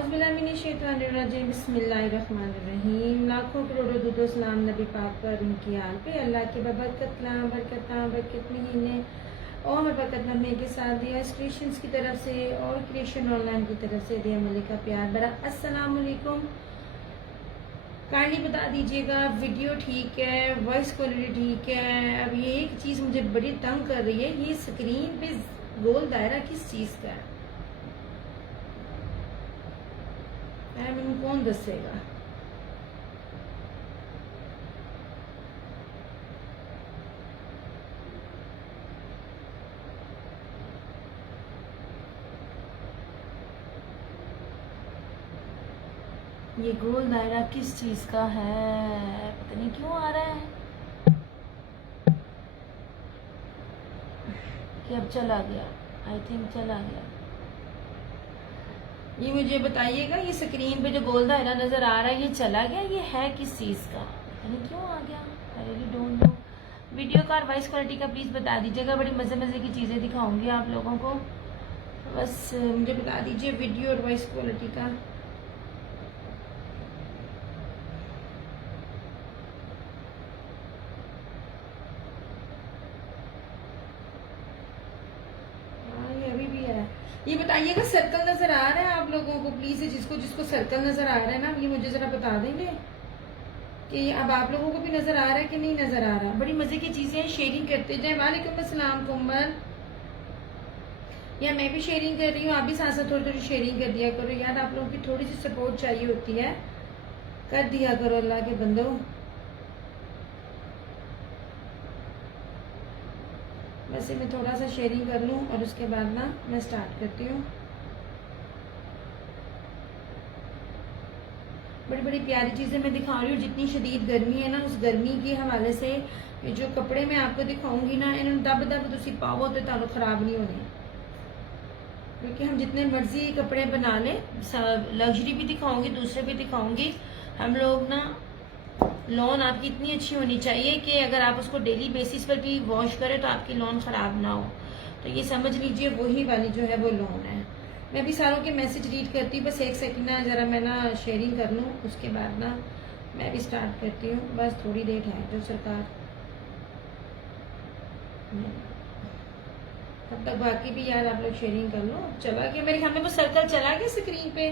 औज़ुबिल्लाहिमिनश्शैतानिर्रजीम बिस्मिल्लाहिर्रहमानिर्रहीम। लाखों करोड़ों दुरूद सलाम नबी पाक पर, उनकी आल पे। अल्लाह के बरकत महीने और बरकत लम्हे के साथ दिया क्रिएशंस की तरफ से और क्रिएशन ऑनलाइन की तरफ से दिया मलिक का प्यार भरा अस्सलाम वालेकुम। काइंडली बता दीजिएगा वीडियो ठीक है, वॉइस क्वालिटी ठीक है। अब ये एक चीज़ मुझे बड़ी तंग कर रही है, ये स्क्रीन पे गोल दायरा किस चीज़ का है? मैंने कौन दसेगा? ये गोल दायरा किस चीज का है? पता नहीं क्यों आ रहा है कि अब चला गया। आई थिंक चला गया। ये मुझे बताइएगा, ये स्क्रीन पे जो गोल दायरा नजर आ रहा है ये चला गया, ये है किस चीज का? पता नहीं क्यों आ गया। I really don't know. Video का और वॉइस क्वालिटी का प्लीज बता दीजिएगा। बड़ी मजे मजे की चीजें दिखाऊंगी आप लोगों को, बस मुझे बता दीजिए वीडियो और वॉइस क्वालिटी का। ये बताइएगा सर्कल नजर आ रहा है आप लोगों को? प्लीज जिसको जिसको सर्कल नजर आ रहा है ना, ये मुझे जरा बता देंगे कि अब आप लोगों को भी नजर आ रहा है कि नहीं नजर आ रहा। बड़ी मजे की चीजें शेयरिंग करते जाए। वालेकुम अस्सलाम कोमल। या मैं भी शेयरिंग कर रही हूँ, आप भी साथ साथ थोड़ी थोड़ी शेयरिंग कर दिया करो यार। आप लोगों की थोड़ी सी सपोर्ट चाहिए होती है, कर दिया करो अल्लाह के बंदो। वैसे मैं थोड़ा सा शेयरिंग कर लूँ और उसके बाद ना मैं स्टार्ट करती हूँ। बड़ी बड़ी प्यारी चीज़ें मैं दिखा रही हूँ। जितनी शदीद गर्मी है ना, उस गर्मी के हवाले से ये जो कपड़े मैं आपको दिखाऊंगी ना, इन्होंने दब दब तुसी पाओ तो तालो खराब नहीं होने, क्योंकि हम जितने मर्जी कपड़े बना लें, लग्जरी भी दिखाऊंगी, दूसरे भी दिखाऊंगी। हम लोग ना लॉन आपकी इतनी अच्छी होनी चाहिए कि अगर आप उसको डेली बेसिस पर भी वॉश करें तो आपकी लॉन खराब ना हो। तो ये समझ लीजिए वही वाली जो है वो लॉन है। मैं भी सारों के मैसेज रीड करती हूँ, बस एक सेकंड ना जरा मैं ना शेयरिंग कर लूँ, उसके बाद ना मैं भी स्टार्ट करती हूँ। बस थोड़ी देर है जो सरकार, तब तक बाकी भी यार आप लोग शेयरिंग कर लो। चला गया मेरे ख्याल में वो सर्कल, चला गया स्क्रीन पे।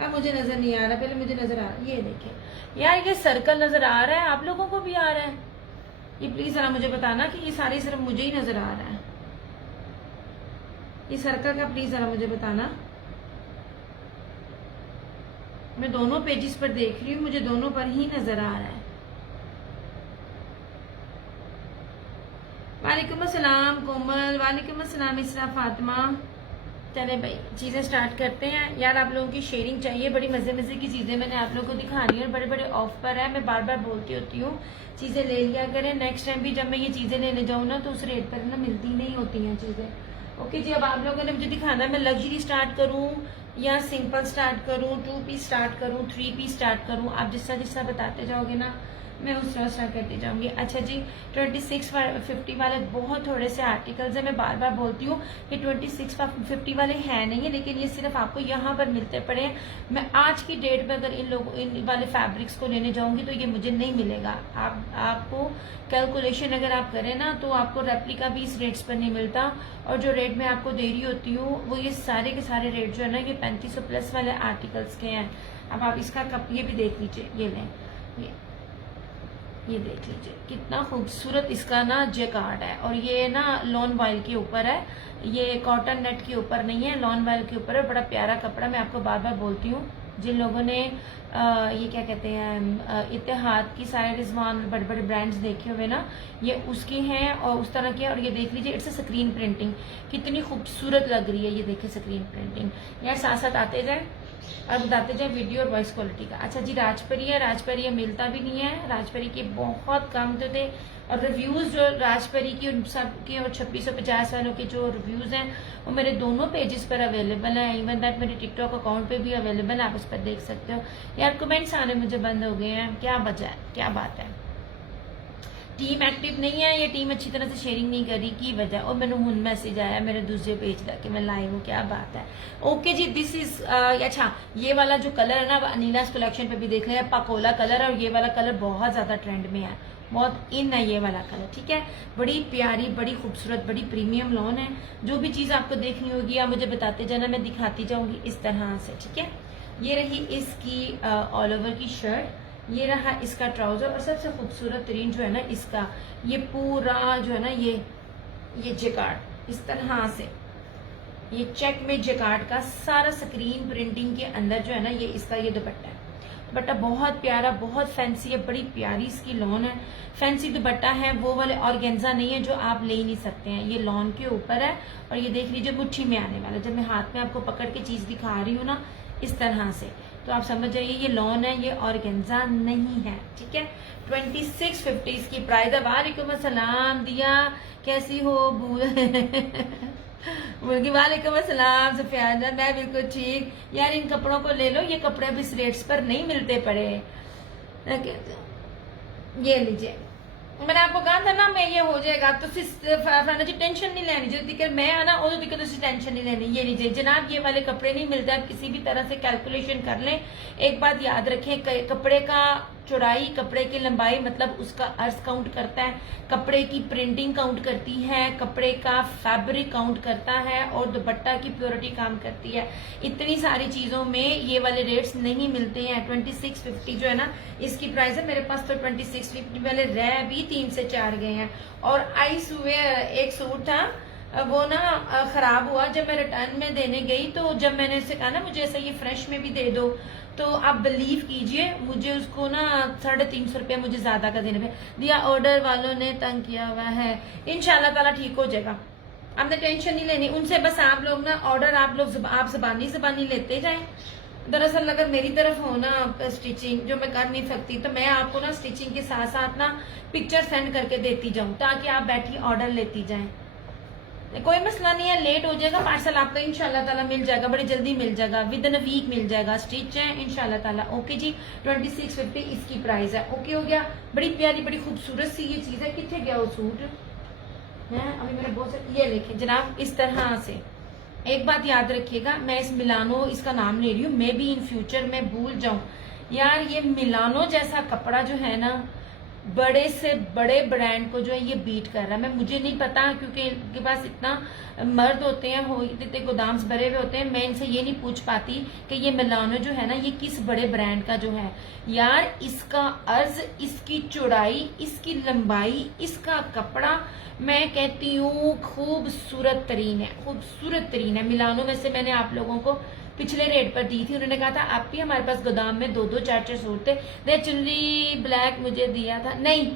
अब मुझे नजर नहीं आ रहा, पहले मुझे नजर आ रहा। ये देखिए यार, ये सर्कल नजर आ रहा है, आप लोगों को भी आ रहा है? ये प्लीज जरा मुझे बताना कि ये सारे सिर्फ मुझे ही नजर आ रहा है। ये सर्कल का प्लीज जरा मुझे बताना। मैं दोनों पेजेस पर देख रही हूँ, मुझे दोनों पर ही नजर आ रहा है। वालेकुम अस्सलाम कोमल। वालेकुम अस्सलाम इसरा फातिमा। चले भाई चीजें स्टार्ट करते हैं यार। आप लोगों की शेयरिंग चाहिए, बड़ी मजे मजे की चीजें मैंने आप लोगों को दिखानी है और बड़े बड़े ऑफ पर है। मैं बार बार बोलती होती हूँ चीजें ले लिया करें। नेक्स्ट टाइम भी जब मैं ये चीजें लेने जाऊँ ना तो उस रेट पर ना मिलती नहीं होती हैं चीजें। ओके जी, अब आप लोगों ने मुझे दिखाना है मैं लग्जरी स्टार्ट करूँ या सिंपल स्टार्ट करूँ, 2 पीस स्टार्ट करूँ, 3 पीस स्टार्ट करूँ। आप जिस तरह बताते जाओगे ना मैं उस तरह स्टार्ट करती जाऊंगी। अच्छा जी, 2650 वाले बहुत थोड़े से आर्टिकल्स है। मैं बार बार बोलती हूँ कि 2650 वाले हैं नहीं है, लेकिन ये सिर्फ आपको यहाँ पर मिलते पड़े हैं। मैं आज की डेट में अगर इन वाले फैब्रिक्स को लेने जाऊंगी तो ये मुझे नहीं मिलेगा। आपको कैलकुलेशन अगर आप करें ना तो आपको रेप्लिका भी इस रेट्स पर नहीं मिलता, और जो रेट मैं आपको दे रही होती हूँ वो ये सारे के सारे रेट जो है ना ये 3500 प्लस वाले आर्टिकल्स के हैं। अब आप इसका कप ये भी देख लीजिए, ये लें, ये देख लीजिए कितना खूबसूरत इसका ना जेकार्ड है, और ये ना लॉन वाइल के ऊपर है, ये कॉटन नेट के ऊपर नहीं है, लॉन वाइल के ऊपर है। बड़ा प्यारा कपड़ा, मैं आपको बार बार बोलती हूँ। जिन लोगों ने ये क्या कहते हैं इत्तेहाद की, सारे रिजवान, बड़े बड़े ब्रांड्स देखे हुए ना, ये उसके हैं और उस तरह के। और ये देख लीजिए इट्स अ स्क्रीन प्रिंटिंग, कितनी खूबसूरत लग रही है। ये देखिए स्क्रीन प्रिंटिंग। यार साथ साथ आते जाए और बताते जाए वीडियो और वॉइस क्वालिटी का। अच्छा जी, राजपरी है। राजपरी मिलता भी नहीं है, राजपरी के बहुत कम थे। और रिव्यूज जो राजपरी की उन सब के और 2650 वालों के जो रिव्यूज हैं वो मेरे दोनों पेजेस पर अवेलेबल है। इवन दैट मेरे टिकटॉक अकाउंट पे भी अवेलेबल है, आप उस पर देख सकते हो। यार कमेंट्स आने मुझे बंद हो गए हैं, क्या वजह है, क्या बात है? टीम एक्टिव नहीं है, ये टीम अच्छी तरह से शेयरिंग नहीं कर रही की वजह, और मैंने हुन मैसेज आया मेरे दूसरे पेज का कि मैं लाइव हूँ, क्या बात है। ओके जी, दिस इज अच्छा, ये वाला जो कलर है ना अनीलास कलेक्शन पे भी देख लिया, पकोला कलर, और ये वाला कलर बहुत ज्यादा ट्रेंड में है, बहुत इन है ये वाला कलर, ठीक है। बड़ी प्यारी, बड़ी खूबसूरत, बड़ी प्रीमियम लॉन है। जो भी चीज आपको देखनी होगी आप मुझे बताते जाना, मैं दिखाती जाऊंगी इस तरह से, ठीक है। ये रही इसकी ऑल ओवर की शर्ट, ये रहा इसका ट्राउजर, और सबसे खूबसूरत तरीन जो है ना इसका ये पूरा जो है ना ये जेकार्ड इस तरह से, ये चेक में जेकार्ड का सारा स्क्रीन प्रिंटिंग के अंदर जो है ना ये इसका ये दुपट्टा है। दुपट्टा बहुत प्यारा, बहुत फैंसी है, बड़ी प्यारी इसकी लॉन है। फैंसी दुपट्टा है, वो वाले ऑर्गेन्जा नहीं है जो आप ले ही नहीं सकते हैं, ये लॉन के ऊपर है। और ये देख लीजिए मुट्ठी में आने वाला, जब मैं हाथ में आपको पकड़ के चीज दिखा रही हूँ ना इस तरह से, तो आप समझ जाइए ये लॉन है, ये ऑर्गेन्जा नहीं है, ठीक है। 2650 इसकी प्राइस है। वालेकुम अस्सलाम दिया, कैसी हो मुर्गी, वालेकुम अस्सलाम सफियाना, मैं बिल्कुल ठीक। यार इन कपड़ों को ले लो, ये कपड़े अब इस रेट्स पर नहीं मिलते पड़े। ये लीजिए, मैंने आपको कहा था ना मैं ये हो जाएगा, तो फ्रेंड जी टेंशन नहीं लेनी, जो दिक्कत मैं है ना वो दिक्कत उसकी टेंशन नहीं लेनी। ये लीजिए जनाब, ये वाले कपड़े नहीं मिलते, आप किसी भी तरह से कैलकुलेशन कर लें। एक बात याद रखें, कपड़े का चौड़ाई, कपड़े की लंबाई मतलब उसका अर्ज काउंट करता है, कपड़े की प्रिंटिंग काउंट करती है, कपड़े का फैब्रिक काउंट करता है, और दुपट्टा की प्योरिटी काम करती है। इतनी सारी चीजों में ये वाले रेट्स नहीं मिलते हैं। 2650 जो है ना इसकी प्राइस है। मेरे पास तो 2650 वाले रह भी 3 से 4 गए हैं। और आइस हुए एक सूट था, वो ना खराब हुआ, जब मैं रिटर्न में देने गई तो जब मैंने उससे कहा ना मुझे ऐसा ये फ्रेश में भी दे दो, तो आप बिलीव कीजिए मुझे उसको ना 350 रुपया मुझे ज्यादा का देने पे दिया। ऑर्डर वालों ने तंग किया हुआ है, इंशाल्लाह ताला ठीक हो जाएगा, आपने टेंशन नहीं लेनी उनसे। बस आप लोग ना ऑर्डर आप जबानी लेते जाएं। दरअसल अगर मेरी तरफ हो ना स्टिचिंग जो मैं कर नहीं सकती, तो मैं आपको ना स्टिचिंग के साथ साथ ना पिक्चर सेंड करके देती जाऊं, ताकि आप बैठी ऑर्डर लेती जाएं। कोई मसला नहीं है, लेट हो जाएगा पार्सल आपका इंशाल्लाह ताला मिल जाएगा, बड़ी जल्दी मिल जाएगा, विद इन अ वीक मिल जाएगा, स्टिच है इंशाल्लाह ताला। ओके जी, 2650 इसकी प्राइस है। ओके हो गया, बड़ी प्यारी, बड़ी खूबसूरत सी ये चीज है। कितने गया वो सूट है, अभी मेरे बहुत सारे, ये लिखे जनाब इस तरह से। एक बात याद रखिएगा, मैं इस मिलानो इसका नाम ले रही हूँ, मे बी इन फ्यूचर मैं भूल जाऊं। यार ये मिलानो जैसा कपड़ा जो है ना, बड़े से बड़े ब्रांड को जो है ये बीट कर रहा है। मैं मुझे नहीं पता, क्योंकि इनके पास इतना मर्द होते हैं, इतने गोदाम्स भरे हुए होते हैं, मैं इनसे ये नहीं पूछ पाती कि ये मिलानो जो है ना ये किस बड़े ब्रांड का जो है। यार इसका अर्ज, इसकी चौड़ाई, इसकी लंबाई, इसका कपड़ा, मैं कहती हूँ खूबसूरत तरीन है, खूबसूरत तरीन है। मिलानो में से मैंने आप लोगों को पिछले रेट पर दी थी, उन्होंने कहा था आप भी हमारे पास गोदाम में 2-2 4-4 सूट थे। चुनरी ब्लैक मुझे दिया था, नहीं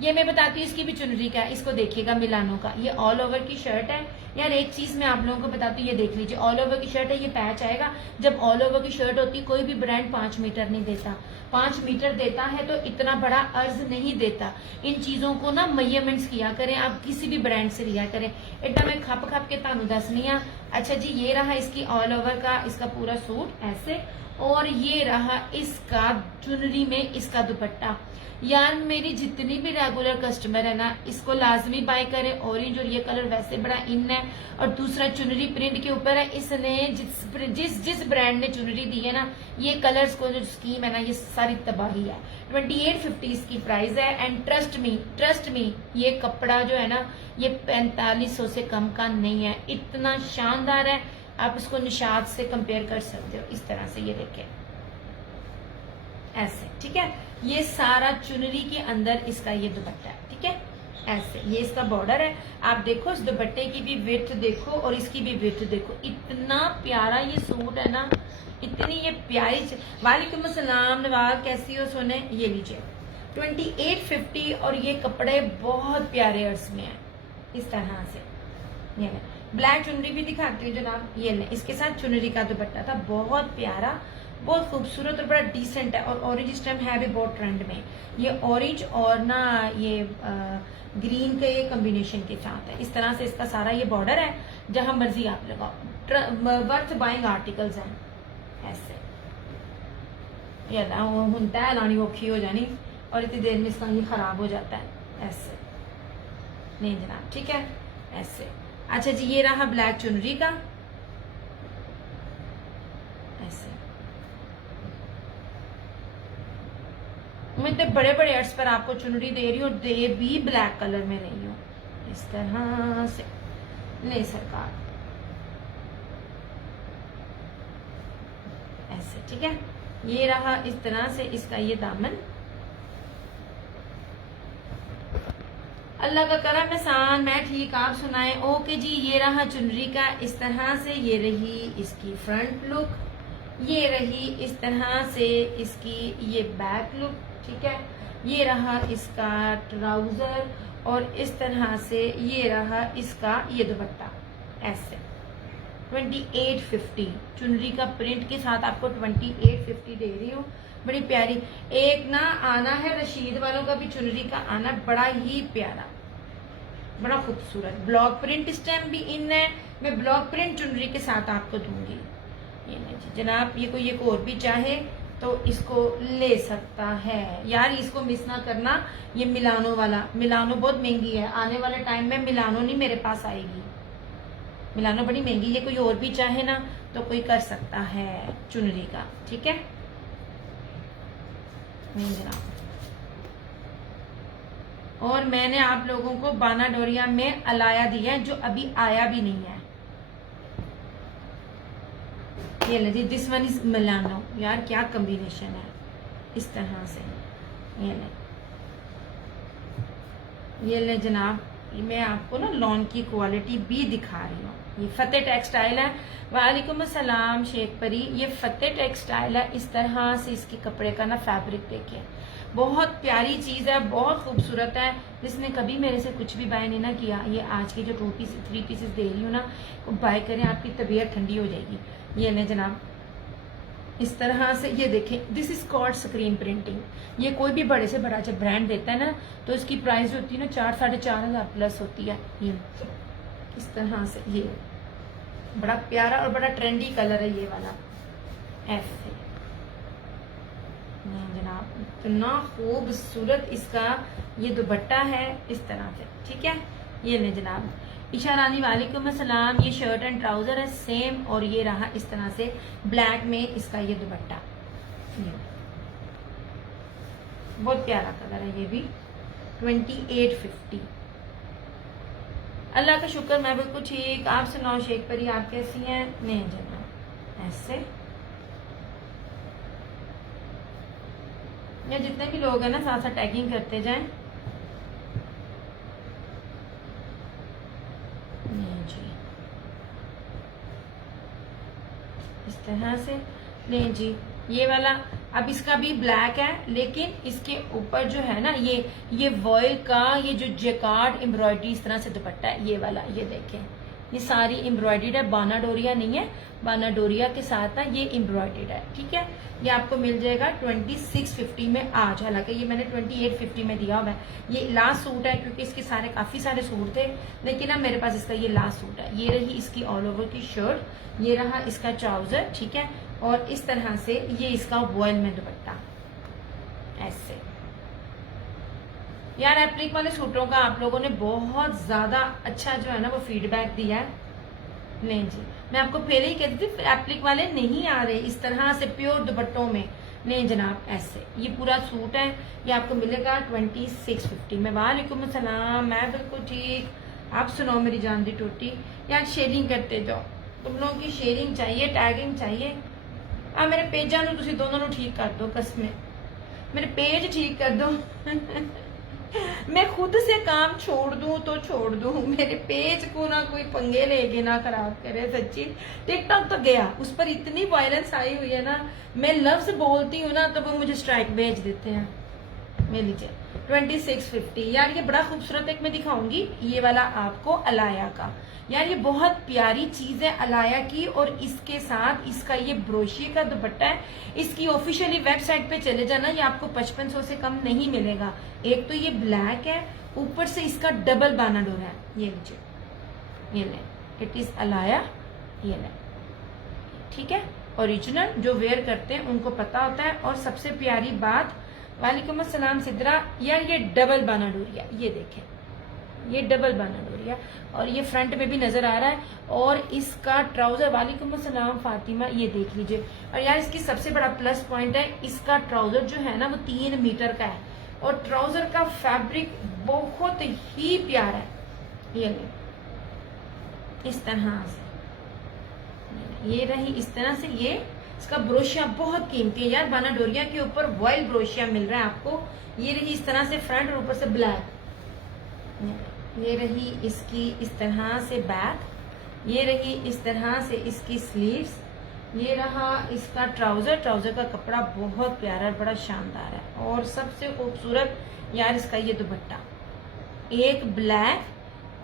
ये मैं बताती हूँ इसकी भी चुनरी का, इसको देखिएगा मिलानो का, ये ऑल ओवर की शर्ट है। यार एक चीज मैं आप लोगों को बताती हूँ, ये देख लीजिए ऑल ओवर की शर्ट है, ये पैच आएगा। जब ऑल ओवर की शर्ट होती है, कोई भी ब्रांड 5 मीटर नहीं देता, 5 मीटर देता है तो इतना बड़ा अर्ज नहीं देता। इन चीजों को ना मेजरमेंट्स किया करें, आप किसी भी ब्रांड से लिया करें। इतना मैं खप खप के तानू दसनी आ। अच्छा जी, ये रहा इसकी ऑल ओवर का इसका पूरा सूट ऐसे, और ये रहा इसका चुनरी में इसका दुपट्टा। यार मेरी जितनी भी रेगुलर कस्टमर है ना, इसको लाजमी बाय करें। ऑरेंज और ये कलर वैसे बड़ा इन है, और दूसरा चुनरी प्रिंट के ऊपर है। इसने जिस ब्रांड ने चुनरी दी है ना, ये कलर्स को जो स्कीम है ना, ये सारी तबाही है। 2850 इसकी प्राइस है। एंड ट्रस्ट मी ये कपड़ा जो है ना ये 4500 से कम का नहीं है, इतना शानदार है। आप इसको निशाद से कंपेयर कर सकते हो इस तरह से, ये देखें ऐसे, ठीक है। ये सारा चुनरी के अंदर इसका ये दुपट्टा है, ठीक है ऐसे, ये इसका बॉर्डर है। आप देखो इस दुपट्टे की भी विड्थ देखो और इसकी भी विड्थ देखो, इतना प्यारा ये सूट है ना, इतनी ये प्यारी। वालेकुम अस्सलाम नवाज, कैसी हो सोने। ये लीजिए 2850, और ये कपड़े बहुत प्यारे अर्स में है इस तरह से। ये ब्लैक चुनरी भी दिखाती हूँ जनाब, ये ले इसके साथ चुनरी का दुपट्टा था, बहुत प्यारा, बहुत खूबसूरत और बड़ा डिसेंट है। और ऑरेंज इस टाइम है भी बहुत ट्रेंड में, ये ऑरेंज और ना ये ग्रीन के कॉम्बिनेशन के साथ है। इस तरह से इसका सारा ये बॉर्डर है, जहां मर्जी आप लगाओ, वर्थ बाइंग आर्टिकल्स हैं ऐसे। ये हूं तय लानी औखी हो जानी, और इतनी देर में इसका ये खराब हो जाता है ऐसे, नहीं जनाब, ठीक है, ऐसे। अच्छा जी, ये रहा ब्लैक चुनरी का, ऐसे। मैं इतने बड़े बड़े एड्स पर आपको चुनरी दे रही हूँ, दे भी ब्लैक कलर में रही हूँ, इस तरह से। नहीं सरकार, ऐसे, ठीक है। ये रहा इस तरह से इसका ये दामन। अल्लाह का करम एहसान, मैं ठीक, आप सुनाए। ओके जी, ये रहा चुनरी का इस तरह से, ये रही इसकी फ्रंट लुक, ये रही इस तरह से इसकी ये बैक लुक, ठीक है। ये रहा इसका ट्राउजर और इस तरह से ये रहा इसका ये दुपट्टा, ऐसे। 2850 चुनरी का प्रिंट के साथ आपको 2850 दे रही हूँ, बड़ी प्यारी। एक ना आना है रशीद वालों का भी चुनरी का आना, बड़ा ही प्यारा, बड़ा खूबसूरत ब्लॉक प्रिंट। इस टाइम भी इन है, मैं ब्लॉक प्रिंट चुनरी के साथ आपको दूंगी। ये नहीं जनाब, ये कोई एक और भी चाहे तो इसको ले सकता है यार, इसको मिस ना करना। ये मिलानो वाला, मिलानो बहुत महंगी है, आने वाले टाइम में मिलानो नहीं मेरे पास आएगी, मिलानो बड़ी महंगी। ये कोई और भी चाहे ना तो कोई कर सकता है चुनरी का, ठीक है। नहीं जनाब, और मैंने आप लोगों को बाना डोरिया में अलाया दिया है जो अभी आया भी नहीं है। ये ले जी, दिस वन इज मिलानो, यार क्या कॉम्बिनेशन है, इस तरह से। ये ले जनाब, मैं आपको ना लॉन की क्वालिटी भी दिखा रही हूँ। ये फतेह टेक्सटाइल है। वालेकुम अस्सलाम शेख परी, ये फतेह टेक्सटाइल है। इस तरह से इसके कपड़े का ना फैब्रिक देखिए, बहुत प्यारी चीज है, बहुत खूबसूरत है। जिसने कभी मेरे से कुछ भी बाय नहीं ना किया, ये आज की जो 3 पीसेस दे रही हूँ ना, वो बाय करें, आपकी तबीयत ठंडी हो जाएगी। ये ले जनाब, इस तरह से ये देखें, this is called screen printing. ये कोई भी बड़े से बड़ा जब ब्रांड देता है ना तो इसकी प्राइस होती है ना 4-4.5 प्लस होती है। ये इस तरह से, ये बड़ा प्यारा और बड़ा ट्रेंडी कलर है ये वाला, ऐसे। जनाब, इतना खूबसूरत इसका ये दुपट्टा है, इस तरह से, ठीक है। ये ले जनाब, ईशा रानी वालेकुम अस्सलाम। ये शर्ट एंड ट्राउजर है सेम, और ये रहा इस तरह से ब्लैक में इसका ये दुपट्टा, ये बहुत प्यारा कलर है, ये भी 2850। अल्लाह का शुक्र, मैं बिल्कुल ठीक, आप सुनाओ शेख परी, आप कैसी हैं? नहीं जनाब, ऐसे। या जितने भी लोग हैं ना साथ साथ टैगिंग करते जाएं। जी इस तरह से, नहीं जी, ये वाला अब इसका भी ब्लैक है, लेकिन इसके ऊपर जो है ना ये वॉयल का ये जो जेकार्ड एम्ब्रॉयडरी इस तरह से दुपट्टा है, ये वाला, ये देखें, ये सारी एम्ब्रॉयडर्ड है, बाना डोरिया नहीं है, बाना डोरिया के साथ ना ये एम्ब्रॉयडर्ड है, ठीक है। ये आपको मिल जाएगा 2650 में आज, हालांकि ये मैंने 2850 में दिया हुआ है। ये लास्ट सूट है क्योंकि इसके काफी सारे सूट थे, लेकिन अब मेरे पास इसका ये लास्ट सूट है। ये रही इसकी ऑल ओवर की शर्ट, ये रहा इसका ट्राउजर, ठीक है, और इस तरह से ये इसका वॉयल में दुपट्टा, ऐसे। यार एप्लिक वाले सूटों का आप लोगों ने बहुत ज्यादा अच्छा जो है ना वो फीडबैक दिया है। नहीं जी, मैं आपको पहले ही कहती थी एप्लिक वाले नहीं आ रहे इस तरह से प्योर दुपट्टों में। नहीं जनाब, ऐसे ये पूरा सूट है, ये आपको मिलेगा 2650 में। वालेकुम अस्सलाम, मैं बिल्कुल ठीक, आप सुनाओ मेरी जान दी टोटी। यार शेयरिंग करते जाओ, तुम लोगों की शेयरिंग चाहिए, टैगिंग चाहिए। आ मेरे पेजा नू तुसी दोनों ठीक कर दो, कसमें मेरे पेज ठीक कर दो। मैं खुद से काम छोड़ दूं तो छोड़ दूं, मेरे पेज को ना कोई पंगे लेके ना खराब करे। सच्ची टिकटॉक तो गया, उस पर इतनी वायलेंस आई हुई है ना, मैं लफ्ज बोलती हूँ ना तो वो मुझे स्ट्राइक भेज देते हैं। मैं लीजिए 2650। यार ये बड़ा खूबसूरत एक मैं दिखाऊंगी, ये वाला आपको अलाया का। यार ये बहुत प्यारी चीज है अलाया की, और इसके साथ इसका ये ब्रोशिये का दुपट्टा है। इसकी ऑफिशियली वेबसाइट पे चले जाना, ये आपको 5500 से कम नहीं मिलेगा। एक तो ये ब्लैक है, ऊपर से इसका डबल बाना डोरा है। ये लीजिए, ये ले, इट इज अलाया, ये ले, ठीक है। ओरिजिनल जो वेयर करते हैं उनको पता होता है। और सबसे प्यारी बात, वालेकुम अस्सलाम सिद्रा। यार ये डबल बाना डोरिया, ये देखें, ये डबल बाना डोरिया और ये फ्रंट में भी नजर आ रहा है। और इसका ट्राउजर, वालेकुम अस्सलाम फातिमा, ये देख लीजिए। और यार इसकी सबसे बड़ा प्लस पॉइंट है, इसका ट्राउजर जो है ना वो 3 मीटर का है और ट्राउजर का फैब्रिक बहुत ही प्यारा है। ये ले, इस तरह से, ये रही इस तरह से। ये इसका ब्रोशिया बहुत कीमती है यार, बाना डोरिया के ऊपर वॉयल ब्रोशिया मिल रहा है आपको। ये रही इस तरह से फ्रंट और ऊपर से ब्लैक। ये रही इसकी इस तरह से बैक, ये रही इस तरह से इसकी स्लीव्स, ये रहा इसका ट्राउजर। ट्राउजर का कपड़ा बहुत प्यारा है, बड़ा शानदार है। और सबसे खूबसूरत यार इसका ये दुपट्टा, एक ब्लैक,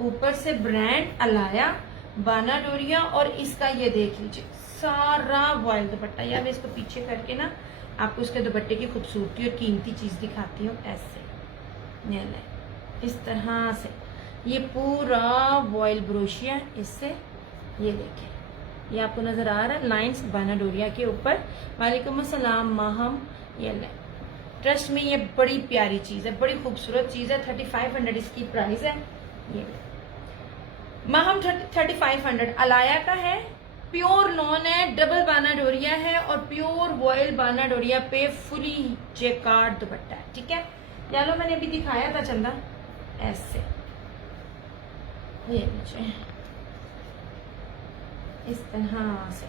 ऊपर से ब्रांड अलाया बाना डोरिया, और इसका ये देख लीजिए सारा वॉयल दुपट्टा। यार मैं इसको पीछे करके ना आपको इसके दुपट्टे की खूबसूरती और कीमती चीज दिखाती हूँ। ऐसे ये ले, इस तरह से ये पूरा वॉयल ब्रोशिया, इससे ये देखिए, ये आपको नजर आ रहा है लाइंस बाना डोरिया के ऊपर। वालेकुम अस्सलाम माहम। ये ले, ट्रस्ट में ये बड़ी प्यारी चीज है, बड़ी खूबसूरत चीज है। 3500 इसकी प्राइस है। ये माहम 3500 अलाया का है, प्योर लॉन है, डबल बाना डोरिया है और प्योर वॉयल बाना डोरिया पे फुली जेकार्ड दुपट्टा है। ठीक है, चलो मैंने अभी दिखाया था चंदा, ऐसे ये नीचे इस तरह से।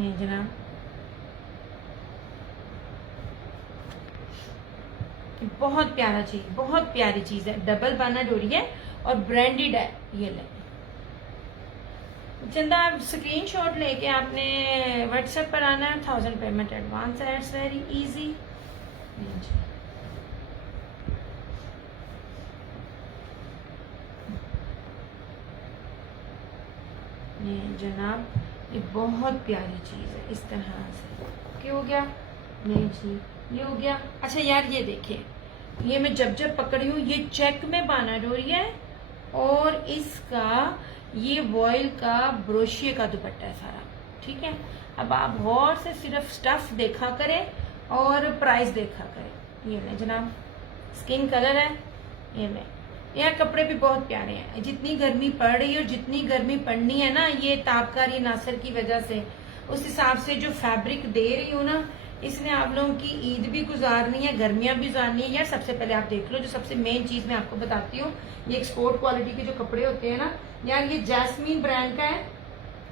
ये जनाब बहुत प्यारा चीज, बहुत प्यारी चीज है, डबल बाना डोरिया और ब्रांडेड है। ये ले चंदा, आप स्क्रीनशॉट लेके आपने व्हाट्सएप पर आना है। 1000 पेमेंट एडवांस है, इट्स वेरी इजी। ये जनाब ये बहुत प्यारी चीज है, इस तरह से। क्या हो गया? नहीं जी, ये हो गया। अच्छा यार ये देखिए, ये मैं जब जब पकड़ी हूँ, ये चेक में बाना डोरिया है और इसका ये वॉयल का ब्रोशिये का दुपट्टा है सारा। ठीक है, अब आप गौर से सिर्फ स्टफ देखा करें और प्राइस देखा करें। ये ले जनाब, स्किन कलर है। ये ले, यह कपड़े भी बहुत प्यारे हैं। जितनी गर्मी पड़ रही है और जितनी गर्मी पड़नी है ना, ये ताबकारी नासर की वजह से, उस हिसाब से जो फैब्रिक दे रही हूँ ना, इसने आप लोगों की ईद भी गुजारनी है, गर्मियां भी गुजारनी है। यार सबसे पहले आप देख लो, जो सबसे मेन चीज मैं आपको बताती हूँ, ये एक्सपोर्ट क्वालिटी के जो कपड़े होते हैं ना यार, ये जैस्मीन ब्रांड का है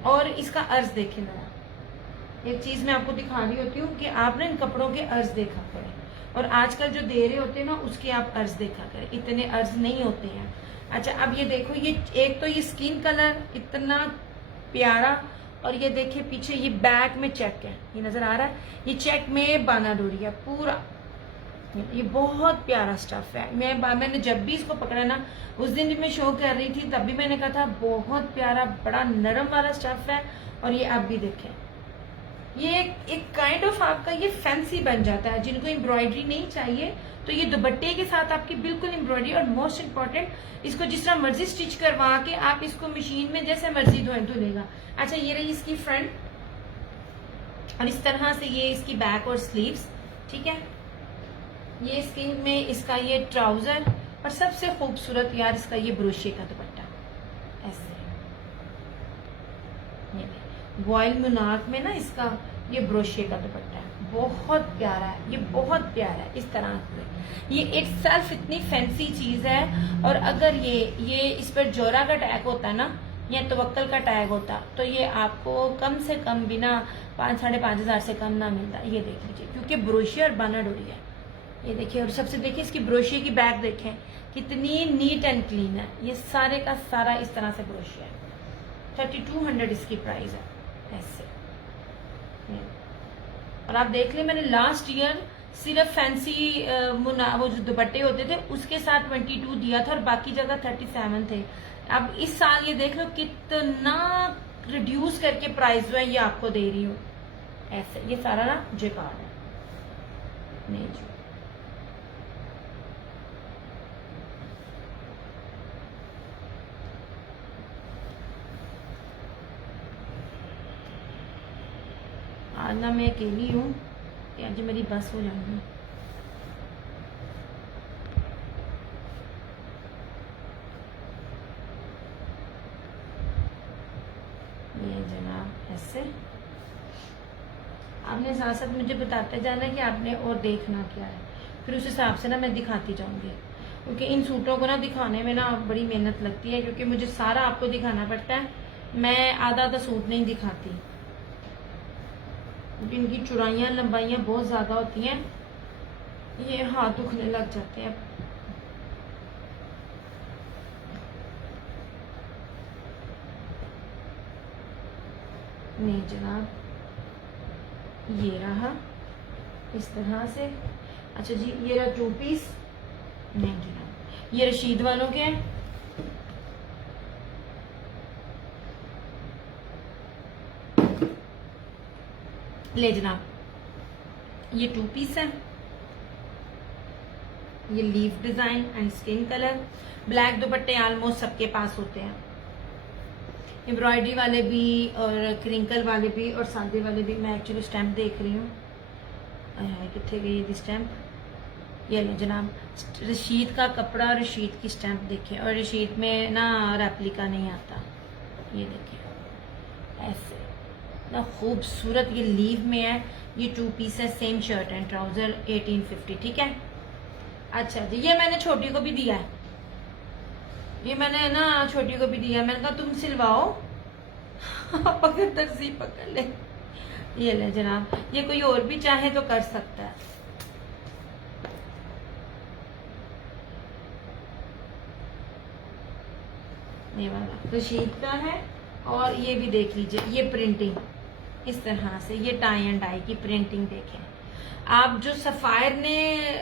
और इसका अर्ज देखें जरा। एक चीज मैं आपको दिखा रही होती हूँ कि आप ना इन कपड़ों के अर्ज देखा करें और आजकल जो दे रहे होते हैं ना उसके आप अर्ज देखा करें, इतने अर्ज नहीं होते हैं। अच्छा अब ये देखो, ये एक तो ये स्किन कलर इतना प्यारा, और ये देखिए पीछे ये बैक में चेक है, ये नजर आ रहा है, ये चेक में बाना डोरिया पूरा। ये बहुत प्यारा स्टफ है। मैंने जब भी इसको पकड़ा ना, उस दिन जब मैं शो कर रही थी तब भी मैंने कहा था बहुत प्यारा, बड़ा नरम वाला स्टफ है। और ये आप भी देखें, ये एक काइंड ऑफ आपका ये फैंसी बन जाता है। जिनको एम्ब्रॉयडरी नहीं चाहिए तो ये दुपट्टे के साथ आपकी बिल्कुल एम्ब्रॉयडरी, और मोस्ट इम्पोर्टेंट इसको जिस तरह मर्जी स्टिच करवा के आप इसको मशीन में जैसे मर्जी धुलेगा। अच्छा ये रही इसकी फ्रंट, और इस तरह से ये इसकी बैक और स्लीव्स। ठीक है, ये स्किन में इसका ये ट्राउजर, और सबसे खूबसूरत यार इसका ये ब्रोशिये का दुपट्टा। ऐसे वॉयल मुनाक में ना इसका ये ब्रोशिये का दुपट्टा है, बहुत प्यारा है, ये बहुत प्यारा है। इस तरह से ये इटसेल्फ इतनी फैंसी चीज है। और अगर ये इस पर जोरा का टैग होता ना या तवक्कल का टैग होता तो ये आपको कम से कम बिना 5,500 से कम ना मिलता। ये देख लीजिए, क्योंकि ब्रोशिये और बाना डोरिया है। ये देखिए, और सबसे देखिए इसकी ब्रोशिये की बैक देखें कितनी नीट एंड क्लीन है। ये सारे का सारा इस तरह से ब्रोशिया है। 3200 इसकी प्राइस है ऐसे। और आप देख लें, मैंने लास्ट ईयर सिर्फ फैंसी वो जो दुपट्टे होते थे उसके साथ 22 दिया था और बाकी जगह 37 थे। अब इस साल ये देख लो कितना रिड्यूस करके प्राइस जो है ये आपको दे रही हूँ ऐसे। ये सारा ना जेकार्ड है, नहीं जी। आज ना मैं अकेली हूँ, यार जो मेरी बस हो जाएगी। ये जनाब ऐसे आपने साथ साथ मुझे बताते जाना कि आपने और देखना क्या है, फिर उस हिसाब से ना मैं दिखाती जाऊंगी, क्योंकि इन सूटों को ना दिखाने में ना बड़ी मेहनत लगती है, क्योंकि मुझे सारा आपको दिखाना पड़ता है। मैं आधा आधा सूट नहीं दिखाती, क्योंकि इनकी चौड़ाइयाँ लंबाइयाँ बहुत ज़्यादा होती हैं, ये हाथ दुखने लग जाते हैं। नहीं जनाब, ये रहा इस तरह से। अच्छा जी, ये रहा 2 पीस। नहीं जनाब, ये रशीद वालों के हैं। ले जनाब, ये 2 पीस है। ये leaf design and skin colour, black दुपट्टे ऑलमोस्ट सबके पास होते हैं, एम्ब्रॉयडरी वाले भी और क्रिंकल वाले भी और सादे वाले भी। मैं एक्चुअली स्टैम्प देख रही हूँ, कितने गई ये स्टैम्प। ये लो जनाब, रशीद का कपड़ा, रशीद की स्टैम्प देखें, और रशीद में ना रेप्लिका नहीं आता। ये देखें ऐसे ना खूबसूरत, ये लीव में है। ये 2 पीस है, सेम शर्ट एंड ट्राउजर, 1850। ठीक है। अच्छा जी, ये मैंने छोटी को भी दिया है, ये मैंने ना छोटी को भी दिया। मैंने कहा तुम सिलवाओ अगर तरजीह पकड़ ले। ये ले जनाब, ये कोई और भी चाहे तो कर सकता है। ये वाला रशीद का है, और ये भी देख लीजिए, ये प्रिंटिंग इस तरह से, ये टाई एंड डाई की प्रिंटिंग देखें आप। जो सफायर ने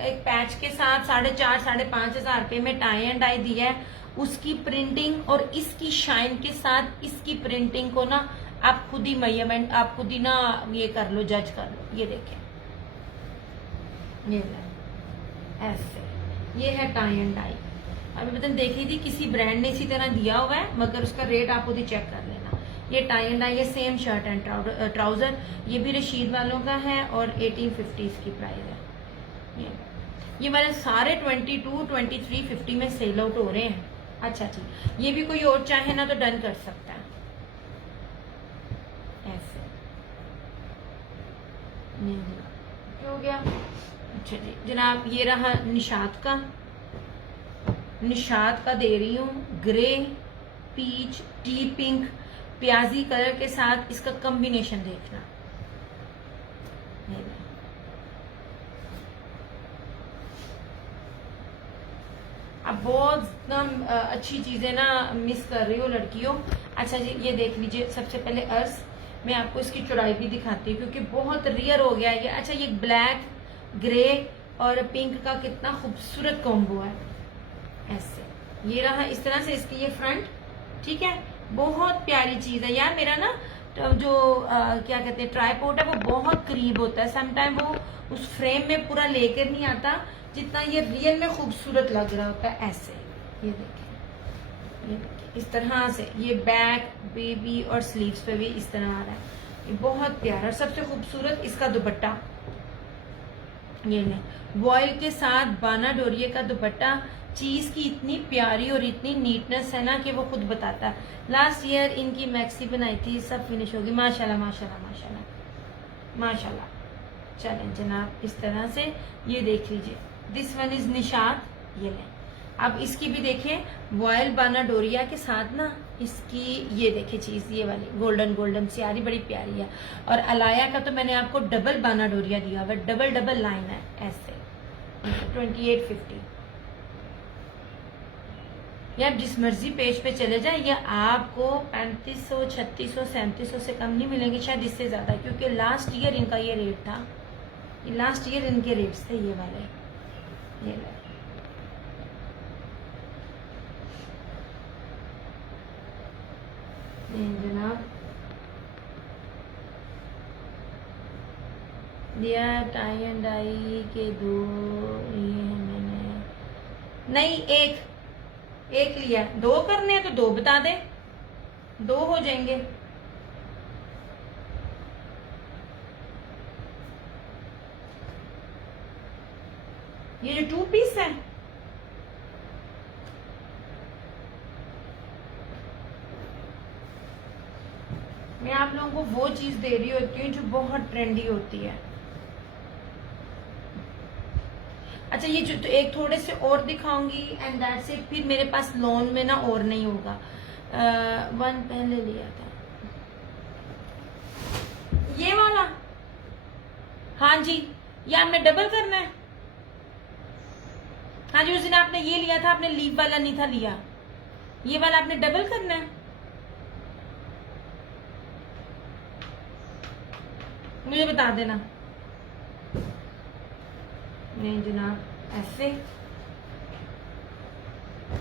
एक पैच के साथ 4,500 5,500 रुपए में टाई एंड डाई दिया है, उसकी प्रिंटिंग और इसकी शाइन के साथ इसकी प्रिंटिंग को ना आप खुद ही मेजरमेंट, आप खुद ही ना ये कर लो, जज कर लो। ये देखें, ये ऐसे, ये है टाई एंड डाई। अभी पता देख रही थी किसी ब्रांड ने इसी तरह दिया हुआ है, मगर उसका रेट आप खुद ही चेक कर लेना। ये टाई एंड डाई, ये सेम शर्ट एंड ट्राउजर, ये भी रशीद वालों का है और 1850 इसकी प्राइस है। ये मेरे सारे 22, 23, 50 में सेल आउट हो रहे हैं। अच्छा ठीक, ये भी कोई और चाहे ना तो डन कर सकता है ऐसे। नहीं क्या हो गया। अच्छा जी जनाब, ये रहा निशात का, निशात का दे रही हूँ ग्रे, पीच, टी पिंक, प्याजी कलर के साथ। इसका कॉम्बिनेशन देखना, अब बहुत अच्छी चीजें ना मिस कर रही हो लड़कियों। अच्छा जी, ये देख लीजिए, सबसे पहले अर्ज मैं आपको इसकी चौड़ाई भी दिखाती हूँ, क्योंकि बहुत रियर हो गया ये। अच्छा, ये ब्लैक, ग्रे और पिंक का कितना खूबसूरत कॉम्बो है ऐसे। ये रहा इस तरह से इसकी ये फ्रंट। ठीक है, बहुत प्यारी चीज है यार। मेरा ना जो क्या कहते हैं ट्राइपॉड है, वो बहुत करीब होता है, समटाइम वो उस फ्रेम में पूरा लेकर नहीं आता जितना ये रियल में खूबसूरत लग रहा होता है ऐसे। ये देखिए, ये देखिए इस तरह से, ये बैक, बेबी और स्लीव्स पे भी इस तरह आ रहा है। ये बहुत प्यारा। और सबसे खूबसूरत इसका दुपट्टा, ये नहीं वॉयल के साथ बाना डोरिये का दुपट्टा। चीज की इतनी प्यारी और इतनी नीटनेस है ना कि वो खुद बताता है। लास्ट ईयर इनकी मैक्सी बनाई थी, सब फिनिश होगी। माशाल्लाह माशाल्लाह माशाल्लाह माशाल्लाह। चलें जनाब, इस तरह से ये देख लीजिए, दिस वन इज निशात। ये लें, अब इसकी भी देखें वॉयल बाना डोरिया के साथ ना इसकी ये देखे चीज, ये वाली गोल्डन गोल्डन सी आ रही, बड़ी प्यारी है। और अलाया का तो मैंने आपको डबल बाना डोरिया दिया हुआ, डबल डबल लाइन है ऐसे। 2850। यार जिस मर्जी पेज पे चले जाए, ये आपको 3500, 3600, 3700 से कम नहीं मिलेंगे, शायद इससे ज्यादा, क्योंकि लास्ट ईयर इनका ये रेट था। लास्ट ईयर इनके रेट्स थे ये वाले। ये जनाब दिया टाई एंड डाई के दो, ये है मैंने नहीं एक लिया, दो करने हैं तो दो बता दे, दो हो जाएंगे। ये जो 2 पीस है, मैं आप लोगों को वो चीज दे रही होती हूँ जो बहुत ट्रेंडी होती है। अच्छा, ये जो तो एक थोड़े से और दिखाऊंगी एंड दैट्स इट। फिर मेरे पास लोन में ना और नहीं होगा। वन पहले लिया था ये वाला, हाँ जी, ये आपने डबल करना है। हाँ जी, उस दिन आपने ये लिया था, आपने लीव वाला नहीं था लिया, ये वाला आपने डबल करना है। मुझे बता देना। नहीं जनाब, ऐसे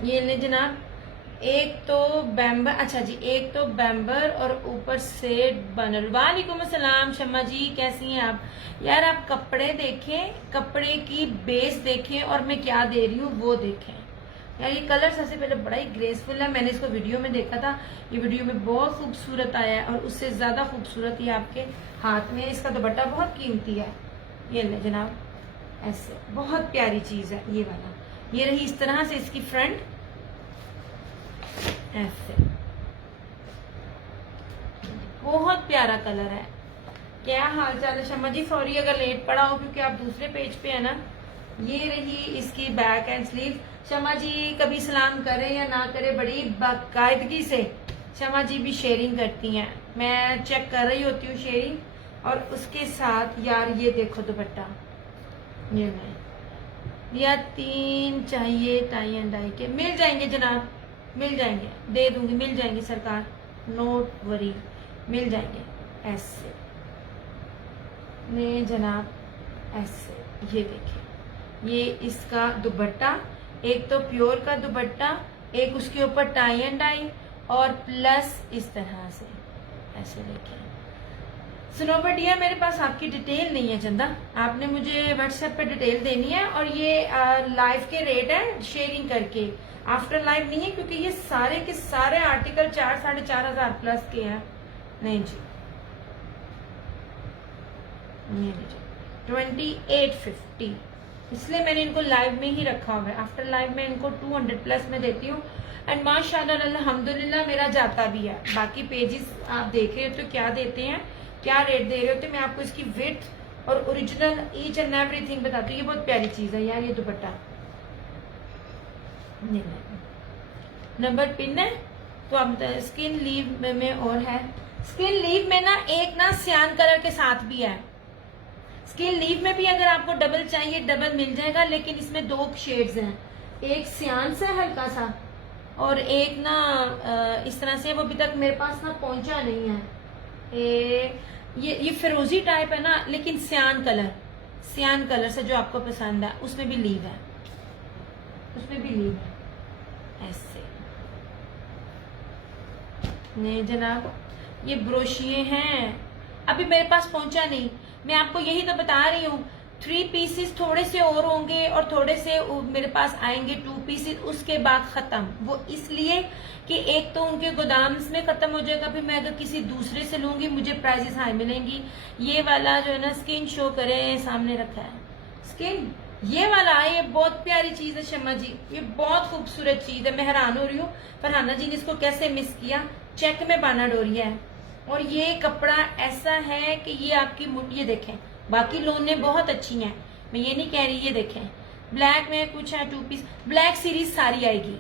ये ले जनाब। एक तो बैम्बर, अच्छा जी, एक तो बैम्बर और ऊपर से बनल। वालेकुम अस्सलाम शम्मा जी, कैसी हैं आप? यार आप कपड़े देखें, कपड़े की बेस देखें और मैं क्या दे रही हूँ वो देखें। यार ये कलर सबसे पहले बड़ा ही ग्रेसफुल है। मैंने इसको वीडियो में देखा था, ये वीडियो में बहुत खूबसूरत आया है और उससे ज्यादा खूबसूरत ये आपके हाथ में। इसका दुपट्टा बहुत कीमती है। ये ले जनाब, ऐसे बहुत प्यारी चीज है ये वाला। ये रही इस तरह से इसकी फ्रंट, ऐसे बहुत प्यारा कलर है। क्या हाल चाल है शम्मा जी? सॉरी अगर लेट पड़ा हो क्योंकि आप दूसरे पेज पे है ना। ये रही इसकी बैक एंड स्लीव। शम्मा जी कभी सलाम करें या ना करें, बड़ी बाकायदगी से शम्मा जी भी शेयरिंग करती हैं। मैं चेक कर रही होती हूँ शेयरिंग, और उसके साथ यार ये देखो दुपट्टा, ये मैं या 3 चाहिए टाई एंड डाई के। मिल जाएंगे जनाब, मिल जाएंगे, दे दूंगी, मिल जाएंगे सरकार, नोट वरी, मिल जाएंगे। ऐसे ने जनाब, ऐसे ये देखिए, ये इसका दुपट्टा, एक तो प्योर का दुपट्टा, एक उसके ऊपर टाई एंड डाई, और प्लस इस तरह से ऐसे देखिए। सुनो बढ़िया, मेरे पास आपकी डिटेल नहीं है चंदा, आपने मुझे व्हाट्सएप पे डिटेल देनी है। और ये लाइव के रेट है शेयरिंग करके, आफ्टर लाइव नहीं है, क्योंकि ये सारे के सारे आर्टिकल 4-4.5 हजार प्लस के हैं। नहीं जी, ये लीजिए 2850, इसलिए मैंने इनको लाइव में ही रखा हुआ है। आफ्टर लाइव में इनको 200 प्लस में देती हूँ एंड माशाल्लाह अल्हम्दुलिल्लाह मेरा जाता भी है। बाकी पेजेस आप देख रहे हो तो क्या देते हैं, क्या रेट दे रहे होते, मैं आपको इसकी विड्थ और ओरिजिनल ईच एंड एवरीथिंग बताती हूँ। ये बहुत प्यारी चीज है यार, ये दुपट्टा नंबर पिन है तो आप बताए। स्किन लीव में और है, स्किन लीव में ना एक ना सियान कलर के साथ भी है। स्किन लीव में भी अगर आपको डबल चाहिए डबल मिल जाएगा, लेकिन इसमें 2 शेड्स हैं, एक सियान से हल्का सा और एक ना इस तरह से। वो अभी तक मेरे पास ना पहुंचा नहीं है। ये फिरोजी टाइप है ना, लेकिन सियान कलर से जो आपको पसंद है उसमें भी लीव है, उसमें भी लीव है। ऐसे नहीं जनाब, ये ब्रोशिये हैं, अभी मेरे पास पहुंचा नहीं। मैं आपको यही तो बता रही हूँ, 3 पीसेस थोड़े से और होंगे और थोड़े से मेरे पास आएंगे 2 पीसेस, उसके बाद खत्म। वो इसलिए कि एक तो उनके गोदाम्स में खत्म हो जाएगा, फिर मैं अगर किसी दूसरे से लूंगी मुझे प्राइसेस हाई मिलेंगी। ये वाला जो है ना, स्किन शो करे, सामने रखा है स्किन, ये वाला है, ये बहुत प्यारी चीज है शम्मा जी, ये बहुत खूबसूरत चीज है। मैं हैरान हो रही हूँ फरहाना जी ने इसको कैसे मिस किया। चेक में बाना डोरिया है और ये कपड़ा ऐसा है कि ये आपकी ये देखें, बाकी लोने बहुत अच्छी हैं, मैं ये नहीं कह रही। ये देखें ब्लैक में कुछ है 2 पीस, ब्लैक सीरीज सारी आएगी,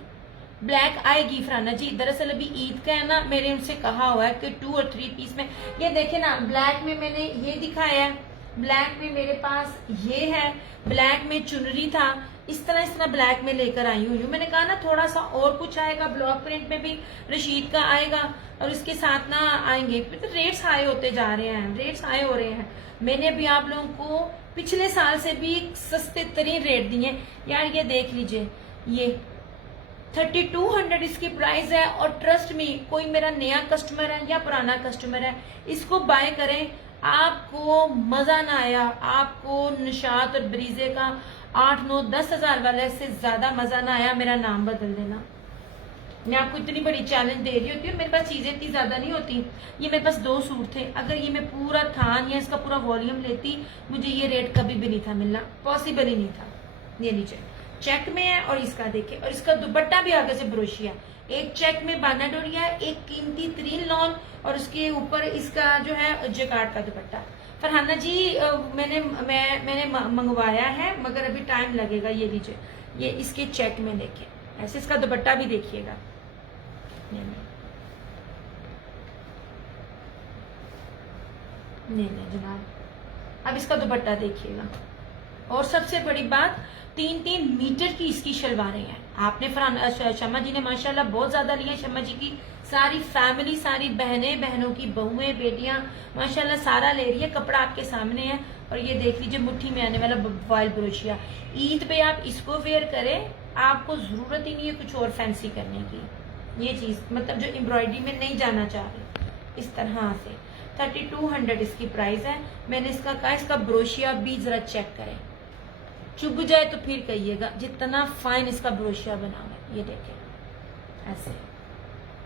ब्लैक आएगी फरहाना जी। दरअसल अभी ईद का है ना, मैंने उनसे कहा हुआ है कि 2 और 3 पीस में। ये देखे ना, ब्लैक में मैंने ये दिखाया है, ब्लैक में मेरे पास ये है, ब्लैक में चुनरी था, इस तरह ब्लैक में लेकर आई हुई हूँ। मैंने कहा ना थोड़ा सा और कुछ आएगा, ब्लॉक प्रिंट में भी रशीद का आएगा और इसके साथ ना आएंगे। तो रेट्स हाई होते जा रहे हैं, रेट्स हाई हो रहे हैं। मैंने भी आप लोगों को पिछले साल से भी सस्ते तरीन रेट दिए यार। ये देख लीजिए, ये 3200 इसकी प्राइस है। और ट्रस्ट मी, कोई मेरा नया कस्टमर है या पुराना कस्टमर है, इसको बाय करें, आपको मजा ना आया, आपको निशात और ब्रीजे का 8, 9, 10 हजार वाले से ज्यादा मजा ना आया, मेरा नाम बदल देना। मैं आपको इतनी बड़ी चैलेंज दे रही होती हूँ, मेरे पास चीजें इतनी ज्यादा नहीं होती। ये मेरे पास 2 सूट थे, अगर ये मैं पूरा थान या इसका पूरा वॉल्यूम लेती, मुझे ये रेट कभी भी नहीं था मिलना, पॉसिबल ही नहीं था। ये नीचे चेक में है और इसका देखिए, और इसका दुपट्टा भी आगे से ब्रोशिया, एक चेक में बाना डोरिया, एक कीमती 3 लॉन और उसके ऊपर इसका जो है जैकार्ड का दुपट्टा। फरहाना जी मैंने मंगवाया है मगर अभी टाइम लगेगा। ये लीजिए, ये इसके चेक में देखिए, ऐसे इसका दुपट्टा भी देखिएगा। नहीं जनाब, अब इसका दुपट्टा देखिएगा। और सबसे बड़ी बात, 3-3 मीटर की इसकी शलवारें हैं। आपने शम्मा जी ने माशाल्लाह बहुत ज्यादा लिया। शम्मा जी की सारी फैमिली, सारी बहनों की बहुएं, बेटियां माशाल्लाह सारा ले रही है। कपड़ा आपके सामने है और ये देख लीजिए मुट्ठी में आने वाला वाइल ब्रोशिया। ईद पे आप इसको वेयर करें, आपको जरूरत ही नहीं है कुछ और फैंसी करने की। ये चीज मतलब जो एम्ब्रॉयडरी में नहीं जाना चाह रहे, इस तरह से 3200 इसकी प्राइस है। मैंने इसका कहा इसका ब्रोशिया भी जरा चेक करें, चुभ जाए तो फिर कहिएगा, जितना फाइन इसका ब्रोशिया बना हुआ है। ये देखें ऐसे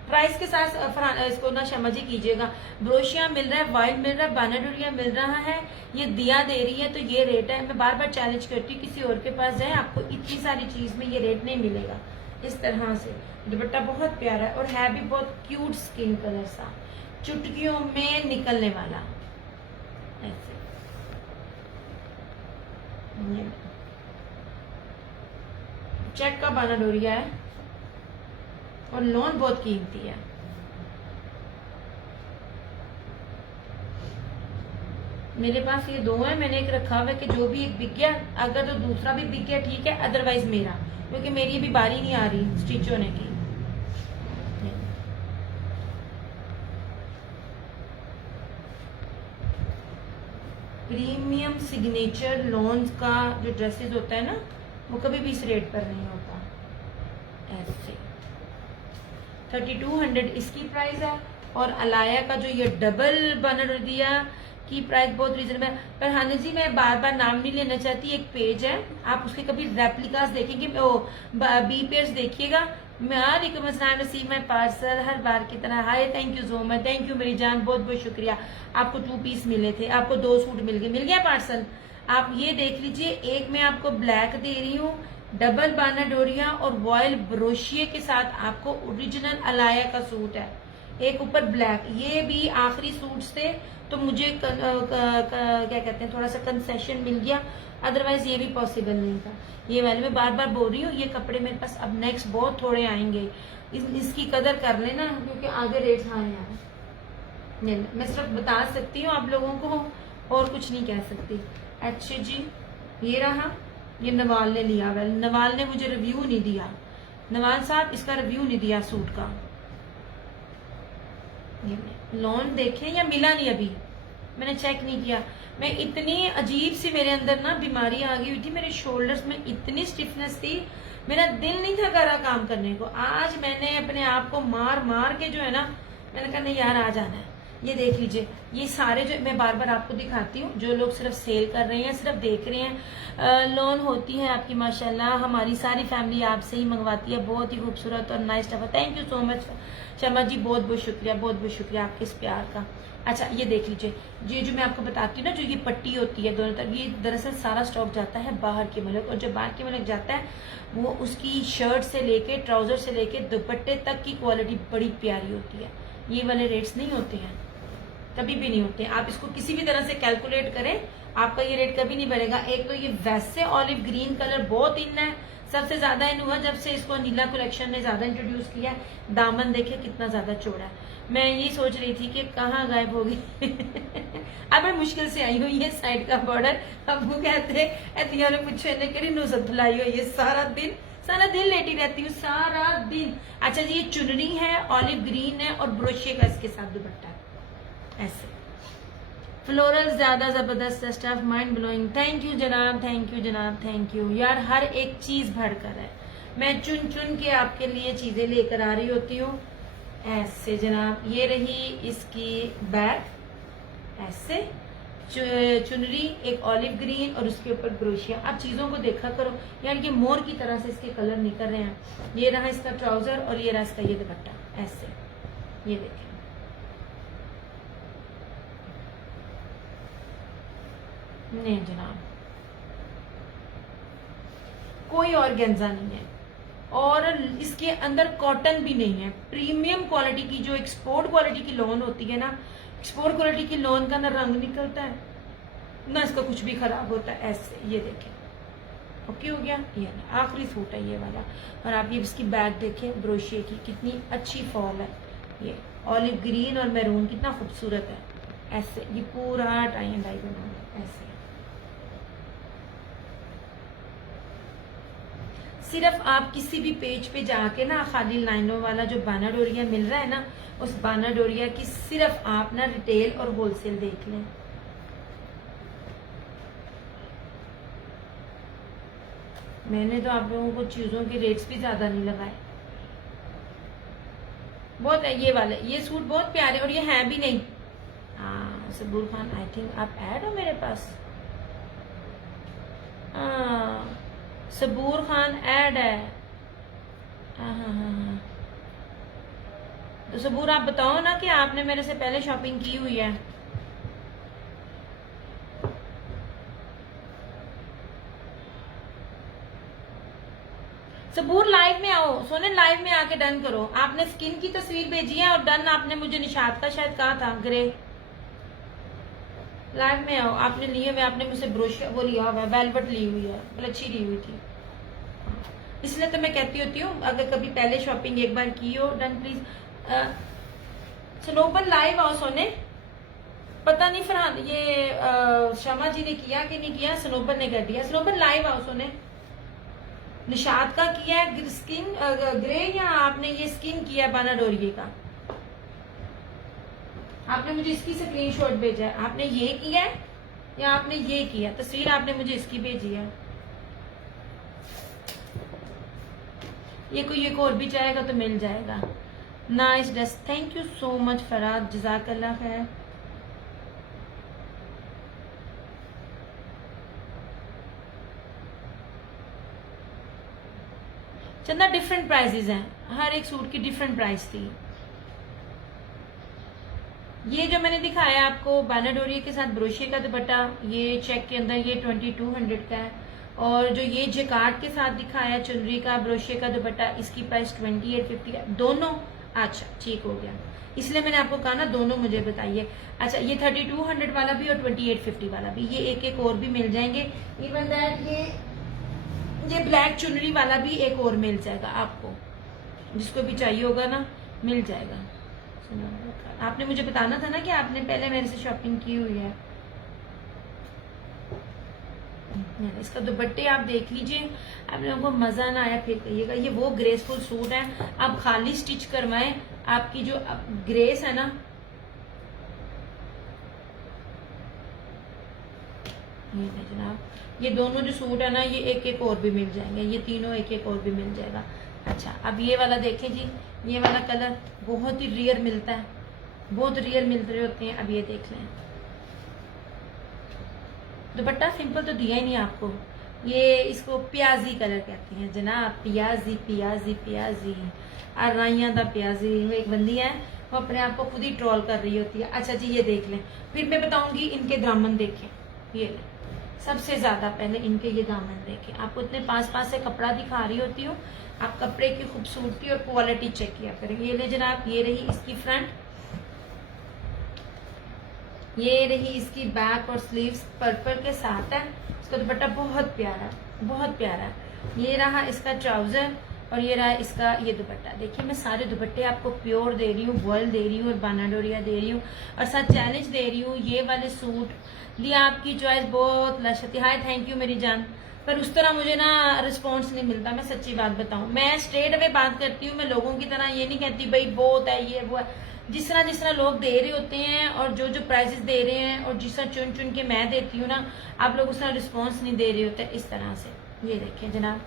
प्राइस के साथ इसको ना शम्मा जी कीजिएगा। ब्रोशिया मिल रहा है, वाइल मिल रहा है, बानाडोरिया मिल रहा है, ये दिया दे रही है तो ये रेट है। मैं बार बार चैलेंज करती हूँ किसी और के पास जाए, आपको इतनी सारी चीज में ये रेट नहीं मिलेगा। इस तरह से दुपट्टा बहुत प्यारा है और है भी बहुत क्यूट स्किन कलर सा, चुटकियों में निकलने वाला। ऐसे चेक का बानाडोरिया है और लॉन बहुत कीमती है। मेरे पास ये 2 है, मैंने एक रखा हुआ है कि जो भी एक बिक गया, अगर तो दूसरा भी बिक गया ठीक है, अदरवाइज मेरा, क्योंकि मेरी अभी बारी नहीं आ रही स्टिच होने की। प्रीमियम सिग्नेचर लॉन्स का जो ड्रेसेस होता है ना, वो कभी भी इस रेट पर नहीं होता। ऐसे 3200 इसकी प्राइस है। और अलाया का जो ये डबल बनर दिया की प्राइस बहुत रीजनेबल है। पर हानि जी मैं बार बार नाम नहीं लेना चाहती, एक पेज है, आप उसके कभी रेप्लिकास देखेंगे, बी पेयर्स देखिएगा। वालेकुम अस्सलाम, रिसीव माय पार्सल हर बार की तरह। Hi, thank you so much, thank you मेरी जान, बहुत बहुत शुक्रिया। आपको 2 पीस मिले थे, आपको 2 सूट मिल गया पार्सल। आप ये देख लीजिए, एक मैं आपको ब्लैक दे रही हूँ, डबल बाना डोरिया और वॉयल ब्रोशिये के साथ आपको ओरिजिनल अलाया का सूट है, एक ऊपर ब्लैक। ये भी आखिरी सूट थे तो मुझे क्या कहते हैं, थोड़ा सा कंसेशन मिल गया, अदरवाइज ये भी पॉसिबल नहीं था। ये वाले मैं बार बार बोल रही हूँ, ये कपड़े मेरे पास अब नेक्स्ट बहुत थोड़े आएंगे, इसकी कदर कर लेना क्योंकि आगे रेट हाई है। मैं सिर्फ बता सकती हूँ आप लोगों को, और कुछ नहीं कह सकती। अच्छा जी, ये रहा, ये नवाल ने लिया हुआ, नवाल ने मुझे रिव्यू नहीं दिया, नवाल साहब इसका रिव्यू नहीं दिया सूट का। लॉन देखें या मिला नहीं, अभी मैंने चेक नहीं किया। मैं इतनी अजीब सी मेरे अंदर ना बीमारी आ गई हुई थी, मेरे शोल्डर्स में इतनी स्टिफनेस थी, मेरा दिल नहीं था कर रहा काम करने को। आज मैंने अपने आप को मार मार के जो है ना, मैंने कहा नहीं यार आ जाना है। ये देख लीजिए, ये सारे जो मैं बार बार आपको दिखाती हूँ, जो लोग सिर्फ सेल कर रहे हैं, सिर्फ देख रहे हैं, लोन होती है आपकी माशाल्लाह, हमारी सारी फैमिली आपसे ही मंगवाती है। बहुत ही खूबसूरत और नाइस स्टफ है। Thank you so much Sharma ji, बहुत बहुत शुक्रिया, बहुत बहुत शुक्रिया आपके इस प्यार का। अच्छा ये देख लीजिए, ये जो मैं आपको बताती हूँ ना, जो ये पट्टी होती है दोनों तरफ, ये दरअसल सारा स्टॉक जाता है बाहर के मुल्क, और जो बाहर के मुल्क जाता है वो उसकी शर्ट से लेके ट्राउजर से लेके दुपट्टे तक की क्वालिटी बड़ी प्यारी होती है। ये वाले रेट्स नहीं होते हैं, कभी भी नहीं होते। आप इसको किसी भी तरह से कैलकुलेट करें, आपका ये रेट कभी नहीं बढ़ेगा। एक तो ये वैसे ऑलिव ग्रीन कलर बहुत इन है, सबसे ज्यादा इन हुआ जब से इसको नीला कलेक्शन ने ज्यादा इंट्रोड्यूस किया है। दामन देखे कितना ज्यादा चौड़ा है। मैं यही सोच रही थी कि कहाँ गायब होगी अब मैं मुश्किल से आई हुई है साइड का बॉर्डर। अब वो कहते हैं ने पूछे ने करी नुजत लाई हुई है, सारा दिन लेटी रहती हूँ सारा दिन। अच्छा जी, ये चुनरी है, ऑलिव ग्रीन है और ब्रोशिये का इसके साथ दुपट्टा है। ऐसे फ्लोरल ज्यादा जबरदस्त stuff, mind blowing. Thank you जनाब, थैंक यू जनाब, थैंक यू यार। हर एक चीज भरकर है, मैं चुन चुन के आपके लिए चीजें लेकर आ रही होती हूँ। ऐसे जनाब, ये रही इसकी बैग, ऐसे चुनरी एक ऑलिव ग्रीन और उसके ऊपर ब्रोशिया। आप चीजों को देखा करो यार, ये मोर की तरह से इसके कलर निकल रहे हैं। ये रहा इसका ट्राउजर और ये रहा इसका ये दुपट्टा। ऐसे ये देखें, नहीं जनाब कोई ऑर्गेन्जा नहीं है, और इसके अंदर कॉटन भी नहीं है। प्रीमियम क्वालिटी की, जो एक्सपोर्ट क्वालिटी की लॉन होती है ना, एक्सपोर्ट क्वालिटी की लॉन का ना रंग निकलता है ना इसका कुछ भी खराब होता है। ऐसे ये देखें, ओके हो गया। ये आखिरी सूट है ये वाला, और आप ये इसकी बैक देखें ब्रोशिए की, कितनी अच्छी फॉल है। ये ऑलिव ग्रीन और मैरून कितना खूबसूरत है। ऐसे ये पूरा टाई एंड डाई बना है ऐसे। सिर्फ आप किसी भी पेज पे जाके ना खाली लाइनों वाला जो बाना डोरिया मिल रहा है ना, उस बाना डोरिया की सिर्फ आप ना रिटेल और होलसेल देख लें। मैंने तो आप लोगों को चीजों के रेट्स भी ज्यादा नहीं लगाए। बहुत है ये वाले, ये सूट बहुत प्यारे, और ये है भी नहीं। हाँ सबूर खान, आई थिंक आप ऐड हो मेरे पास। सबूर खान ऐड है। हाँ। तो सबूर आप बताओ ना कि आपने मेरे से पहले शॉपिंग की हुई है। सबूर लाइव में आओ, सोने लाइव में आके डन करो। आपने स्किन की तस्वीर भेजी है और डन आपने मुझे निशात का शायद कहा था ग्रे। लाइव में आओ, आपने लिए हुए, आपने मुझसे ब्रोशिया वो लिया हुआ है, वेलवेट ली हुई है, बड़ी अच्छी ली हुई थी। इसलिए तो मैं कहती होती हूँ अगर कभी पहले शॉपिंग एक बार की हो, डन प्लीज। स्नोबल लाइव आओ सोने। पता नहीं फरहान ये शमा जी ने किया कि नहीं किया, स्नोबल ने कर दिया। स्नोबल लाइव आओ सोने। निशात का किया है स्किन ग्रे, या आपने ये स्किन किया बाना डोरिये का? आपने मुझे इसकी स्क्रीनशॉट भेजा है। आपने ये किया है या आपने ये किया? तस्वीर आपने मुझे इसकी भेजी है। ये कोई एक और भी चाहेगा तो मिल जाएगा। Nice dress, thank you so much Farhad, जज़ाकल्लाह खैर। चंदा डिफरेंट प्राइसेस हैं, हर एक सूट की डिफरेंट प्राइस थी। ये जो मैंने दिखाया आपको बाना डोरिया के साथ ब्रोशिया का दुपट्टा, ये चेक के अंदर, ये 2200 का है। और जो ये जेकार्ड के साथ दिखाया चुनरी का ब्रोशिया का दुपट्टा, इसकी प्राइस 2850 है। दोनों अच्छा ठीक हो गया, इसलिए मैंने आपको कहा ना दोनों मुझे बताइए। अच्छा ये 3200 वाला भी और 2850 वाला भी, ये एक एक और भी मिल जाएंगे। इवन दैट ये ब्लैक चुनरी वाला भी एक और मिल जाएगा आपको, जिसको भी चाहिए होगा ना मिल जाएगा। आपने मुझे बताना था ना कि आपने पहले मेरे से शॉपिंग की हुई है। इसका दुपट्टे आप देख लीजिए, आप लोगों को मजा ना आया फिर कहिएगा। ये वो ग्रेसफुल सूट है, आप खाली स्टिच करवाएं, आपकी जो ग्रेस है ना, ये जनाब, ये दोनों जो सूट है ना, ये एक एक और भी मिल जाएंगे, ये तीनों एक एक और भी मिल जाएगा। अच्छा अब ये वाला देखें जी, ये वाला कलर बहुत ही रियर मिलता है, बहुत रियर मिल रहे होते हैं। अब ये देख लें, दुपट्टा सिंपल तो दिया ही नहीं आपको। ये इसको प्याजी कलर कहते हैं जनाब, प्याजी प्याजी प्याजी, अराइया दा प्याजी। वो एक बंदी है, वो अपने आप को खुद ही ट्रोल कर रही होती है। अच्छा जी ये देख लें, फिर मैं बताऊंगी इनके दामन देखें। ये लें, सबसे ज्यादा पहले इनके ये दामन देखें। आपको इतने पास पास से कपड़ा दिखा रही होती हूँ, आप कपड़े की खूबसूरती और क्वालिटी चेक किया करें। ये ले जनाब, ये रही इसकी फ्रंट, ये रही इसकी बैक और स्लीव्स पर्पल के साथ है। इसका दुपट्टा बहुत प्यारा, बहुत प्यारा। ये रहा इसका ट्राउजर और ये रहा इसका ये दुपट्टा। देखिए मैं सारे दुपट्टे आपको प्योर दे रही हूँ, वर्ल्ड दे रही हूँ और बाना डोरिया दे रही हूँ, और साथ चैलेंज दे रही हूँ। ये वाले सूट लिए आपकी चॉइस बहुत लशती। हाय थैंक यू मेरी जान, पर उस तरह मुझे ना रिस्पॉन्स नहीं मिलता। मैं सच्ची बात बताऊं, मैं स्ट्रेट अवे बात करती हूँ, मैं लोगों की तरह ये नहीं कहती भाई बहुत है ये वो है। जिस तरह लोग दे रहे होते हैं और जो जो प्राइजेस दे रहे हैं और जिस तरह चुन चुन के मैं देती हूँ ना, आप लोग उस तरह रिस्पॉन्स नहीं दे रहे होते इस तरह से। ये देखें जनाब,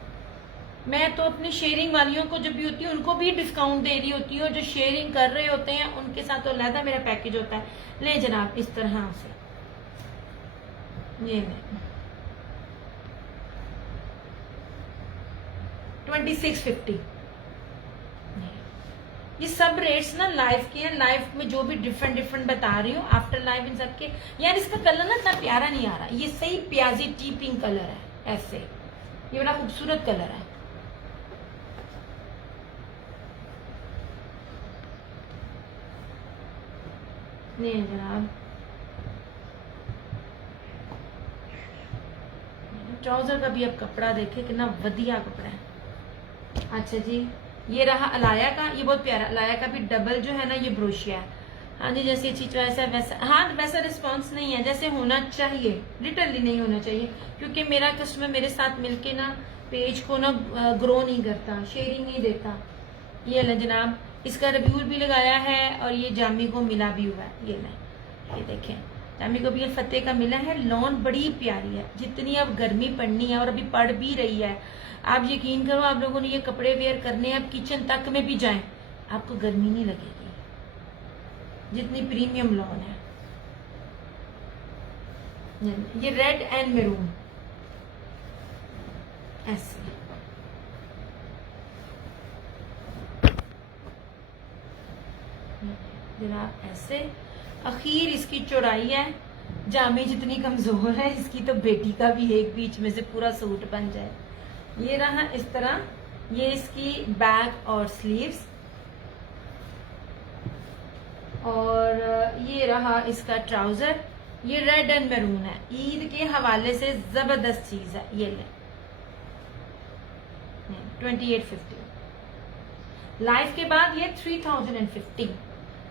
मैं तो अपनी शेयरिंग वालियों को जब भी होती हूँ उनको भी डिस्काउंट दे रही होती हूँ, जो शेयरिंग कर रहे होते हैं उनके साथ तो अलग मेरा पैकेज होता है। ले जनाब इस तरह से, ये मैं 2650। ये सब रेट्स ना लाइव के हैं, लाइव में जो भी डिफरेंट बता रही हूँ, आफ्टर लाइव इन सब के। यार इसका कलर ना इतना प्यारा नहीं आ रहा, ये सही प्याजी टी पिंक कलर है ऐसे। ये बड़ा खूबसूरत कलर है। नहीं जनाब, ट्राउजर का भी अब कपड़ा देखे कितना वधिया कपड़ा है। अच्छा जी, ये रहा अलाया का, ये बहुत प्यारा अलाया का भी डबल जो है ना ये ब्रोशिया है। हाँ जी, जैसी चीज वैसा वैसा, हाँ वैसा रिस्पांस नहीं है जैसे होना चाहिए, लिटरली नहीं होना चाहिए, क्योंकि मेरा कस्टमर मेरे साथ मिलके ना पेज को ना ग्रो नहीं करता, शेयरिंग नहीं देता। ये ले जनाब, इसका रिव्यू भी लगाया है और ये जामी को मिला भी हुआ है। ये देखें, जामी को भी फतेह का मिला है। लॉन बड़ी प्यारी है, जितनी अब गर्मी पड़नी है और अभी पड़ भी रही है, आप यकीन करो आप लोगों ने ये कपड़े वेयर करने हैं, आप किचन तक में भी जाएं आपको गर्मी नहीं लगेगी, जितनी प्रीमियम लॉन है। ये रेड एंड मैरून ऐसे, जनाब ऐसे। आखिर इसकी चौड़ाई है, जामे जितनी कमजोर है इसकी तो बेटी का भी एक बीच में से पूरा सूट बन जाए। ये रहा इस तरह, ये इसकी बैक और स्लीव्स, और ये रहा इसका ट्राउजर। ये रेड एंड मैरून है, ईद के हवाले से जबरदस्त चीज है। ये ले 2850 लाइफ के बाद ये 3050।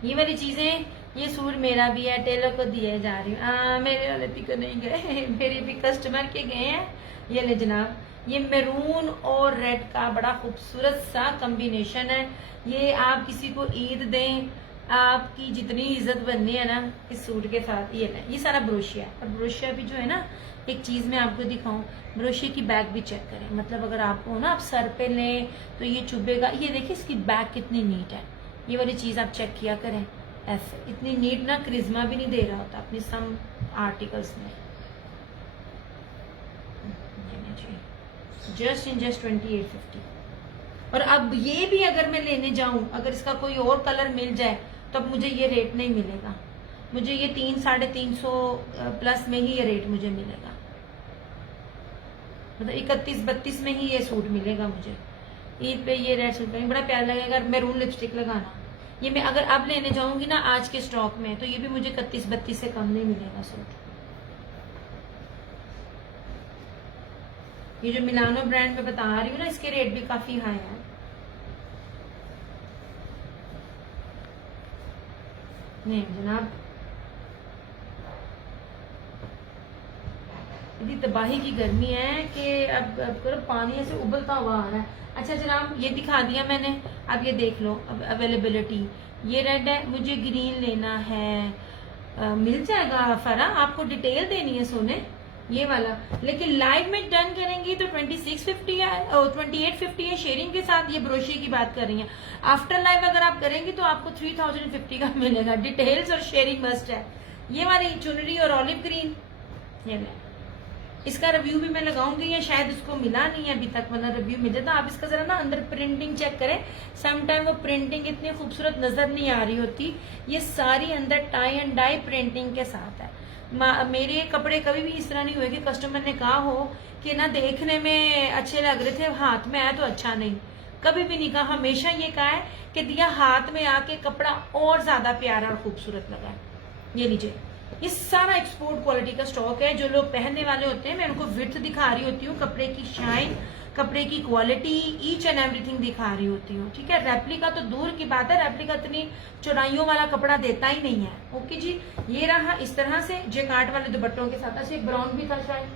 ये वाली चीजें, ये सूट मेरा भी है, टेलर को दिए जा रही हूँ। मेरे वाले को नहीं गए, मेरे भी कस्टमर के गए हैं। ये ले जनाब, ये मैरून और रेड का बड़ा खूबसूरत सा कॉम्बिनेशन है। ये आप किसी को ईद दें, आपकी जितनी इज्जत बननी है ना इस सूट के साथ। ये ले, ये सारा ब्रोशिया है। और ब्रोशिया भी जो है ना, एक चीज मैं आपको दिखाऊं, ब्रोशिया की बैक भी चेक करें, मतलब अगर आपको ना आप सर पे लें तो ये चुभेगा। ये देखिए इसकी बैक कितनी नीट है, ये वाली चीज आप चेक किया करें। ऐसे इतनी नीट ना क्रिज्मा भी नहीं दे रहा होता अपनी सम आर्टिकल्स में। जस्ट 2850। और अब ये भी अगर मैं लेने जाऊं, अगर इसका कोई और कलर मिल जाए तो अब मुझे ये रेट नहीं मिलेगा, मुझे ये 300-350 प्लस में ही ये रेट मुझे मिलेगा, मतलब 31-32 में ही ये सूट मिलेगा मुझे। ईद पे ये रेड सूट बड़ा प्यारा लगेगा। मैरून लिपस्टिक लगाना, ये मैं अगर अब लेने जाऊंगी ना आज के स्टॉक में तो ये भी मुझे 31-32 से कम नहीं मिलेगा सूट। ये जो मिलानो ब्रांड में बता रही हूँ ना, इसके रेट भी काफी हाई है। नहीं जनाब, इतनी तबाही की गर्मी है कि अब करो पानी ऐसे उबलता हुआ आ रहा है। अच्छा जनाब, ये दिखा दिया मैंने, अब ये देख लो अब अवेलेबिलिटी। ये रेड है, मुझे ग्रीन लेना है, मिल जाएगा। फरा आपको डिटेल देनी है सोने, ये वाला। लेकिन लाइव में डन करेंगी तो 2650 है और 2850 है शेयरिंग के साथ। ये ब्रोशे की बात कर रही हैं। आफ्टर लाइव अगर आप करेंगी तो आपको 3050 का मिलेगा। डिटेल्स और शेयरिंग मस्ट है। ये वाली चुनरी और ऑलिव ग्रीन, ये ले, इसका रिव्यू भी मैं लगाऊंगी, या शायद उसको मिला नहीं है अभी तक, वरना रिव्यू मिल जाता। आप इसका जरा ना अंदर प्रिंटिंग चेक करें, समटाइम वो प्रिंटिंग इतनी खूबसूरत नजर नहीं आ रही होती। ये सारी अंदर टाई एंड डाई प्रिंटिंग के साथ है। मेरे कपड़े कभी भी इस तरह नहीं हुए कि कस्टमर ने कहा हो कि ना देखने में अच्छे लग रहे थे, हाथ में आया तो अच्छा नहीं, कभी भी नहीं कहा। हमेशा ये कहा है कि दिया हाथ में आके कपड़ा और ज्यादा प्यारा और खूबसूरत लगा है। ये लीजिए, ये सारा एक्सपोर्ट क्वालिटी का स्टॉक है। जो लोग पहनने वाले होते हैं, मैं उनको विड्थ दिखा रही होती हूँ, कपड़े की शाइन, कपड़े की क्वालिटी, ईच एंड एवरीथिंग दिखा रही होती हूँ। ठीक है, रेप्लिका तो दूर की बात है, रेप्लिका इतनी चौड़ाइयों वाला कपड़ा देता ही नहीं है। ओके जी, ये रहा इस तरह से जेकार्ड वाले दुपट्टों के साथ। अच्छा, एक ब्राउन भी था शायद,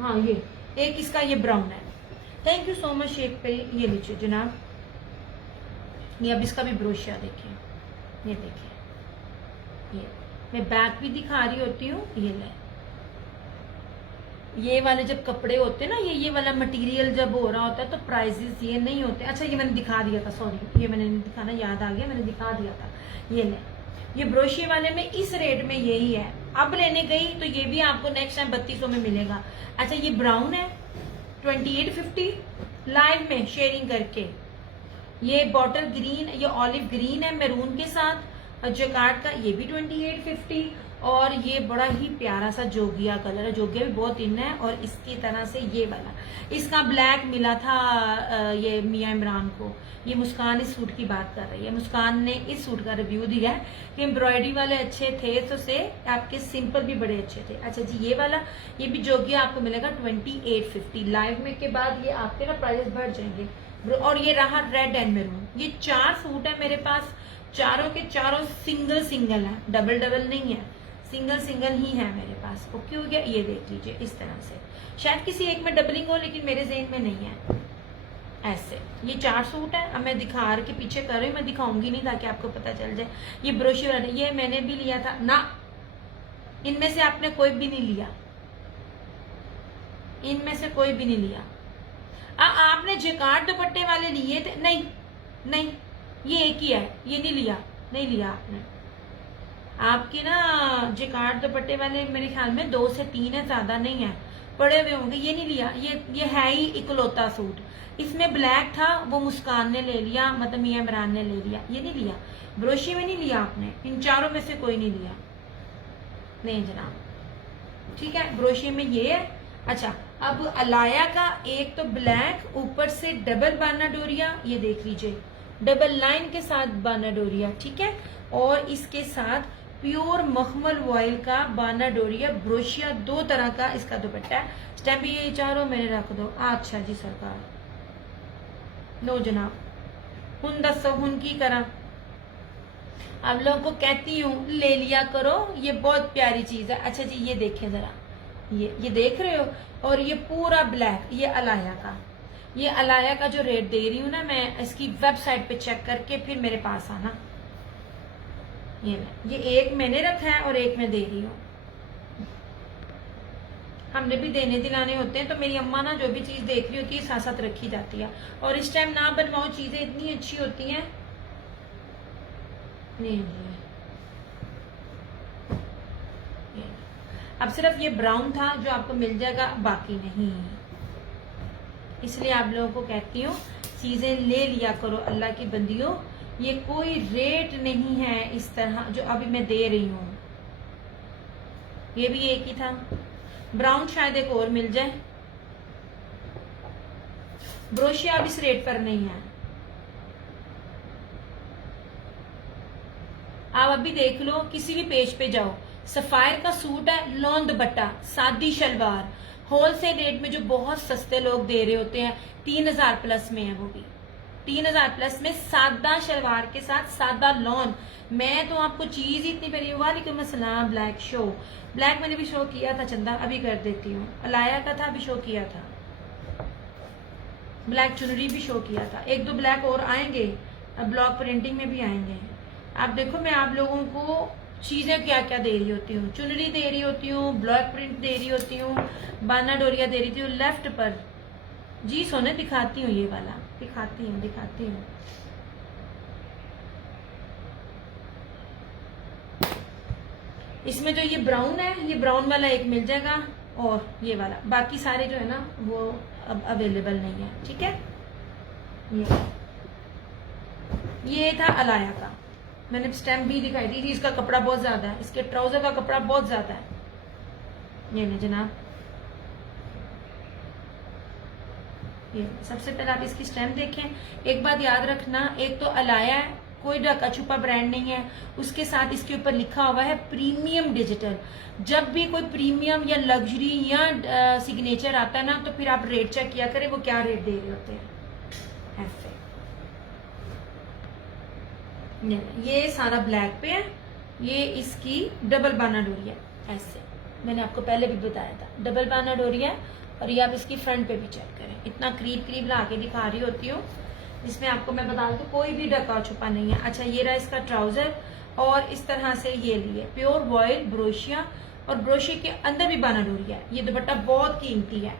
हाँ ये एक इसका ये ब्राउन है। Thank you so much Sheikh पे। ये लीजिए जनाब, ये अब इसका भी ब्रोशिया देखिए, ये देखिए, ये मैं बैक भी दिखा रही होती हूँ। ये ले, ये वाले जब कपड़े होते हैं ना, ये वाला मटेरियल जब हो रहा होता है तो प्राइसेस ये नहीं होते। अच्छा, ये मैंने दिखा दिया था, सॉरी, ये मैंने नहीं दिखाना, याद आ गया, मैंने दिखा दिया था। ये ले, ये ब्रोशिये वाले में इस रेट में यही है। अब लेने गई तो ये भी आपको नेक्स्ट टाइम 3200 में मिलेगा। अच्छा, ये ब्राउन है 2850 लाइव में शेयरिंग करके। ये बॉटल ग्रीन, ये ऑलिव ग्रीन है मैरून के साथ जेकार्ड का, ये भी 2850। और ये बड़ा ही प्यारा सा जोगिया कलर है, जोगिया भी बहुत इन है। और इसकी तरह से ये वाला, इसका ब्लैक मिला था ये मियां इमरान को। ये मुस्कान इस सूट की बात कर रही है, मुस्कान ने इस सूट का रिव्यू दिया है कि एम्ब्रॉयडरी वाले अच्छे थे तो से आपके सिंपल भी बड़े अच्छे थे। अच्छा जी, ये वाला ये भी जोगिया आपको मिलेगा 2850। लाइव में के बाद ये आपके ना प्राइस बढ़ जाएंगे। और ये रहा रेड एंड मेरून। ये 4 सूट है मेरे पास, चारों के चारों सिंगल सिंगल है, डबल डबल नहीं है, सिंगल सिंगल ही है मेरे पास। ओके हो गया, ये देख लीजिए इस तरह से। शायद किसी एक में डबलिंग हो लेकिन मेरे ज़हन में नहीं है। ऐसे ये 4 सूट है। अब मैं दिखा के पीछे कर रही हूँ, मैं दिखाऊंगी नहीं ताकि आपको पता चल जाए। ये ब्रोशर वाला ये मैंने भी लिया था ना, इनमें से आपने कोई भी नहीं लिया, इनमें से कोई भी नहीं लिया। आपने जिकार्ड दुपट्टे वाले लिए थे? नहीं नहीं, ये एक ही है, ये नहीं लिया, नहीं लिया आपने। आपकी ना जिकार्ड दुपट्टे वाले मेरे ख्याल में 2 से 3 है, ज्यादा नहीं है, पड़े हुए होंगे, ये नहीं लिया। ये है ही इकलौता सूट। इसमें ब्लैक था, वो मुस्कान ने ले लिया, मतलब मियां इमरान ने ले लिया, ये नहीं लिया। ब्रोशी में नहीं लिया आपने, इन चारों में से कोई नहीं लिया, नहीं जनाब। ठीक है, ब्रोशी में ये है। अच्छा, अब अलाया का एक तो ब्लैक ऊपर से डबल बाना डोरिया, ये देख लीजिए, डबल लाइन के साथ बाना डोरिया, ठीक है। और इसके साथ प्योर मखमल वॉयल का बाना डोरिया ब्रोशिया, 2 तरह का इसका दुपट्टा है। स्टैम्प ये चारों मैंने रख दो। अच्छा जी सरकार, नो जनाब, हुन दसो हुन की करा। आप लोगों को कहती हूँ ले लिया करो, ये बहुत प्यारी चीज है। अच्छा जी, ये देखें जरा, ये देख रहे हो, और ये पूरा ब्लैक, ये अलाया का, ये अलाया का जो रेट दे रही हूँ ना मैं, इसकी वेबसाइट पे चेक करके फिर मेरे पास आना। ये एक मैंने रखा है और एक मैं दे रही हूँ। हमने भी देने दिलाने होते हैं, तो मेरी अम्मा ना जो भी चीज देख रही होती है साथ साथ रखी जाती है। और इस टाइम ना बनवाओ, चीजें इतनी अच्छी होती हैं। नहीं अब सिर्फ ये ब्राउन था जो आपको मिल जाएगा, बाकी नहीं। इसलिए आप लोगों को कहती हूँ चीजें ले लिया करो अल्लाह की बंदियों। ये कोई रेट नहीं है इस तरह जो अभी मैं दे रही हूँ। ये भी एक ही था, ब्राउन शायद एक और मिल जाए। ब्रोशिया अब इस रेट पर नहीं है। आप अभी देख लो, किसी भी पेज पे जाओ, सफायर का सूट है, लॉन दुपट्टा, सादी शलवार, होलसेल रेट में जो बहुत सस्ते लोग दे रहे होते हैं, 3000 प्लस में है, वो भी 3000 प्लस में, सादा शलवार के साथ सादा लॉन। मैं तो आपको चीज ही इतनी प्यारी। वालेकुम अस्सलाम। ब्लैक शो, ब्लैक मैंने भी शो किया था चंदा, अभी कर देती हूँ। अलाया का था, अभी शो किया था। ब्लैक चुनरी भी शो किया था। 1-2 ब्लैक और आएंगे, अब ब्लॉक प्रिंटिंग में भी आएंगे। आप देखो मैं आप लोगों को चीजें क्या क्या दे रही होती हूँ, चुनरी दे रही होती हूँ, ब्लॉक प्रिंट दे रही होती हूँ, बाना डोरिया दे रही थी। लेफ्ट पर जी सोने दिखाती हूँ, ये वाला दिखाती हूँ। इसमें जो ये ब्राउन है, ये ब्राउन वाला एक मिल जाएगा, और ये वाला, बाकी सारे जो है ना वो अब अवेलेबल नहीं है। ठीक है, ये था अलाया का, मैंने स्टैम्प भी दिखाई थी। इसका कपड़ा बहुत ज्यादा है, इसके ट्राउजर का कपड़ा बहुत ज्यादा है। ये ना जनाब, ये सबसे पहले आप इसकी स्टैम्प देखें। एक बात याद रखना, एक तो अलाया है, कोई ढका छुपा ब्रांड नहीं है, उसके साथ इसके ऊपर लिखा हुआ है प्रीमियम डिजिटल। जब भी कोई प्रीमियम या लग्जरी या सिग्नेचर आता है ना, तो फिर आप रेट चेक किया करें वो क्या रेट दे रहे होते हैं। ऐसे ये सारा ब्लैक पे है, ये इसकी डबल बाना डोरी है। ऐसे मैंने आपको पहले भी बताया था, डबल बाना डोरी है। और ये आप इसकी फ्रंट पे भी चेक करें, इतना करीब ला के दिखा रही होती हूँ, इसमें आपको मैं बता दूं कोई भी ढका छुपा नहीं है। अच्छा, ये रहा इसका ट्राउजर, और इस तरह से ये लिए प्योर वॉयल ब्रोशिया, और ब्रोशिया के अंदर भी बाना डोरी है। ये दुपट्टा बहुत कीमती है,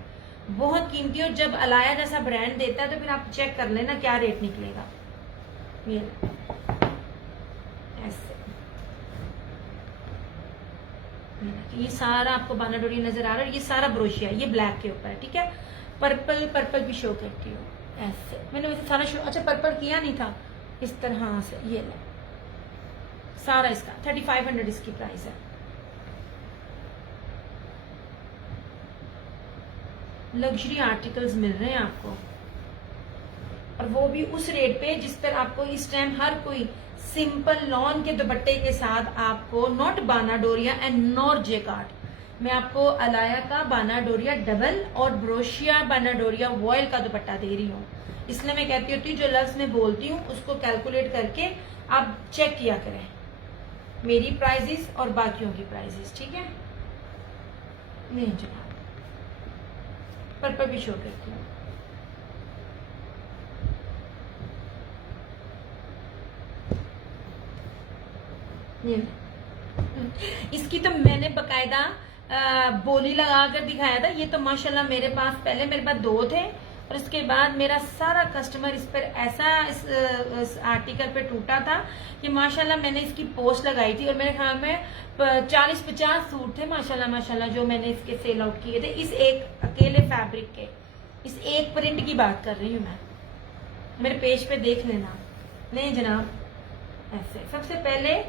बहुत कीमती। और जब अलाया जैसा ब्रांड देता है तो फिर आप चेक कर लेना क्या रेट निकलेगा। ये ऐसे, ये सारा आपको बाना डोरी नजर आ रहा है, ये सारा ब्रोशिया, ये ब्लैक के ऊपर है। ठीक है, पर्पल भी शो करती हूँ ऐसे। मैंने वैसे सारा शो, अच्छा पर्पल किया नहीं था, इस तरह से ये ले सारा। इसका 3500 इसकी प्राइस है। लग्जरी आर्टिकल्स मिल रहे हैं आपको, और वो भी उस रेट पे जिस पर आपको इस टाइम हर कोई सिंपल लॉन के दुपट्टे के साथ आपको नॉट बाना डोरिया एंड नॉट जेकार्ड, मैं आपको अलाया का बाना डोरिया डबल और ब्रोशिया बाना डोरिया वॉयल का दुपट्टा दे रही हूँ। इसलिए मैं कहती होती हूँ जो लफ्ज मैं बोलती हूँ उसको कैलकुलेट करके आप चेक किया करें, मेरी प्राइजेस और बाकियों की प्राइजेस, ठीक है। नहीं जनाब, पर्पल भी शो करती हूँ। इसकी तो मैंने बकायदा बोली लगा कर दिखाया था। ये तो माशाल्लाह मेरे पास पहले मेरे पास 2 थे और इसके बाद मेरा सारा कस्टमर इस पर ऐसा इस आर्टिकल पे टूटा था कि माशाल्लाह मैंने इसकी पोस्ट लगाई थी और मेरे ख्याल में 40-50 सूट थे माशाल्लाह माशाल्लाह जो मैंने इसके सेल आउट किए थे, इस एक अकेले फैब्रिक के, इस एक प्रिंट की बात कर रही हूँ मैं, मेरे पेज पे देख लेना। नहीं जनाब, ऐसे सबसे पहले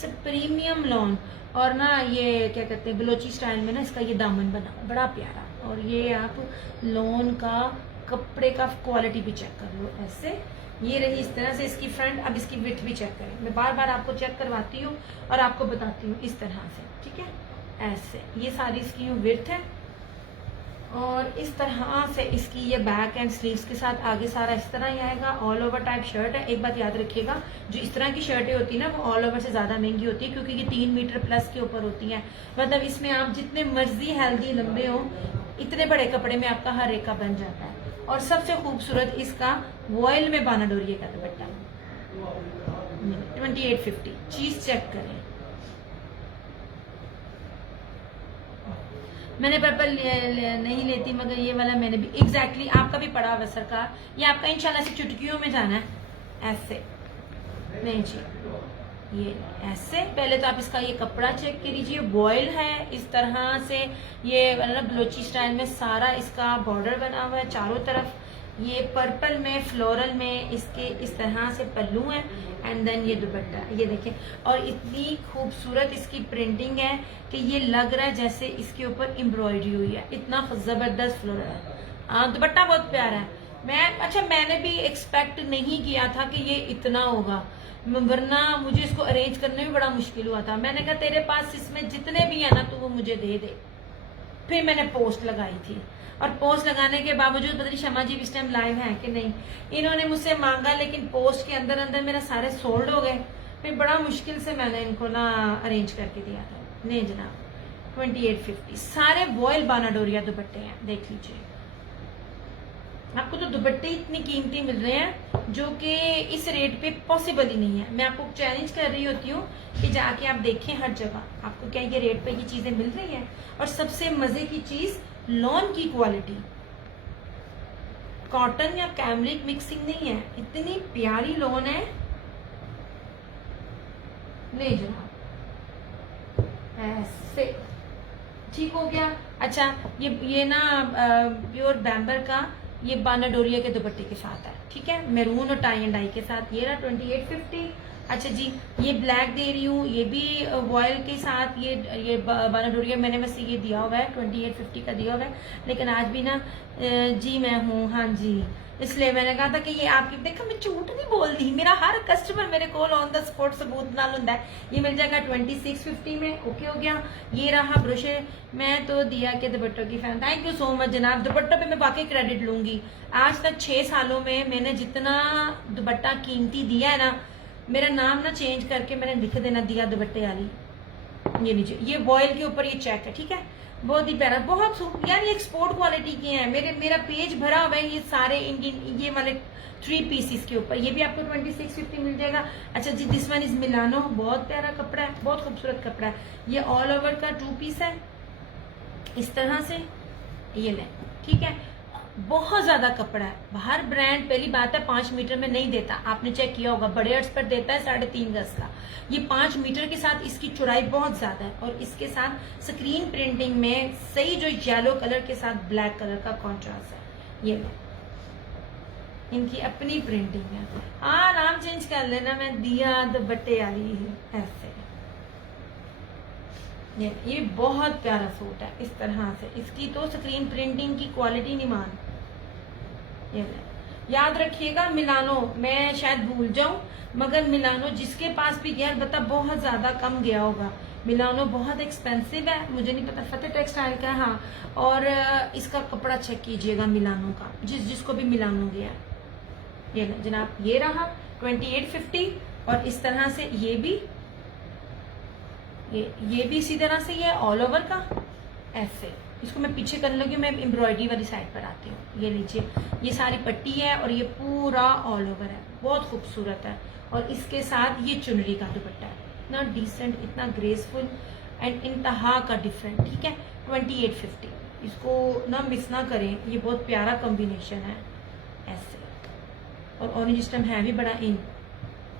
सब प्रीमियम लॉन और ना ये क्या कहते हैं बलोची स्टाइल में ना इसका ये दामन बना बड़ा प्यारा, और ये आप लॉन का कपड़े का क्वालिटी भी चेक कर लो। ऐसे ये रही इस तरह से इसकी फ्रंट। अब इसकी विड्थ भी चेक करें, मैं बार बार आपको चेक करवाती हूँ और आपको बताती हूँ इस तरह से, ठीक है। ऐसे ये सारी इसकी विड्थ है और इस तरह से इसकी ये बैक एंड स्लीव्स के साथ आगे सारा इस तरह ही आएगा। ऑल ओवर टाइप शर्ट है। एक बात याद रखिएगा, जो इस तरह की शर्टें होती है ना वो ऑल ओवर से ज्यादा महंगी होती है क्योंकि ये 3 मीटर प्लस के ऊपर होती हैं। मतलब इसमें आप जितने मर्जी हेल्दी लंबे हो, इतने बड़े कपड़े में आपका हर एक का बन जाता है। और सबसे खूबसूरत इसका वॉयल में बाना डोरिया का दुपट्टा 2850। चीज चेक करें, मैंने पर्पल नहीं लेती मगर ये वाला मैंने भी एग्जैक्टली आपका भी पड़ा हुआ सरकार। ये आपका इंशाल्लाह से चुटकियों में जाना है। ऐसे नहीं जी, ये ऐसे पहले तो आप इसका ये कपड़ा चेक कीजिए, बॉयल है इस तरह से। ये मतलब बलोची स्टाइल में सारा इसका बॉर्डर बना हुआ है चारों तरफ। ये पर्पल में फ्लोरल में इसके इस तरह से पल्लू है एंड देन ये दुपट्टा ये देखिए। और इतनी खूबसूरत इसकी प्रिंटिंग है कि ये लग रहा है जैसे इसके ऊपर एम्ब्रॉयडरी हुई है, इतना जबरदस्त फ्लोरल है। दुपट्टा बहुत प्यारा है। मैंने भी एक्सपेक्ट नहीं किया था कि ये इतना होगा, वरना मुझे इसको अरेंज करने में बड़ा मुश्किल हुआ था। मैंने कहा तेरे पास इसमें जितने भी है ना तो वो मुझे दे दे। फिर मैंने पोस्ट लगाई थी और पोस्ट लगाने के बावजूद पता नहीं शमा जी इस टाइम लाइव है कि नहीं, इन्होंने मुझसे मांगा लेकिन पोस्ट के अंदर अंदर मेरा सारे सोल्ड हो गए। फिर बड़ा मुश्किल से मैंने इनको ना अरेंज करके दिया था। नहीं जनाब 2850 सारे वॉयल बाना डोरिया दुपट्टे हैं। देख लीजिए, आपको तो दुपट्टे इतनी कीमती मिल रहे हैं जो कि इस रेट पे पॉसिबल ही नहीं है। मैं आपको चैलेंज कर रही होती हूँ कि जाके आप देखें हर जगह आपको क्या ये रेट पे ये चीजें मिल रही हैं। और सबसे मजे की चीज लॉन की क्वालिटी, कॉटन या कैमरिक मिक्सिंग नहीं है, इतनी प्यारी लॉन है। नहीं जनाब ऐसे ठीक हो गया। अच्छा ये ना प्योर बैम्बर का ये बाना डोरिया के दुपट्टे के साथ है, ठीक है, मैरून और टाई एंड डाई के साथ। ये रहा 2850। अच्छा जी, ये ब्लैक दे रही हूँ, ये भी वॉयल के साथ। ये बाना डोरिया मैंने वैसे ये दिया हुआ है 2850 का दिया हुआ है, लेकिन आज भी ना जी मैं हूँ, हाँ जी, इसलिए मैंने कहा था कि ये आपकी देखा मैं झूठ नहीं बोल रही। मेरा हर कस्टमर मेरे को ऑन द स्पॉट सबूत नाल होता है। ये मिल जाएगा 2650 में। ओके हो गया। ये रहा ब्रोशे, मैं तो दिया के दुपट्टों की fan. Thank you so much जनाब। दुपट्टों पे मैं बाकी क्रेडिट लूंगी। आज तक 6 सालों में मैंने जितना दुपट्टा कीमती दिया है ना, मेरा नाम ना चेंज करके मैंने लिख देना दिया दुपट्टे वाली। ये नीचे ये वॉयल के ऊपर ये चेक है, ठीक है, बहुत ही प्यारा, बहुत यार ये एक्सपोर्ट क्वालिटी के हैं। मेरा पेज भरा हुआ है ये सारे ये वाले 3 पीसेस के ऊपर। ये भी आपको 2650 मिल जाएगा। अच्छा जी, दिस वन इज मिलानो, बहुत प्यारा कपड़ा है, बहुत खूबसूरत कपड़ा है। ये ऑल ओवर का 2 पीस है इस तरह से, ये ले, ठीक है, बहुत ज्यादा कपड़ा है। हर ब्रांड पहली बात है 5 मीटर में नहीं देता, आपने चेक किया होगा, बड़े अर्ट्स पर देता है 3.5 गज का। ये 5 मीटर के साथ इसकी चौड़ाई बहुत ज्यादा है और इसके साथ स्क्रीन प्रिंटिंग में सही जो येलो कलर के साथ ब्लैक कलर का कॉन्ट्रास्ट है। ये इनकी अपनी प्रिंटिंग है। हाँ, नाम चेंज कर लेना, मैं दिया दुपट्टे वाली ऐसे। ये बहुत प्यारा सूट है इस तरह से, इसकी तो स्क्रीन प्रिंटिंग की क्वालिटी नहीं मान। ये याद रखिएगा मिलानो, मैं शायद भूल जाऊं मगर मिलानो जिसके पास भी गया बता बहुत ज्यादा कम गया होगा। मिलानो बहुत एक्सपेंसिव है, मुझे नहीं पता फतेह टेक्सटाइल का है हाँ। और इसका कपड़ा चेक कीजिएगा मिलानो का, जिसको भी मिलानो गया। ये जनाब ये रहा 2850 और इस तरह से ये भी इसी तरह से ये ऑल ओवर का ऐसे। इसको मैं पीछे कर लूंगी, मैं एम्ब्रॉयडरी वाली साइड पर आती हूँ। ये नीचे ये सारी पट्टी है और ये पूरा ऑल ओवर है, बहुत खूबसूरत है। और इसके साथ ये चुनरी का दुपट्टा है, इतना डिसेंट, इतना ग्रेसफुल एंड इंतहा का डिफरेंट। ठीक है 2850, इसको ना मिस ना करें, ये बहुत प्यारा कॉम्बिनेशन है ऐसे। और ऑरेंज स्टम है भी बड़ा इन,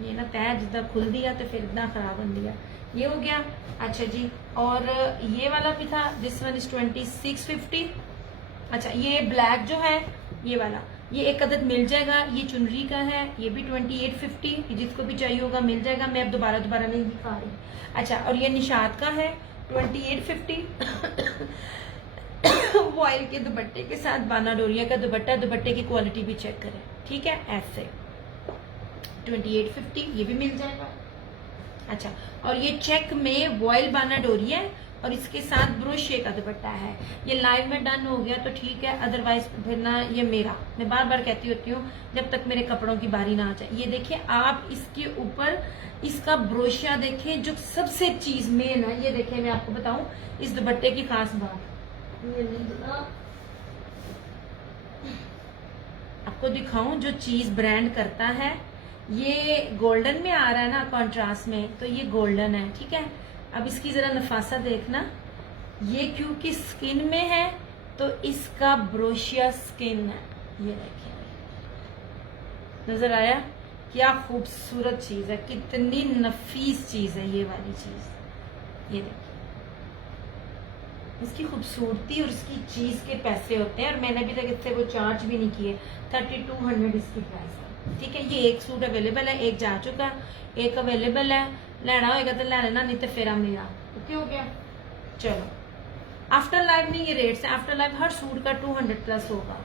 ये ना तय जितना खुल दिया तो फिर इतना खराब बन दिया। ये हो गया। अच्छा जी, और ये वाला भी था, दिस वन इज 2650। अच्छा ये ब्लैक जो है ये वाला, ये एक अदद मिल जाएगा, ये चुनरी का है, ये भी 2850, जिसको भी चाहिए होगा मिल जाएगा। मैं अब दोबारा नहीं दिखा रही। अच्छा और ये निशात का है 2850 वॉयल के दुपट्टे के साथ, बाना डोरिया का दुपट्टा, दुपट्टे की क्वालिटी भी चेक करें। ठीक है ऐसे 2850 ये भी मिल जाएगा। अच्छा और ये चेक में वॉयल बाना डोरिया है और इसके साथ ब्रोशे का दुपट्टा है। ये लाइव में डन हो गया तो ठीक है, अदरवाइज फिर ना ये मेरा, मैं बार बार कहती होती हूँ जब तक मेरे कपड़ों की बारी ना आ जाए। ये देखिए आप इसके ऊपर इसका ब्रोशिया देखें, जो सबसे चीज मेन है। ये देखिए मैं आपको बताऊं इस दुपट्टे की खास बात, ये आपको दिखाऊं जो चीज ब्रांड करता है। ये गोल्डन में आ रहा है ना कॉन्ट्रास्ट में, तो ये गोल्डन है। ठीक है अब इसकी जरा नफासा देखना, ये क्योंकि स्किन में है तो इसका ब्रोशिया स्किन है। ये देखिए नजर आया, क्या खूबसूरत चीज है, कितनी नफीस चीज है ये वाली चीज। ये देखिए इसकी खूबसूरती और इसकी चीज के पैसे होते हैं, और मैंने अभी तक इससे वो चार्ज भी नहीं किए। 3200 इसकी प्राइस है। ठीक है ये एक सूट अवेलेबल है, एक जा चुका, एक अवेलेबल है, लेना होगा तो ले लेना, नहीं तो फिर मेरा ओके हो गया। चलो आफ्टर लाइव नहीं, ये रेट्स है आफ्टर लाइव, हर सूट का 200 प्लस होगा,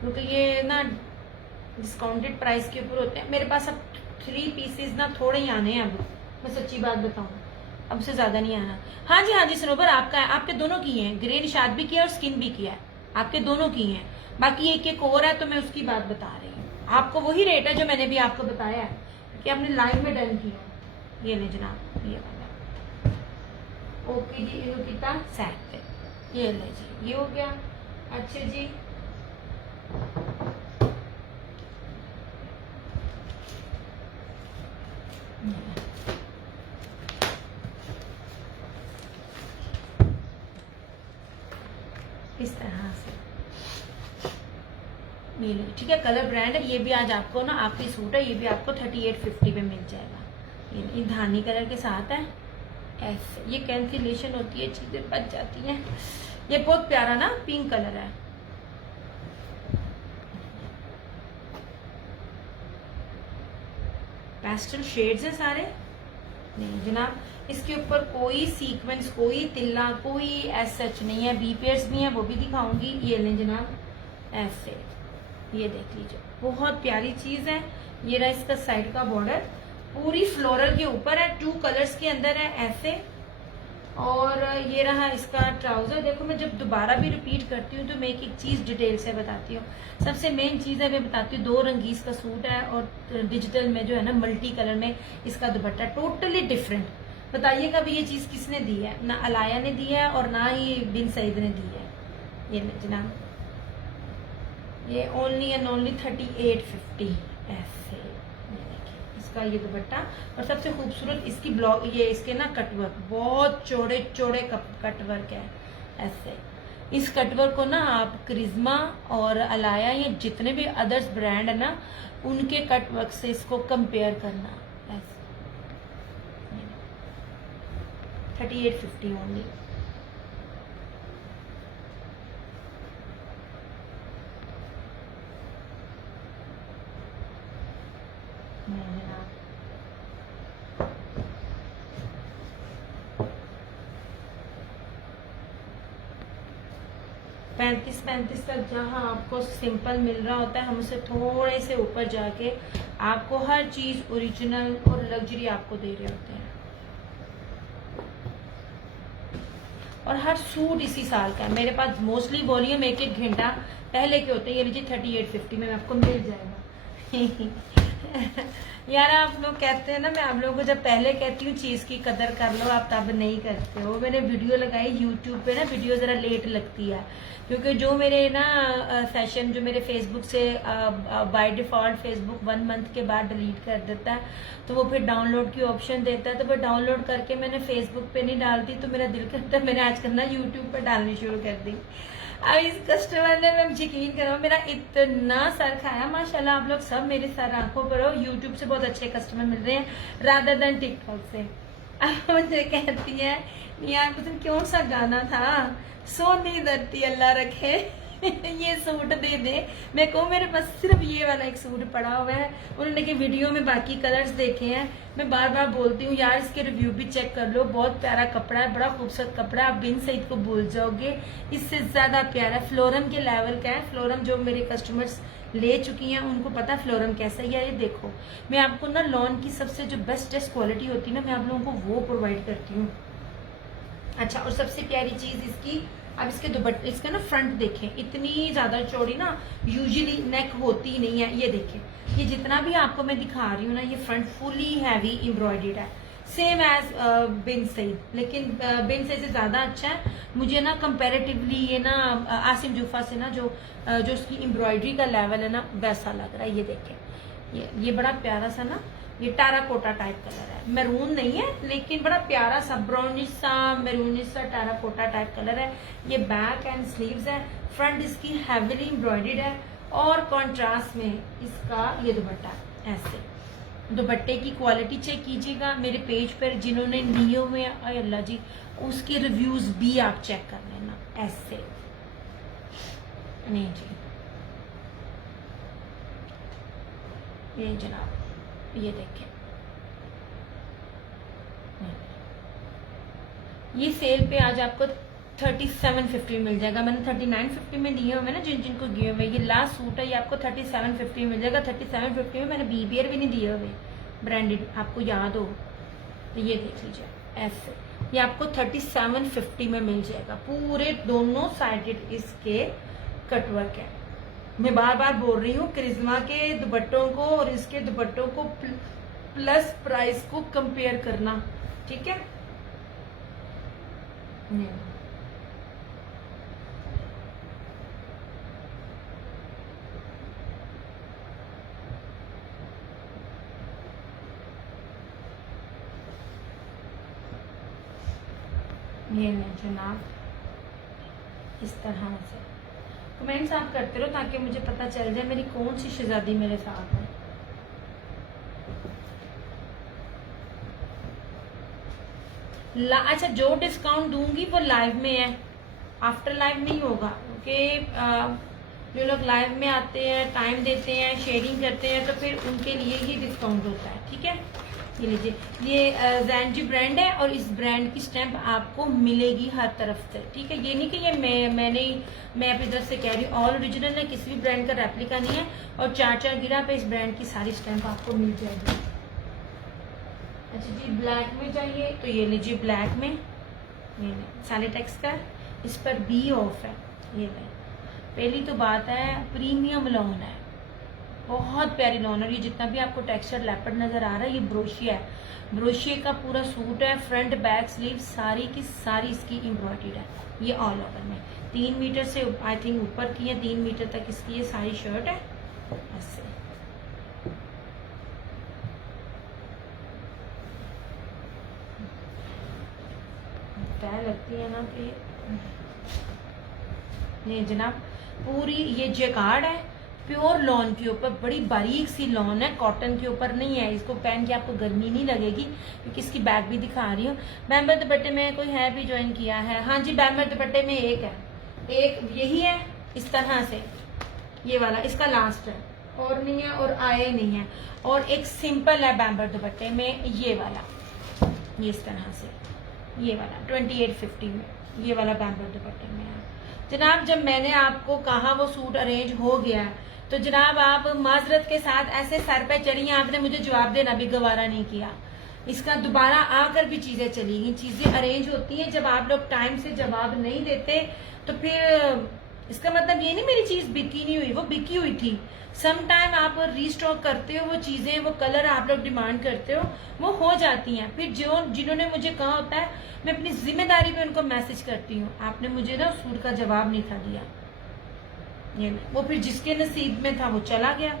क्योंकि ये ना डिस्काउंटेड प्राइस के ऊपर होते हैं। मेरे पास अब 3 पीसेस ना थोड़े ही आने हैं, अब मैं सच्ची बात बताऊं अब से ज्यादा नहीं आना। हाँ जी सरोवर आपका है, आपके दोनों की है, ग्रे निशात भी किया और स्किन भी किया है, आपके दोनों की है। बाकी एक और है तो मैं उसकी बात बता रही हूँ आपको, वही रेट है जो मैंने भी आपको बताया है कि आपने लाइन में डन किया। ये ले जनाब ये वाला ओके जी, ये कितना सेट पे, ये ले जी ये हो गया। अच्छा जी इस तरह से ये लो। ठीक है कलर ब्रांड है, ये भी आज आपको ना आखिरी सूट है, ये भी आपको 3850 में मिल जाएगा। ये धानी कलर के साथ है ऐसे, ये कैंसिलेशन होती है, चीजें बच जाती हैं। ये बहुत प्यारा ना पिंक कलर है, पेस्टल शेड्स है सारे। नहीं जनाब इसके ऊपर कोई सीक्वेंस, कोई तिल्ला, कोई ऐसा सच नहीं है। बी पेयर्स भी है, वो भी दिखाऊंगी। ये लें जनाब ऐसे, ये देख लीजिए बहुत प्यारी चीज है। ये रहा इसका साइड का बॉर्डर, पूरी फ्लोरल के ऊपर है, 2 कलर्स के अंदर है ऐसे। और ये रहा इसका ट्राउजर। देखो मैं जब दोबारा भी रिपीट करती हूँ तो मैं एक चीज डिटेल से बताती हूँ। सबसे मेन चीज है मैं बताती हूँ, 2 रंगीस का सूट है और डिजिटल में जो है ना मल्टी कलर में इसका दुपट्टा टोटली डिफरेंट। बताइएगा भी ये चीज किसने दी है, ना अलाया ने दी है और ना ही बिन सईद ने दी है। ये जनाब ये ओनली एंड ओनली 3850 ऐसे। ये देखिए इसका ये दुपट्टा, और सबसे खूबसूरत इसकी ब्लॉक, ये इसके ना कटवर्क, बहुत चौड़े चौड़े कटवर्क है ऐसे। इस कटवर्क को ना आप क्रिज्मा और अलाया या जितने भी अदर्स ब्रांड है ना उनके कटवर्क से इसको कंपेयर करना ऐसे। 3850 ओनली। 35 तक जहाँ आपको सिंपल मिल रहा होता है, हम उससे थोड़े से ऊपर जाके आपको हर चीज ओरिजिनल और लग्जरी आपको दे रहे होते हैं। और हर सूट इसी साल का है मेरे पास। मोस्टली वॉल्यूम एक घंटा पहले के होते हैं। ये लीजिए 3850 में आपको मिल जाएगा। यार आप लोग कहते हैं ना, मैं आप लोगों को जब पहले कहती हूँ चीज की कदर कर लो, आप तब नहीं करते हो। मैंने वीडियो लगाई यूट्यूब पे ना, वीडियो जरा लेट लगती है क्योंकि जो मेरे ना सेशन जो मेरे फेसबुक से बाय डिफॉल्ट फेसबुक 1 मंथ के बाद डिलीट कर देता है, तो वो फिर डाउनलोड की ऑप्शन देता है, तो वो डाउनलोड करके मैंने फेसबुक पे नहीं डालती, तो मेरा दिल करता है मैंने आजकल ना यूट्यूब पे डालनी शुरू कर दी। अब इस कस्टमर ने, मैं यकीन करो, मेरा इतना सर खाया। माशाल्लाह आप लोग सब मेरे सर आंखों पर हो। यूट्यूब से बहुत अच्छे कस्टमर मिल रहे हैं रादर देन टिकटॉक से। अब मुझे कहती है यार तुम कौन सा गाना था, सोनी धरती अल्लाह रखे ये सूट दे दे। मैं कहूँ मेरे पास सिर्फ ये वाला एक सूट पड़ा हुआ है। उन्होंने कि वीडियो में बाकी कलर्स देखे हैं। मैं बार बार बोलती हूँ यार इसके रिव्यू भी चेक कर लो, बहुत प्यारा कपड़ा है, बड़ा खूबसूरत कपड़ा है, आप बिन सईद को भूल जाओगे। इससे ज्यादा प्यारा फ्लोरम के लेवल का है। फ्लोरम जो मेरे कस्टमर्स ले चुकी हैं उनको पता फ्लोरम कैसा है। ये देखो, मैं आपको ना लॉन की सबसे जो बेस्टेस्ट क्वालिटी होती है ना, मैं आप लोगों को वो प्रोवाइड करती हूँ। अच्छा, और सबसे प्यारी चीज इसकी, अब इसके दुपट्टे, इसका ना फ्रंट देखें, इतनी ज्यादा चौड़ी ना यूजुअली नेक होती नहीं है। ये देखें, ये जितना भी आपको मैं दिखा रही हूँ ना, ये फ्रंट फुली हैवी एम्ब्रॉयडर्ड है, सेम एज बिन सईद, लेकिन बिन सईद से ज्यादा अच्छा है मुझे ना कंपैरेटिवली। ये ना आसिम जूफा से ना जो उसकी एम्ब्रॉयडरी का लेवल है ना, वैसा लग रहा है। ये देखें, ये बड़ा प्यारा सा ना, ये टेराकोटा टाइप कलर है, मैरून नहीं है लेकिन बड़ा प्यारा सा ब्राउनिश सा मैरूनिश सा टेराकोटा टाइप कलर है। ये बैक एंड स्लीव्स है, फ्रंट इसकी हैवीली एम्ब्रॉयडर्ड है, और कॉन्ट्रास्ट में इसका ये दुपट्टा ऐसे। दुपट्टे की क्वालिटी चेक कीजिएगा मेरे पेज पर, जिन्होंने लिए हुए हैं अल्लाह जी, उसके रिव्यूज भी आप चेक कर लेना। ऐसे नहीं जी, ये जनाब ये देखें, ये सेल पे आज आपको 3750 मिल जाएगा। मैंने 3950 में दिए हुए ना जिनको दिए हुए, ये लास्ट सूट है, ये आपको 3750 मिल जाएगा। 3750 में मैंने बीबीआर भी नहीं दिए हुए ब्रांडेड, आपको याद हो तो ये देख लीजिए ऐसे, ये आपको 3750 में मिल जाएगा। पूरे दोनों साइडेड इसके कटवर्क है। मैं बार बार बोल रही हूँ, करिश्मा के दुपट्टों को और इसके दुपट्टों को प्लस प्राइस को कंपेयर करना, ठीक है। ये नहीं जनाब, इस तरह से कमेंट्स आप करते रहो ताकि मुझे पता चल जाए मेरी कौन सी शहजादी मेरे साथ है। अच्छा, जो डिस्काउंट दूंगी वो लाइव में है, आफ्टर लाइव नहीं होगा, क्योंकि जो लोग लाइव में आते हैं, टाइम देते हैं, शेयरिंग करते हैं, तो फिर उनके लिए ही डिस्काउंट होता है, ठीक है। ये लीजिए, ये जैनजी ब्रांड है और इस ब्रांड की स्टैंप आपको मिलेगी हर तरफ से, ठीक है। ये नहीं कि ये मैं अपनी तरफ से कह रही हूँ, ऑल ओरिजिनल है, किसी भी ब्रांड का रेप्लिका नहीं है, और 4 गिरा पे इस ब्रांड की सारी स्टैंप आपको मिल जाएगी। अच्छा जी, ब्लैक में चाहिए तो ये लीजिए, ब्लैक में ये सैलिटेक्स का, इस पर बी ऑफ है। ये नहीं, पहली तो बात है प्रीमियम लॉन है, बहुत प्यारी लॉन, और ये जितना भी आपको टेक्सचर लेपर्ड नजर आ रहा है, ये ब्रोशिया है। ब्रोशिया का पूरा सूट है, फ्रंट बैक स्लीव सारी की सारी इसकी एम्ब्रॉयडर्ड है। ये ऑल ओवर में 3 मीटर से आई थिंक ऊपर की है, 3 मीटर तक इसकी ये सारी शर्ट है ऐसे। लगती है ना कि ये जनाब पूरी ये जैकार्ड है, प्योर लॉन के ऊपर, बड़ी बारीक सी लॉन है, कॉटन के ऊपर नहीं है। इसको पहन के आपको गर्मी नहीं लगेगी, क्योंकि इसकी बैग भी दिखा रही हूँ। बैम्बर दुपट्टे में कोई है भी ज्वाइन किया है? हाँ जी, बैम्बर दुपट्टे में एक है, एक यही है इस तरह से, ये वाला इसका लास्ट है, और नहीं है और आए नहीं है। और एक सिंपल है बैम्बर दुपट्टे में ये वाला, ये इस तरह से, ये वाला 2850 में, ये वाला बैम्बर दुपट्टे में है। जनाब जब मैंने आपको कहा वो सूट अरेंज हो गया तो जनाब आप माजरत के साथ ऐसे सर पे चढ़ी, आपने मुझे जवाब देना भी गवारा नहीं किया। इसका दोबारा आकर भी चीजें चली गई। चीजें अरेंज होती हैं, जब आप लोग टाइम से जवाब नहीं देते तो फिर इसका मतलब ये नहीं मेरी चीज बिकी नहीं हुई, वो बिकी हुई थी। सम टाइम आप रीस्टॉक करते हो वो चीजें, वो कलर आप लोग डिमांड करते हो, वो हो जाती हैं। फिर जो जिन्होंने मुझे कहा होता है मैं अपनी जिम्मेदारी पे उनको मैसेज करती हूँ। आपने मुझे ना सूट का जवाब नहीं था दिया, ये वो फिर जिसके नसीब में था वो चला गया।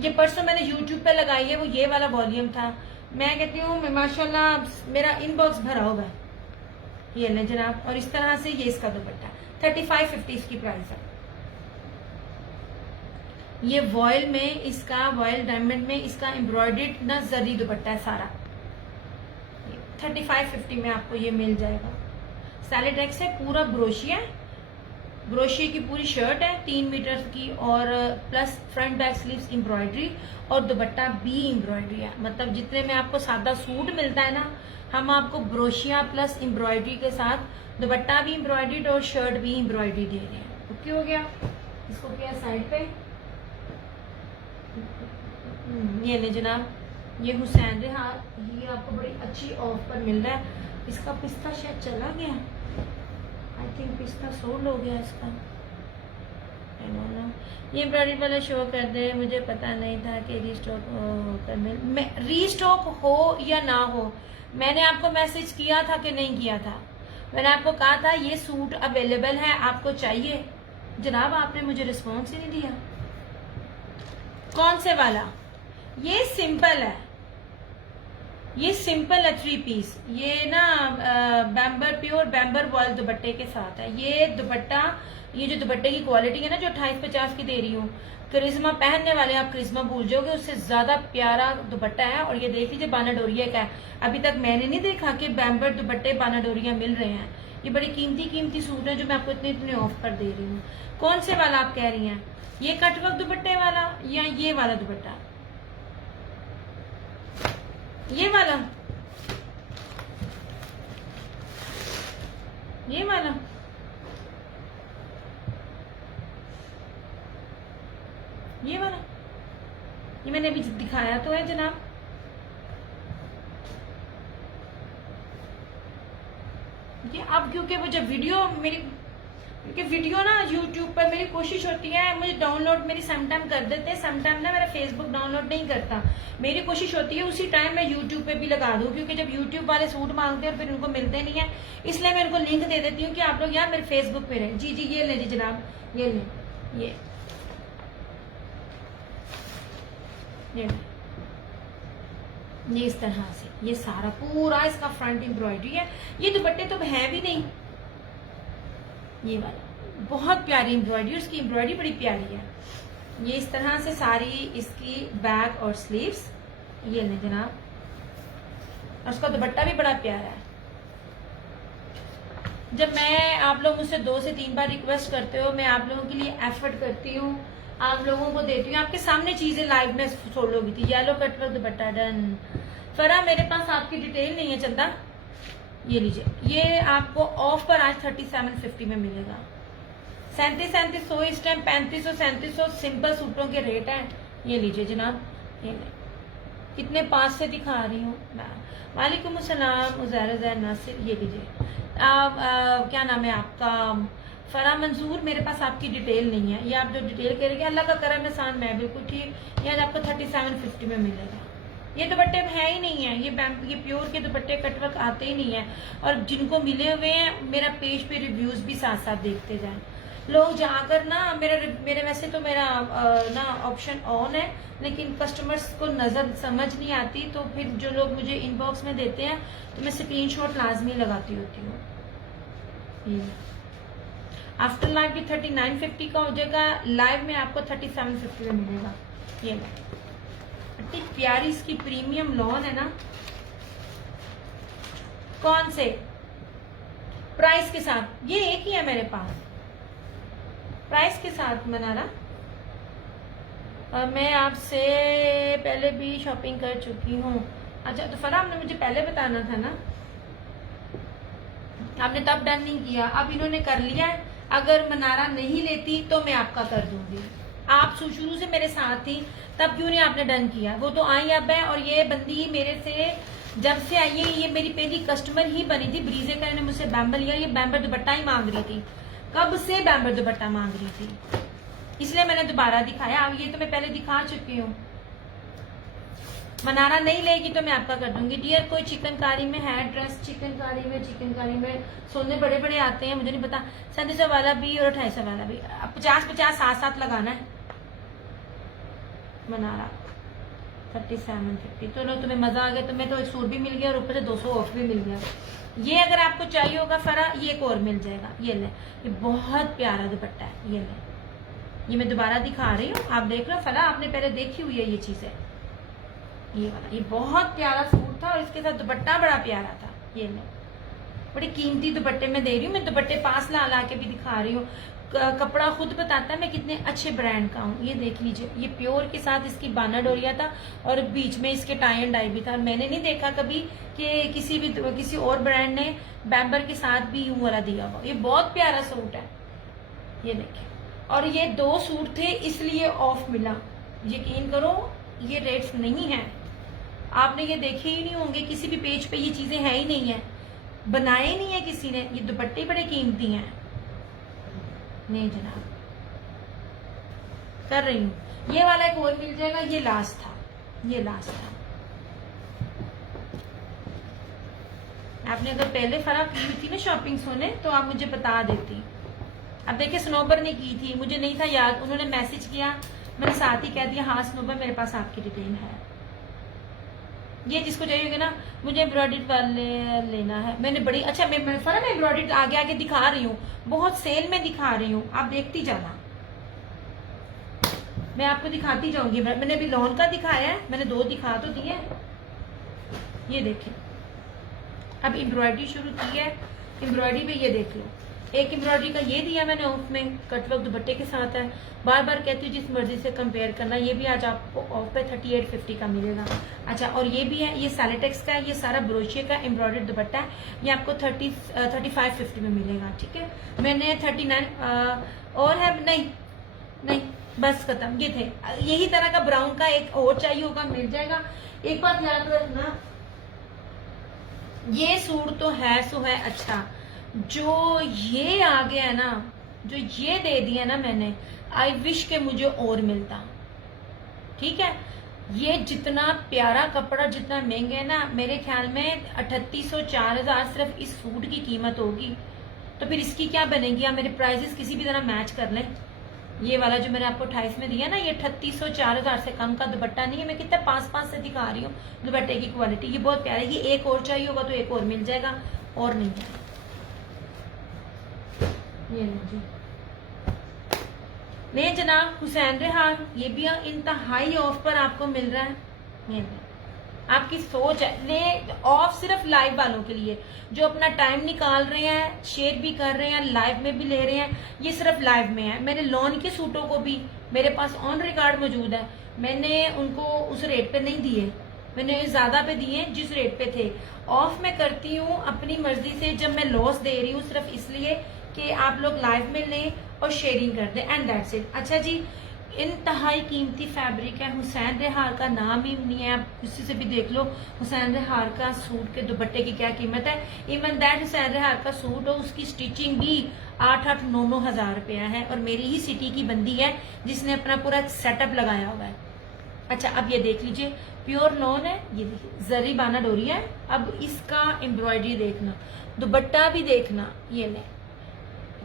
ये परसों मैंने यूट्यूब पे लगाई है, वो ये वाला वॉल्यूम था। मैं कहती हूँ माशाल्लाह मेरा इनबॉक्स भरा हुआ है। ये ले जनाब, और इस तरह से ये इसका दुपट्टा 3550 इसकी प्राइस है। ये वॉयल में इसका, वॉयल डायमंड में इसका एम्ब्रॉयडर्ड ना जरी दुपट्टा है सारा। 3550 में आपको ये मिल जाएगा। सैलिडेक्स है, पूरा ब्रोशिया है, ब्रोशिया की पूरी शर्ट है 3 मीटर की, और plus front back sleeves embroidery और दुपट्टा भी एम्ब्रॉयडरी है। मतलब जितने में आपको सादा सूट मिलता है ना, हम आपको ब्रोशिया प्लस एम्ब्रॉयडरी के साथ दुपट्टा भी एम्ब्रॉयडरी और शर्ट भी एम्ब्रॉयडरी दे रहे हैं। ओके हो गया। इसको किया साइड पे। ये ले जनाब, ये हुसैन रेहा, ये आपको बड़ी अच्छी ऑफ पर मिल रहा है। इसका पिस्ता शायद चला गया, आई थिंक पिस्ता सोल्ड हो गया इसका। ये एम्ब्रॉयडरी वाला शो कर दे, मुझे पता नहीं था कि रीस्टॉक होकर रीस्टॉक हो या ना हो। मैंने आपको मैसेज किया था कि नहीं किया था? मैंने आपको कहा था ये सूट अवेलेबल है, आपको चाहिए? जनाब आपने मुझे रिस्पॉन्स ही नहीं दिया। कौन से वाला? ये सिंपल है, ये सिंपल है 3 पीस। ये ना बैम्बर, प्योर बैम्बर वॉयल दुपट्टे के साथ है। ये दुपट्टा, ये जो दुपट्टे की क्वालिटी है ना, जो 2850 की दे रही हूँ, करिश्मा पहनने वाले आप करिश्मा भूल जाओगे, उससे ज्यादा प्यारा दुपट्टा है। और ये देख लीजिए बानाडोरिया का है। अभी तक मैंने नहीं देखा कि बैम्बर दुपट्टे बानाडोरिया मिल रहे हैं। ये बड़ी कीमती सूट है जो मैं आपको इतने ऑफ पर दे रही हूँ। कौन से वाला आप कह रही हैं? ये कटवर्क दुपट्टे वाला या ये वाला दुपट्टा? ये वाला, ये वाला, ये वाला, ये मैंने अभी दिखाया तो है जनाब। ये अब क्योंकि वो जब वीडियो मेरी, क्योंकि वीडियो ना यूट्यूब पर मेरी कोशिश होती है, मुझे डाउनलोड मेरी समटाइम कर देते हैं, समटाइम ना मेरा फेसबुक डाउनलोड नहीं करता। मेरी कोशिश होती है उसी टाइम मैं यूट्यूब पे भी लगा दूं, क्योंकि जब यूट्यूब वाले सूट मांगते हैं और फिर उनको मिलते नहीं है, इसलिए मैं उनको लिंक दे देती हूँ कि आप लोग यार मेरे फेसबुक पे रहे। जी जी, ये ले जी जनाब, ये ले, ये इस तरह से ये सारा पूरा इसका फ्रंट एम्ब्रॉयडरी है। ये दुपट्टे तो है भी नहीं, ये वाला बहुत प्यारी एम्ब्रॉयडरी, उसकी एम्ब्रॉयडरी बड़ी प्यारी है। ये इस तरह से सारी इसकी बैक और स्लीव्स, ये ले जनाब, और उसका दुपट्टा भी बड़ा प्यारा है। जब मैं, आप लोग मुझसे 2 से 3 बार रिक्वेस्ट करते हो, मैं आप लोगों के लिए एफर्ट करती हूँ, आप लोगों को देती हूँ, आपके सामने चीजें लाइव में सोल्ड होगी थी। येलो कटवर्क दुपट्टा डन। फरा मेरे पास आपकी डिटेल नहीं है चंदा, ये लीजिए, ये आपको ऑफ पर आज 3750 में मिलेगा। 3700 इस टाइम 3500 सिंपल सूटों के रेट हैं। ये लीजिए जनाब, ये ले, कितने पास से दिखा रही हूँ मैं। वालेकुम अस्सलाम उज़ैर नासिर, ये लीजिए। क्या नाम है आपका? फरा मंजूर। मेरे पास आपकी डिटेल नहीं है, ये आप जो डिटेल करेंगे, अल्लाह का करम एहसान, मैं बिल्कुल ठीक। ये आपको 3750 में मिलेगा। ये दुपट्टे है ही नहीं है, ये प्योर के दुपट्टे कटवर्क आते ही नहीं है। और जिनको मिले हुए हैं, मेरा पेज पे रिव्यूज भी साथ साथ देखते जाएं लोग जाकर ना। मेरे वैसे तो मेरा ना ऑप्शन ऑन है, लेकिन कस्टमर्स को नजर समझ नहीं आती, तो फिर जो लोग मुझे इनबॉक्स में देते हैं तो मैं स्क्रीनशॉट लाजमी लगाती होती हूँ। आफ्टर लाइव भी 3950 का हो जाएगा, लाइव में आपको 3750 में मिलेगा। ये इतनी प्यारी इसकी प्रीमियम लॉन है ना। कौन से प्राइस के साथ? ये एक ही है मेरे पास प्राइस के साथ मनारा। मैं आपसे पहले भी शॉपिंग कर चुकी हूँ। अच्छा तो फरा, आपने मुझे पहले बताना था ना। आपने तब डन नहीं किया, अब इन्होंने कर लिया है। अगर मनारा नहीं लेती तो मैं आपका कर दूंगी। आप शुरू से मेरे साथ थी, तब क्यों नहीं आपने डन किया? वो तो आई अब है, और ये बंदी मेरे से जब से आई है, ये मेरी पहली कस्टमर ही बनी थी। ब्रीजे का ने मुझसे बैम्बर लिया, ये बैम्बर दुपट्टा ही मांग रही थी, कब से बैम्बर दुपट्टा मांग रही थी, इसलिए मैंने दोबारा दिखाया। अब ये तो मैं पहले दिखा चुकी हूँ। मनारा नहीं लेगी तो मैं आपका कर दूंगी। डियर, कोई चिकनकारी में है ड्रेस? चिकनकारी में सोने बड़े बड़े आते हैं, मुझे नहीं पता। 3700 वाला भी और 2800 वाला भी, 50-50 साथ लगाना है। मनारा 3750। चलो तुम्हें मजा आ गया, तुम्हें तो एक सूट भी मिल गया और ऊपर से 200 ऑफ भी मिल गया। ये अगर आपको चाहिए होगा फरा, ये एक और मिल जाएगा। ये ले, ये बहुत प्यारा दुपट्टा है। ये ले, ये मैं दोबारा दिखा रही हूँ, आप देख लो। फला आपने पहले देखी हुई है ये चीजें। ये वाला, ये बहुत प्यारा सूट था और इसके साथ दुपट्टा बड़ा प्यारा था। ये ले, बड़ी कीमती दुपट्टे में दे रही हूँ मैं। दुपट्टे पास ला ला के भी दिखा रही हूँ। कपड़ा खुद बताता है मैं कितने अच्छे ब्रांड का हूँ। ये देख लीजिए, ये प्योर के साथ इसकी बाना डोरिया था और बीच में इसके टाई एंड डाई भी था। मैंने नहीं देखा कभी कि किसी और ब्रांड ने बैम्बर के साथ भी यूं वाला दिया हुआ। ये बहुत प्यारा सूट है। ये देखिए, और ये 2 सूट थे इसलिए ऑफ मिला। यकीन करो ये रेट्स नहीं है, आपने ये देखे ही नहीं होंगे किसी भी पेज पे। ये चीजें है ही नहीं है, बनाए ही नहीं है किसी ने। ये दुपट्टे बड़े कीमती हैं। नहीं जनाब, कर रही हूँ। ये वाला एक और मिल जाएगा, ये लास्ट था, ये लास्ट था। आपने अगर पहले फर्क की हुई थी ना शॉपिंग सोने, तो आप मुझे बता देती। अब देखिए, स्नोबर ने की थी, मुझे नहीं था याद, उन्होंने मैसेज किया, मैंने साथ ही कह दिया हाँ स्नोबर मेरे पास आपकी डिटेल है। ये जिसको चाहिए होगा ना, मुझे एम्ब्रॉयडरी वाले लेना है। मैंने बड़ी अच्छा, मैं एम्ब्रॉयडरी आगे आगे दिखा रही हूँ, बहुत सेल में दिखा रही हूँ, आप देखती जाना। मैं आपको दिखाती जाऊंगी। मैंने अभी लॉन का दिखाया है, मैंने 2 दिखा तो दिए। ये देखें, अब एम्ब्रॉयडरी शुरू की है। एम्ब्रॉयडरी पे ये देख लो, एक एम्ब्रॉयडरी का ये दिया मैंने ऑफ में, कटवर्क दुपट्टे के साथ है। बार बार कहती हूँ जिस मर्जी से कंपेयर करना। ये भी आज आपको ऑफ पे 3850 का मिलेगा। अच्छा, और ये भी है, ये सैलेटेक्स का है, ये सारा ब्रोशिया का एम्ब्रॉयडर्ड दुपट्टा है। ये आपको 3550 में मिलेगा। ठीक है, मैंने 39 और है नहीं बस खत्म। ये थे, यही तरह का ब्राउन का एक और चाहिए होगा, मिल जाएगा। एक बात याद रखना, ये सूट तो है सो है अच्छा, जो ये आ गया है ना, जो ये दे दिया ना मैंने, आई विश के मुझे और मिलता। ठीक है, ये जितना प्यारा कपड़ा, जितना महंगा है ना, मेरे ख्याल में 3800 4000 सिर्फ इस सूट की कीमत होगी। तो फिर इसकी क्या बनेगी? आप मेरे प्राइसेस किसी भी तरह मैच कर लें। ये वाला जो मैंने आपको 28 में दिया ना, ये 3800 4000 से कम का दुपट्टा नहीं है। मैं कितना 5-5 से दिखा रही हूँ दुपट्टे की क्वालिटी। ये बहुत प्यारा है। ये एक और चाहिए होगा तो एक और मिल जाएगा, और नहीं है। ये जी नहीं जनाब, हुसैन रेहान, ये भी इंतहाई ऑफ पर आपको मिल रहा है। ये आपकी सोच है, ले ऑफ सिर्फ लाइव वालों के लिए, जो अपना टाइम निकाल रहे हैं, शेयर भी कर रहे हैं, लाइव में भी ले रहे हैं। ये सिर्फ लाइव में है। मैंने लॉन के सूटों को भी मेरे पास ऑन रिकॉर्ड मौजूद है, मैंने उनको उस रेट पे नहीं दिए, मैंने ज्यादा पे दिए जिस रेट पे थे। ऑफ मैं करती हूँ अपनी मर्जी से, जब मैं लॉस दे रही हूँ सिर्फ इसलिए कि आप लोग लाइव में लें और शेयरिंग कर दें, एंड दैट्स इट। अच्छा जी, इंतहाई कीमती फैब्रिक है, हुसैन रेहार का नाम ही नहीं है, आप किसी से भी देख लो हुसैन रेहार का सूट के दुपट्टे की क्या कीमत है। इवन दैट हुसैन रेहार का सूट हो, उसकी स्टिचिंग भी 8-9 हजार रुपया है, और मेरी ही सिटी की बंदी है जिसने अपना पूरा सेटअप लगाया हुआ है। अच्छा, अब ये देख लीजिए, प्योर लॉन है, ये देखिए जरी बाना डोरी है। अब इसका एम्ब्रॉयडरी देखना, दुपट्टा भी देखना, ये ले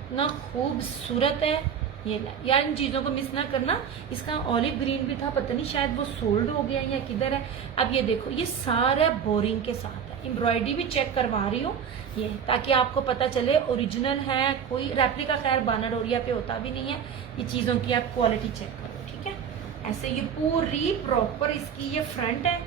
इतना खूबसूरत है। ये यार, इन चीजों को मिस ना करना। इसका ऑलिव ग्रीन भी था, पता नहीं शायद वो सोल्ड हो गया या किधर है। अब ये देखो, ये सारा बोरिंग के साथ है। एम्ब्रॉयडरी भी चेक करवा रही हूँ ये, ताकि आपको पता चले ओरिजिनल है, कोई रेप्लिका खैर बाना डोरिया पे होता भी नहीं है। ये चीजों की आप क्वालिटी चेक करो। ठीक है, ऐसे ये पूरी प्रॉपर इसकी ये फ्रंट है,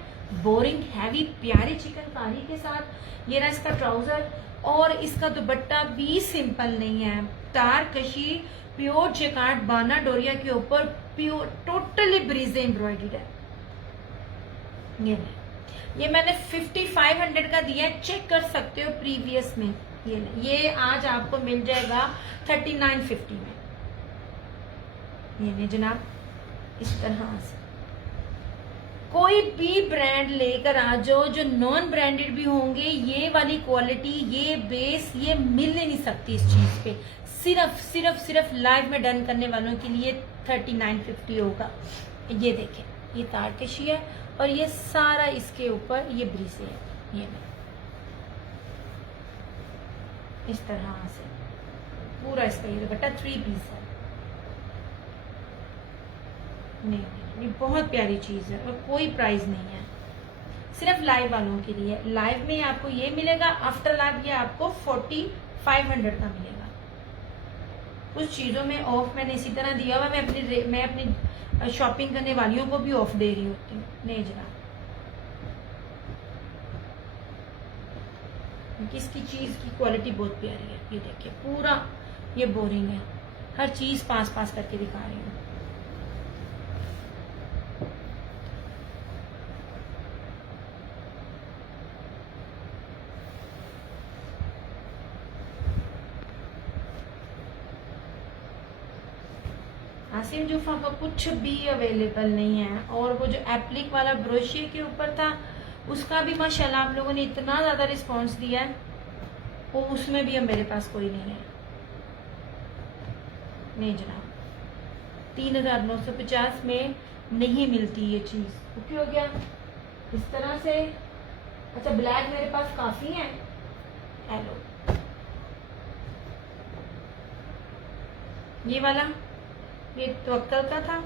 बोरिंग हैवी प्यारी चिकनकारी के साथ। ये रहा इसका ट्राउजर, और इसका दुपट्टा भी सिंपल नहीं है, तार कशी प्योर जेकार्ड बाना डोरिया के ऊपर प्योर टोटली ब्रीजे एम्ब्रॉयडर्ड है। ये मैंने 5500 का दिया है, चेक कर सकते हो प्रीवियस में। ये आज आपको मिल जाएगा 3950 में। ये जनाब इस तरह से कोई भी ब्रांड लेकर आ जाओ, जो नॉन ब्रांडेड भी होंगे, ये वाली क्वालिटी, ये बेस, ये मिल नहीं सकती इस चीज पे। सिर्फ लाइव में डन करने वालों के लिए 3950 होगा। ये देखें, ये तारकशी है और ये सारा इसके ऊपर ये ब्रीसे है। ये इस तरह से पूरा इसका ये दुपट्टा 3 पीस है। नहीं, ये बहुत प्यारी चीज है और कोई प्राइस नहीं है, सिर्फ लाइव वालों के लिए। लाइव में आपको ये मिलेगा, आफ्टर लाइव ये आपको 4500 का मिलेगा। कुछ चीजों में ऑफ मैंने इसी तरह दिया हुआ, मैं अपनी शॉपिंग करने वालियों को भी ऑफ दे रही होती हूँ। नहीं जनाब, इसकी चीज की क्वालिटी बहुत प्यारी है। ये देखिए पूरा ये बोरिंग है, हर चीज पास करके दिखा रही हूँ। आसिम जूफा का कुछ भी अवेलेबल नहीं है, और वो जो एप्लिक वाला ब्रोशियर के ऊपर था उसका भी माशाल्लाह आप लोगों ने इतना ज्यादा रिस्पांस दिया है, वो उसमें भी अब मेरे पास कोई नहीं है। नहीं जनाब, 3950 में नहीं मिलती ये चीज। क्यों हो गया इस तरह से? अच्छा, ब्लैक मेरे पास काफी है। हेलो, ये वाला ये तवक्कल का था,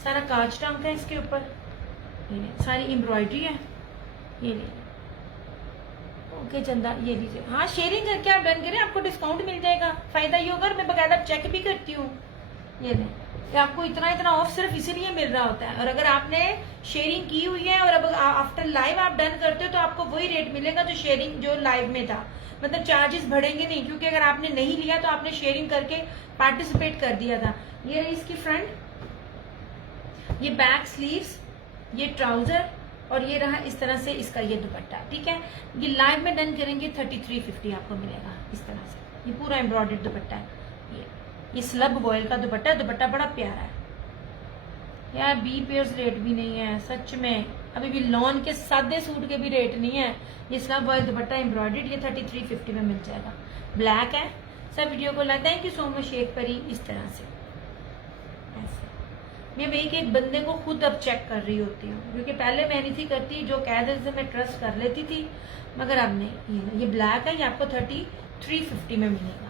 सारा कांच टांग है इसके ऊपर, ये सारी एम्ब्रॉयडरी है। ये लीजिए, ओके चंदा, ये लीजिए। हाँ, शेयरिंग करके आप डन करें, आपको डिस्काउंट मिल जाएगा। फायदा ये होगा, मैं बकायदा चेक भी करती हूँ। ये नहीं कि आपको इतना ऑफ सिर्फ इसीलिए मिल रहा होता है। और अगर आपने शेयरिंग की हुई है और अब आफ्टर लाइव आप डन करते हो तो आपको वही रेट मिलेगा जो शेयरिंग जो लाइव में था। मतलब चार्जेस बढ़ेंगे नहीं, क्योंकि अगर आपने नहीं लिया तो आपने शेयरिंग करके पार्टिसिपेट कर दिया था। ये रही इसकी फ्रंट, ये बैक स्लीव्स, ये ट्राउजर, और ये रहा इस तरह से इसका ये दुपट्टा। ठीक है, ये लाइव में डन करेंगे 3350 आपको मिलेगा इस तरह से। ये पूरा एम्ब्रॉयडर्ड दुपट्टा है। ये स्लब वॉयल का दुपट्टा, दुपट्टा बड़ा प्यारा है यार। बी पेयर्स रेट भी नहीं है सच में, अभी भी लॉन के सादे सूट के भी रेट नहीं है। ये स्लब वॉयल दुपट्टा एम्ब्रॉयडर्ड, ये 3350 में मिल जाएगा। ब्लैक है। सब वीडियो को like, thank you so much Sheikh Pari. इस तरह से ऐसे मैं वही कि एक बंदे को खुद अब चेक कर रही होती हूँ, क्योंकि पहले मैं नहीं थी करती, जो कह देते थे मैं ट्रस्ट कर लेती थी, मगर अब नहीं। ये ब्लैक है, ये आपको 3350 में मिलेगा।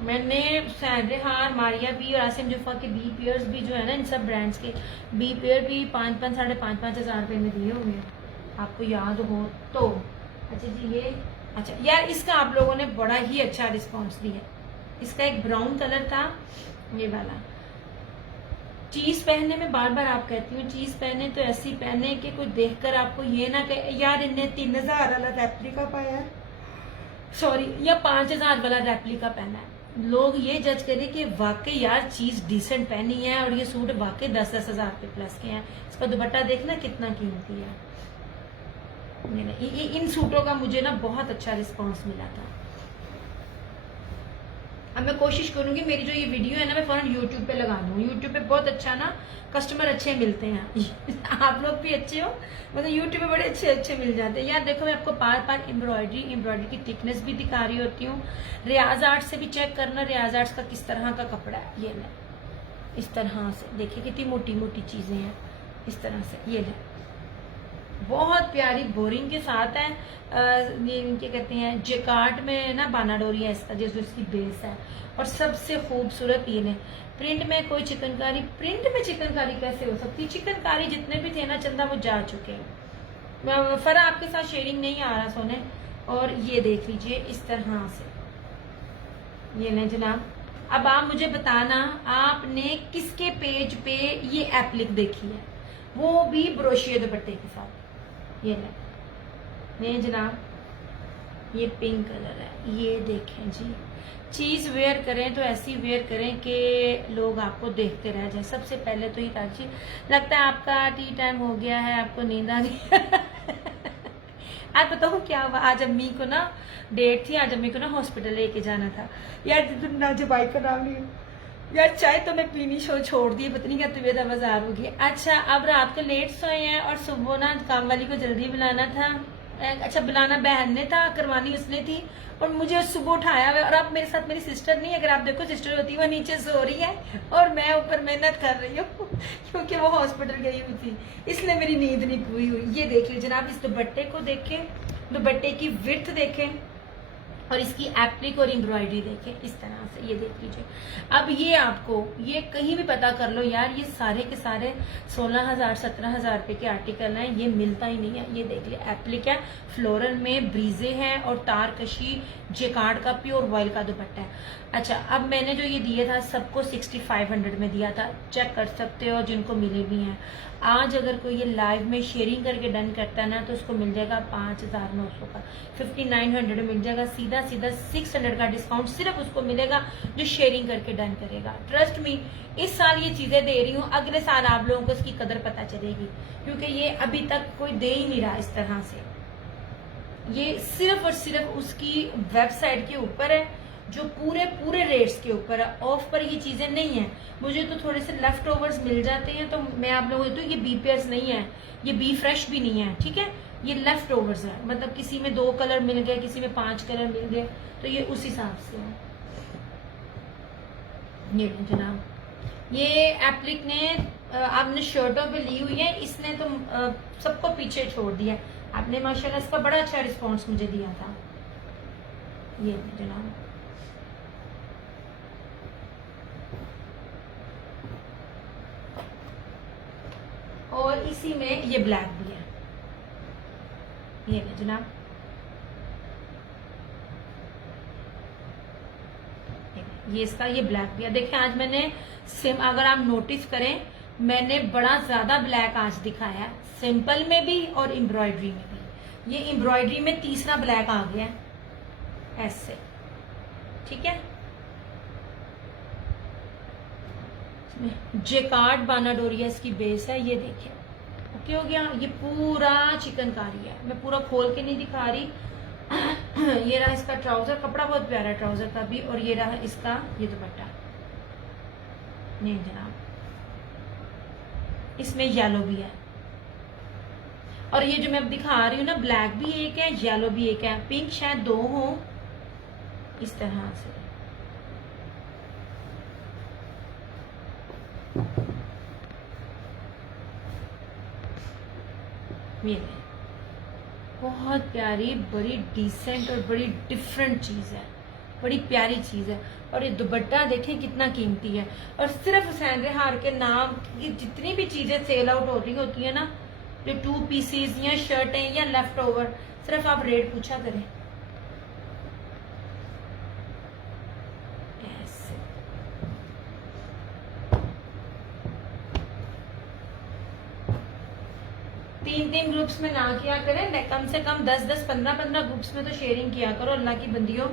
मैंने सैंड्रेहार, मारिया बी और आसिम जुफा के बी पेयर्स भी जो है ना, इन सब ब्रांड्स के बी पेयर भी 5-5, 5.5 हज़ार रुपए में दिए होंगे, आपको याद हो तो। अच्छा जी, ये अच्छा यार, इसका आप लोगों ने बड़ा ही अच्छा रिस्पांस दिया। इसका एक ब्राउन कलर था, ये वाला। चीज पहनने में बार बार आप कहती हूँ, चीज पहने तो ऐसी पहने कि कोई देखकर आपको ये ना कहे यार इनने 3000 वाला रेप्लिका पाया, सॉरी, या 5000 वाला रेप्लिका पहना है। लोग ये जज करें कि वाकई यार चीज डिसेंट पहनी है और ये सूट वाकई 10-10 हजार रुपए प्लस के हैं। इसका दुपट्टा देखना कितना कीमती है। इन सूटों का मुझे ना बहुत अच्छा रिस्पांस मिला था। अब मैं कोशिश करूंगी मेरी जो ये वीडियो है ना, मैं फौरन यूट्यूब पे लगा दूं। यूट्यूब पे बहुत अच्छा ना कस्टमर अच्छे मिलते हैं आप लोग भी अच्छे हो, मतलब यूट्यूब पे बड़े अच्छे मिल जाते हैं यार। देखो, मैं आपको बार एम्ब्रॉयडरी की थिकनेस भी दिखा रही होती हूँ। रियाज आर्ट से भी चेक करना, रियाज आर्ट्स का किस तरह का कपड़ा है। ये ले, इस तरह से देखिए कितनी मोटी मोटी चीजें हैं, इस तरह से। ये ले, बहुत प्यारी बोरिंग के साथ है। ये क्या कहते हैं, जेकार्ड में ना बानाडोरी है इसका, जैसे इसकी बेस है। और सबसे खूबसूरत ये ने प्रिंट में कोई चिकनकारी, प्रिंट में चिकनकारी कैसे हो सकती? चिकनकारी जितने भी थे ना चंदा, वो जा चुके हैं। फरा आपके साथ शेयरिंग नहीं आ रहा सोने। और ये देख लीजिए इस तरह से, ये ले जनाब। अब आप मुझे बताना, आपने किसके पेज पे ये एप्लिक देखी है, वो भी ब्रोशियर दुपट्टे के साथ। ये ले जनाब, ये पिंक कलर है, ये देखें जी, चीज वेयर करें तो ऐसी वेयर करें कि लोग आपको देखते रह जाए। सबसे पहले तो ये ताजी लगता है आपका टी टाइम हो गया है, आपको नींद आ गई। आज बताऊँ क्या हुआ, आज अम्मी को ना डेट थी, आज अम्मी को ना हॉस्पिटल लेके जाना था यार। तुम बाइक का नाम नहीं यार, चाय तो मैं पीनी छोड़ दी, पता नहीं क्या तबीयत बाजार होगी। अच्छा अब रात को लेट सोए हैं और सुबह ना काम वाली को जल्दी बुलाना था। अच्छा बुलाना बहन ने था, करवानी उसने थी, और मुझे सुबह उठाया हुआ। और अब मेरे साथ मेरी सिस्टर नहीं है, अगर आप देखो सिस्टर होती है वो नीचे सो रही है और मैं ऊपर मेहनत कर रही हूँ क्योंकि वो हॉस्पिटल गई हुई थी, इसलिए मेरी नींद नहीं पूरी हुई। ये देख लीजिए जनाब, इस दुपट्टे को देखें, दुपट्टे की विड्थ देखें और इसकी एप्लिक और एम्ब्रॉयडरी देखें इस तरह से, ये देख लीजिए। अब ये आपको ये कहीं भी पता कर लो यार, ये सारे के सारे 16,000 17,000 रुपए के आर्टिकल हैं, ये मिलता ही नहीं है। ये देख लिया, एप्लिक है, फ्लोरल में ब्रीजे हैं और तारकशी जेकार्ड का प्योर वॉयल का दुपट्टा है। अच्छा अब मैंने जो ये दिया था सबको 6500 में दिया था, चेक कर सकते हो जिनको मिले भी हैं। आज अगर कोई ये लाइव में शेयरिंग करके डन करता है ना तो उसको मिल जाएगा 5,900 का, 5900 मिल जाएगा। सीधा सीधा 600 का डिस्काउंट सिर्फ उसको मिलेगा जो शेयरिंग करके डन करेगा। ट्रस्ट मी, इस साल ये चीजें दे रही हूँ, अगले साल आप लोगों को इसकी कदर पता चलेगी, क्योंकि ये अभी तक कोई दे ही नहीं रहा इस तरह से। ये सिर्फ और सिर्फ उसकी वेबसाइट के ऊपर है, जो पूरे रेट्स के ऊपर है। ऑफ पर ये चीजें नहीं है। मुझे तो थोड़े से लेफ्ट ओवर्स मिल जाते हैं तो मैं आप लोगों को देती हूँ, ये बी पेयर्स नहीं है, ये बी फ्रेश भी नहीं है, ठीक है, ये लेफ्ट ओवर्स है, मतलब किसी में 2 कलर मिल गए, किसी में 5 कलर मिल गए, तो ये उस हिसाब से है। ये जनाब, ये एप्लिक ने आपने शर्टों पे ली हुई है, इसने तो सबको पीछे छोड़ दिया। आपने माशाल्लाह इसका बड़ा अच्छा रिस्पॉन्स मुझे दिया था। ये जनाब, और इसी में ये ब्लैक भी है, ये जनाब, ये इसका ये ब्लैक भी है। देखिए आज मैंने सिम, अगर आप नोटिस करें, मैंने बड़ा ज्यादा ब्लैक आज दिखाया है, सिंपल में भी और एम्ब्रॉयडरी में भी। ये एम्ब्रॉयडरी में तीसरा ब्लैक आ गया ऐसे, ठीक है। जेकार्ड बानाडोरिया इसकी बेस है, ये देखिए, ओके हो गया। ये पूरा चिकनकारी है, मैं पूरा खोल के नहीं दिखा रही। ये रहा इसका ट्राउजर, कपड़ा बहुत प्यारा है ट्राउजर का भी, और ये रहा इसका ये दुपट्टा। नहीं जनाब, इसमें येलो भी है, और ये जो मैं अब दिखा रही हूँ ना, ब्लैक भी एक है, येलो भी एक है, पिंक शायद 2 हो, इस तरह से। ये बहुत प्यारी, बड़ी डिसेंट और बड़ी डिफरेंट चीज है, बड़ी प्यारी चीज है। और ये दुपट्टा देखें कितना कीमती है। और सिर्फ हुसैन रेहार के नाम की जितनी भी चीजें सेल आउट हो रही होती है ना, जो 2 पीसेस या शर्टें या लेफ्ट ओवर, सिर्फ आप रेट पूछा करें। तीन ग्रुप्स में ना किया करें, कम से कम 10 15 ग्रुप्स में तो शेयरिंग किया करो अल्लाह की बंदियों।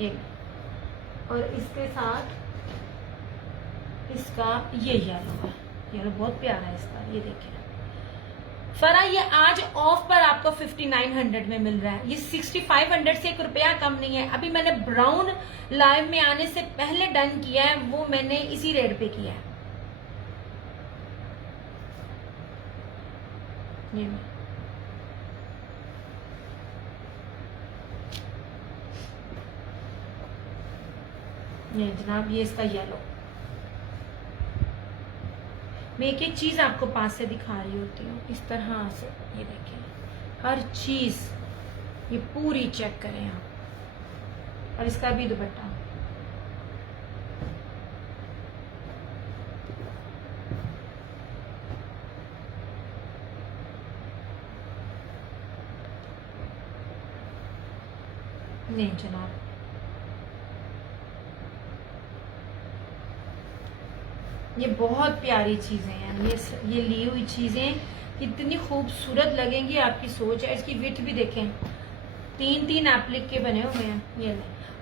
ये और इसके साथ इसका ये येलो है, येलो बहुत प्यारा है इसका, ये देखिए फरा। ये आज ऑफ पर आपको 5900 में मिल रहा है, ये 6500 से 1 रुपया कम नहीं है। अभी मैंने ब्राउन लाइव में आने से पहले डन किया है, वो मैंने इसी रेट पे किया है। ये जनाब, ये इसका येलो। मैं एक एक चीज आपको पास से दिखा रही होती हूँ इस तरह से, ये देखिए हर चीज, ये पूरी चेक करें आप। और इसका भी दुपट्टा, नहीं जनाब, ये बहुत प्यारी चीजें हैं, ये ली हुई चीजें कितनी खूबसूरत लगेंगी, आपकी सोच है। इसकी विड्थ भी देखें, 3-3 एप्लिक के बने हुए हैं ये,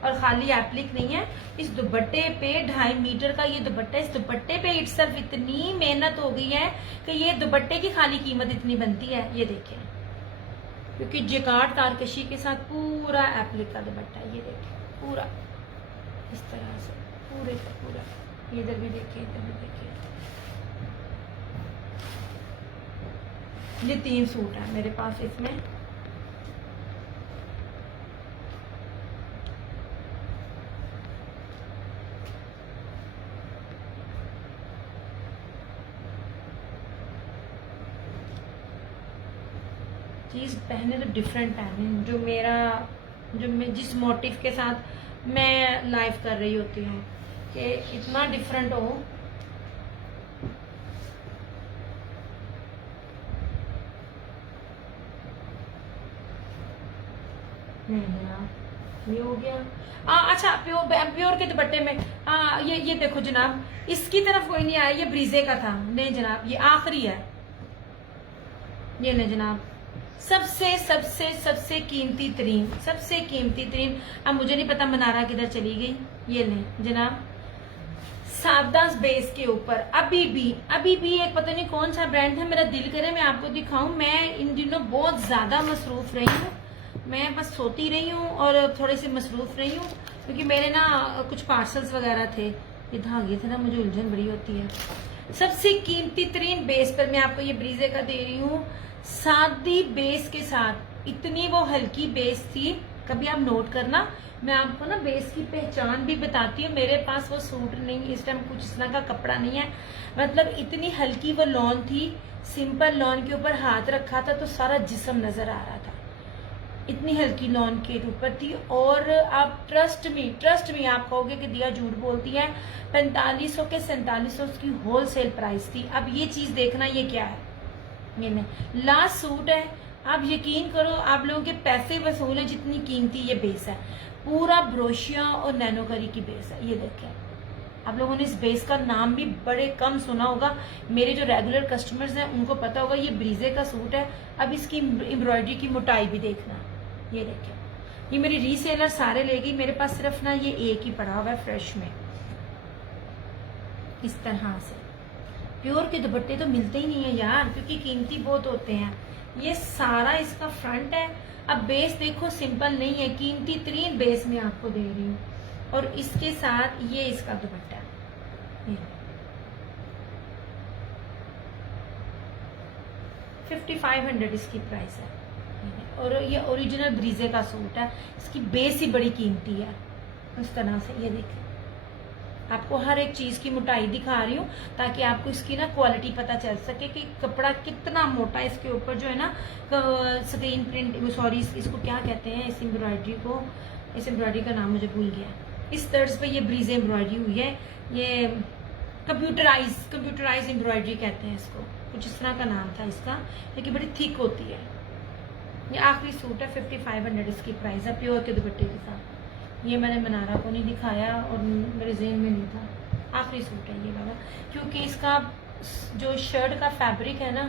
और खाली एप्लिक नहीं है, इस दुपट्टे पे 2.5 मीटर का ये दुपट्टा, इस दुपट्टे पे इट्सल्फ इतनी मेहनत हो गई है कि ये दुपट्टे की खाली कीमत इतनी बनती है, ये देखें, क्योंकि जिकार्ड तारकशी के साथ पूरा एप्लिक का दुपट्टा, ये देखें पूरा इस तरह से पूरे का पूरा, इधर भी देखिए, इधर भी देखिए। ये 3 सूट है मेरे पास इसमें। चीज पहने तो डिफरेंट पहने, जो मैं जिस मोटिव के साथ मैं लाइव कर रही होती हूँ, कि इतना डिफरेंट हो। ये हो गया। अच्छा, प्योर के दुपट्टे में ये देखो जनाब, इसकी तरफ कोई नहीं आया, ये ब्रीजे का था। नहीं जनाब, ये आखिरी है, ये नहीं जनाब, सबसे सबसे सबसे कीमती तरीन। अब मुझे नहीं पता मनारा किधर चली गई। ये नहीं जनाब, सादा बेस के ऊपर अभी भी एक पता नहीं कौन सा ब्रांड था, मेरा दिल करे मैं आपको दिखाऊं। मैं इन दिनों बहुत ज्यादा मसरूफ रही हूँ, मैं बस सोती रही हूँ और थोड़े से मसरूफ रही हूँ, क्योंकि मेरे ना कुछ पार्सल्स वगैरह थे। ये धागे थे ना, मुझे उलझन बड़ी होती है। सबसे कीमती तरीन बेस पर मैं आपको ये ब्रीजे का दे रही हूँ, सादी बेस के साथ। इतनी वो हल्की बेस थी, कभी आप नोट करना, मैं आपको ना बेस की पहचान भी बताती हूँ। मेरे पास वो सूट नहीं, इस टाइम कुछ इस तरह का कपड़ा नहीं है, मतलब इतनी हल्की वो लॉन थी, सिंपल लॉन के ऊपर हाथ रखा था तो सारा जिस्म नजर आ रहा था, इतनी हल्की लॉन के ऊपर थी। और आप ट्रस्ट मी आप कहोगे कि दिया झूठ बोलती है, 4500 के 4700 की होलसेल प्राइस थी। अब ये चीज देखना, ये क्या है, ये नहीं, लास्ट सूट है। आप यकीन करो, आप लोगों के पैसे वसूल है, जितनी कीमती ये बेस है, पूरा ब्रोशिया और नैनोकरी की बेस है। ये देखें, आप लोगों ने इस बेस का नाम भी बड़े कम सुना होगा, मेरे जो रेगुलर कस्टमर्स हैं उनको पता होगा। ये ब्रीजे का सूट है। अब इसकी एम्ब्रॉयडरी की मोटाई भी देखना, ये देखिए, ये मेरी रीसेलर सारे ले गई, मेरे पास सिर्फ ना ये एक ही पड़ा हुआ है फ्रेश में। इस तरह से प्योर के दुपट्टे तो मिलते ही नहीं है यार, क्योंकि कीमती बहुत होते हैं। ये सारा इसका फ्रंट है। अब बेस देखो, सिंपल नहीं है, कीमती तरीन बेस में आपको दे रही हूँ, और इसके साथ ये इसका दुपट्टा है। 5500 इसकी प्राइस है, और ये ओरिजिनल ब्रीजे का सूट है। इसकी बेस ही बड़ी कीमती है। इस तरह से ये देखिए, आपको हर एक चीज की मोटाई दिखा रही हूँ ताकि आपको इसकी ना क्वालिटी पता चल सके कि कपड़ा कितना मोटा है। इसके ऊपर जो है ना स्क्रीन प्रिंट, सॉरी इसको क्या कहते हैं, इस एम्ब्रॉयडरी को, इस एम्ब्रॉयडरी का नाम मुझे भूल गया। इस तर्ज पे ये ब्रीजे एम्ब्रॉयडरी हुई है, ये कंप्यूटराइज एम्ब्रॉयडरी कहते हैं इसको, कुछ इस तरह का नाम था इसका, लेकिन बड़ी थिक होती है। ये आखिरी सूट है, 5500 इसकी प्राइस है, प्योर के दुपट्टे के साथ। ये मैंने मनारा को नहीं दिखाया और मेरे ज़हन में नहीं था। आखिरी सूट है ये वाला, क्योंकि इसका जो शर्ट का फैब्रिक है ना,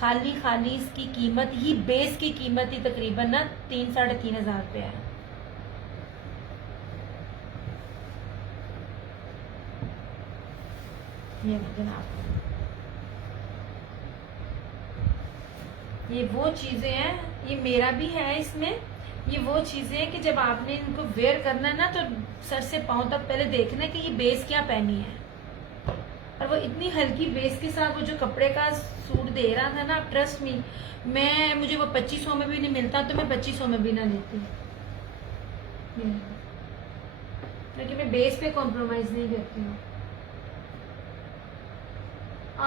खाली इसकी कीमत ही, बेस की कीमत ही तकरीबन ना 3-3.5 हजार रुपये है। ये जनाब, ये वो चीजें हैं, ये मेरा भी है इसमें। ये वो चीजें हैं कि जब आपने इनको वेयर करना है ना, तो सर से पांव तक पहले देखना है कि ये बेस क्या पहनी है। और वो इतनी हल्की बेस के साथ वो जो कपड़े का सूट दे रहा था ना, ट्रस्ट मी, मुझे वो 2500 में भी नहीं मिलता तो मैं 2500 में भी ना लेती, क्योंकि मैं बेस पे कॉम्प्रोमाइज नहीं करती हूँ।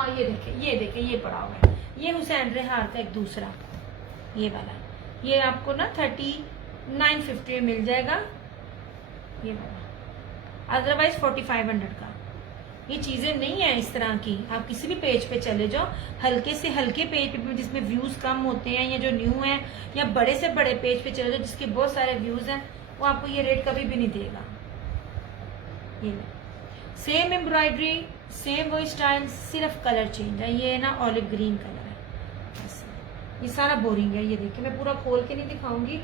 ये देखे ये पड़ा हुआ है, ये हुसैन रेहार का एक दूसरा, ये वाला, ये आपको ना 3950 में मिल जाएगा ये वाला, अदरवाइज 4500 का। ये चीजें नहीं है इस तरह की। आप किसी भी पेज पे चले जाओ, हल्के से हल्के पेज पे जिसमें व्यूज कम होते हैं, या जो न्यू है, या बड़े से बड़े पेज पे चले जाओ जिसके बहुत सारे व्यूज हैं, वो आपको ये रेट कभी भी नहीं देगा। ये सेम एम्ब्रॉयडरी, सेम वही स्टाइल, सिर्फ कलर चेंज है। ये ना ऑलिव ग्रीन कलर है ऐसा। ये सारा बोरिंग है। ये देखिए मैं पूरा खोल के नहीं दिखाऊंगी,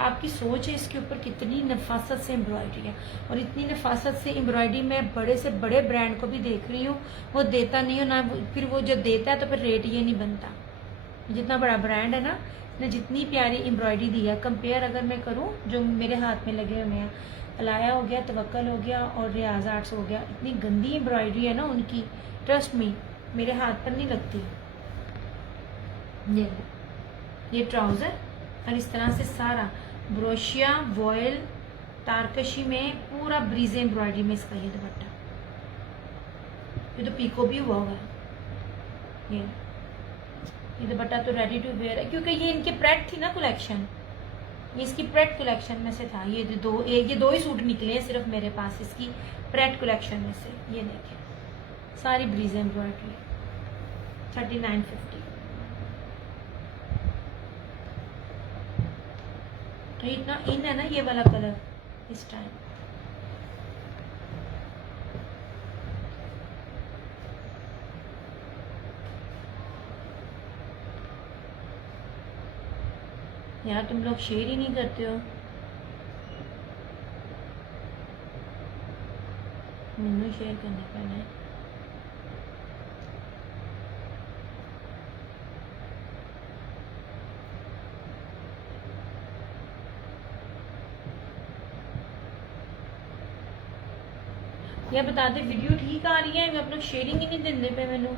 आपकी सोच है इसके ऊपर कितनी नफासत से एम्ब्रॉयडरी है। और इतनी नफासत से एम्ब्रॉयडरी मैं बड़े से बड़े ब्रांड को भी देख रही हूँ, वो देता नहीं हो ना, फिर वो जब देता है तो फिर रेट ये नहीं बनता। जितना बड़ा ब्रांड है ना, ने जितनी प्यारी एम्ब्रॉयडरी दी है, कंपेयर अगर मैं करूँ जो मेरे हाथ में लगे हुए हैं, अलाया हो गया, तवक्कल हो गया और रियाज आर्ट्स हो गया, इतनी गंदी एम्ब्रॉयडरी है ना उनकी, ट्रस्ट मी मेरे हाथ पर नहीं लगती। ये ट्राउजर और इस तरह से सारा ब्रोशिया वॉयल तारकशी में पूरा ब्रीज एम्ब्रॉयडरी में इसका ये दुपट्टा, ये तो पीको भी हुआ हुआ है। ये दुपट्टा तो रेडी टू वेयर है, क्योंकि ये इनके प्रेट थी ना कलेक्शन, ये इसकी प्रेट कलेक्शन में से था। ये दो ही सूट निकले हैं सिर्फ मेरे पास इसकी प्रेट कलेक्शन में से। ये देखें सारी ब्रीज एम्ब्रॉयडरी 3950। तो इतना इन है ना ये वाला कलर इस टाइम। यार तुम लोग शेयर ही नहीं करते हो। मैंने शेयर करने पैना है। यह बता दे वीडियो ठीक आ रही है, मैं अपना शेयरिंग ही नहीं देने पे मैनू।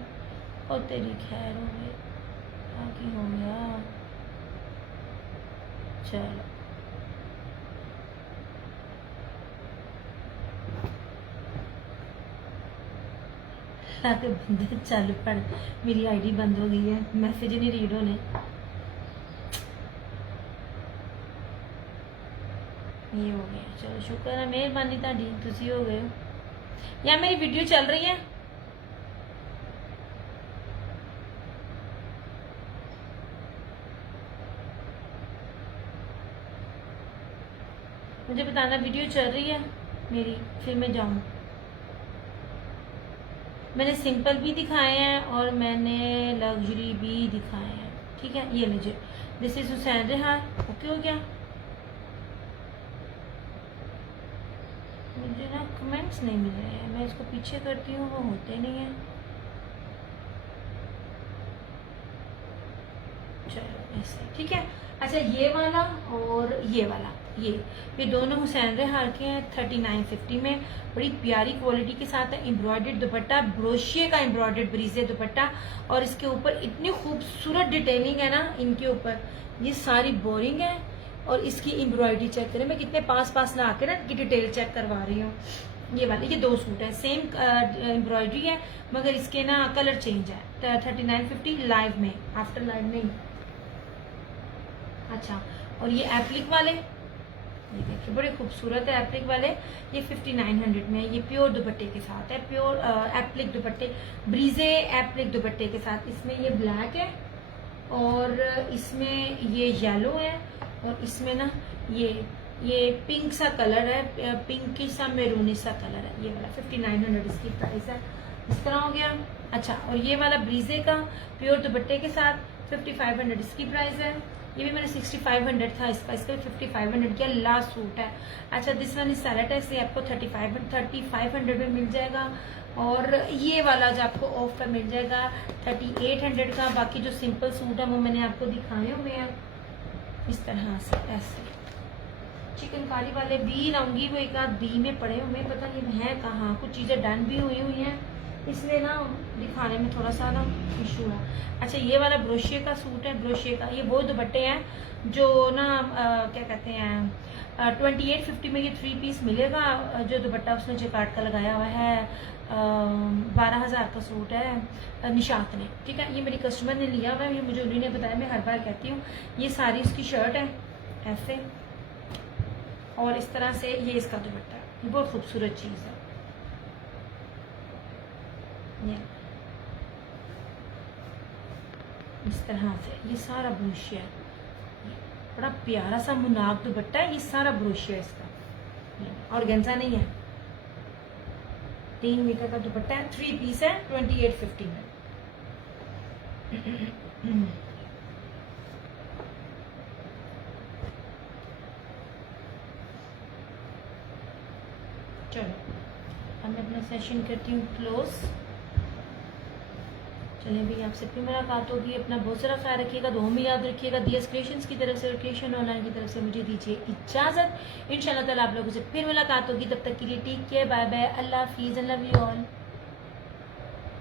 और तेरी खैर हो गई, क्या हो गया। चलो आके बंदे चल पड़, मेरी आईडी बंद हो गई है, मैसेज नहीं रीड होने। ये हो गया, चलो शुक्र है, मेहरबानी ताड़ी, तुसी हो गए हो। या मेरी वीडियो चल रही है? मुझे बताना वीडियो चल रही है मेरी, फिर मैं जाऊं। मैंने सिंपल भी दिखाए हैं और मैंने लग्जरी भी दिखाए हैं, ठीक है। ये लीजिए, this is Hussain Rehan. Okay हो गया। मुझे ना कमेंट्स नहीं मिल रहे हैं, मैं इसको पीछे करती हूँ, वो होते नहीं है। चलो ऐसे ठीक है। अच्छा ये वाला और ये वाला, ये दोनों हुसैन रेहान के हैं 3950 में। बड़ी प्यारी क्वालिटी के साथ है, एम्ब्रॉयडर्ड दुपट्टा, ब्रोशिये का एम्ब्रॉयडर्ड ब्रीजे दुपट्टा, और इसके ऊपर इतनी खूबसूरत डिटेलिंग है ना इनके ऊपर। ये सारी बोरिंग है और इसकी एम्ब्रॉयडरी चेक करें, मैं कितने पास ला के ना इनकी डिटेल चेक करवा रही हूँ। ये वाले, ये दो सूट है, सेम एम्ब्रॉयडरी है मगर इसके ना कलर चेंज है। 3950 लाइव में, आफ्टर लाइव नहीं। अच्छा, और ये एप्लिक वाले, ये देखिए बड़े खूबसूरत है एप्लिक वाले। ये 5900 में, ये प्योर दुपट्टे के साथ है, प्योर एप्लिक दुपट्टे, ब्रीजे एप्लिक दुपट्टे के साथ। इसमें ये ब्लैक है और इसमें ये येलो है और इसमें ना ये पिंक सा कलर है, पिंकी सा मेरूनी सा कलर है। ये वाला 5900 इसकी प्राइस है। इस तरह हो गया। अच्छा, और ये वाला ब्रीजे का प्योर दुपट्टे के साथ 5500 इसकी प्राइस है। ये भी मैंने 6500 था इसका भी 5500 किया। लास्ट सूट है। अच्छा, दिस वन इज सैलेट है, इसे आपको 3500 में मिल जाएगा। और ये वाला जो आपको ऑफ पर मिल जाएगा 3800 का। बाकी जो सिंपल सूट है वो मैंने आपको दिखाए हुए हैं इस तरह से, ऐसे। चिकनकारी वाले भी लाऊंगी, वो एक आध बी में पड़े हुए, पता नहीं है कहाँ, कुछ चीजें डन भी हुई हैं, इसलिए ना दिखाने में थोड़ा सा ना इशू है। अच्छा, ये वाला ब्रोशिये का सूट है, ब्रोशिये का। ये वो दुपट्टे हैं जो ना क्या कहते हैं 2850 में ये 3 पीस मिलेगा। जो दुपट्टा उसने जकार्ड का लगाया हुआ है 12,000 का सूट है निशात ने, ठीक है। ये मेरी कस्टमर ने लिया हुआ है, ये मुझे उन्हीं ने बताया, मैं हर बार कहती हूँ। ये सारी उसकी शर्ट है ऐसे, और इस तरह से ये इसका दुपट्टा है। ये बहुत खूबसूरत चीज़ है। इस तरह से ये सारा ब्रोशिया है, बड़ा प्यारा सा मुनाक दुपट्टा है। ये सारा ब्रोशिया इसका, और गेंजा नहीं है, 3 मीटर का दुपट्टा है, 3 पीस है, 2850 में। चलो अब मैं अपना सेशन करती हूँ क्लोज। चलिए भाई, आपसे फिर मुलाकात होगी। अपना बहुत सारा ख्याल रखिएगा, दुआ में याद रखिएगा। दियास क्रिएशंस की तरफ से और क्रिएशन ऑनलाइन की तरफ से मुझे दीजिए इजाज़त। इंशाल्लाह ताला आप लोगों से फिर मुलाकात होगी। तब तक के लिए टेक केयर, बाय बाय, अल्लाह हाफिज़, आई लव यू ऑल।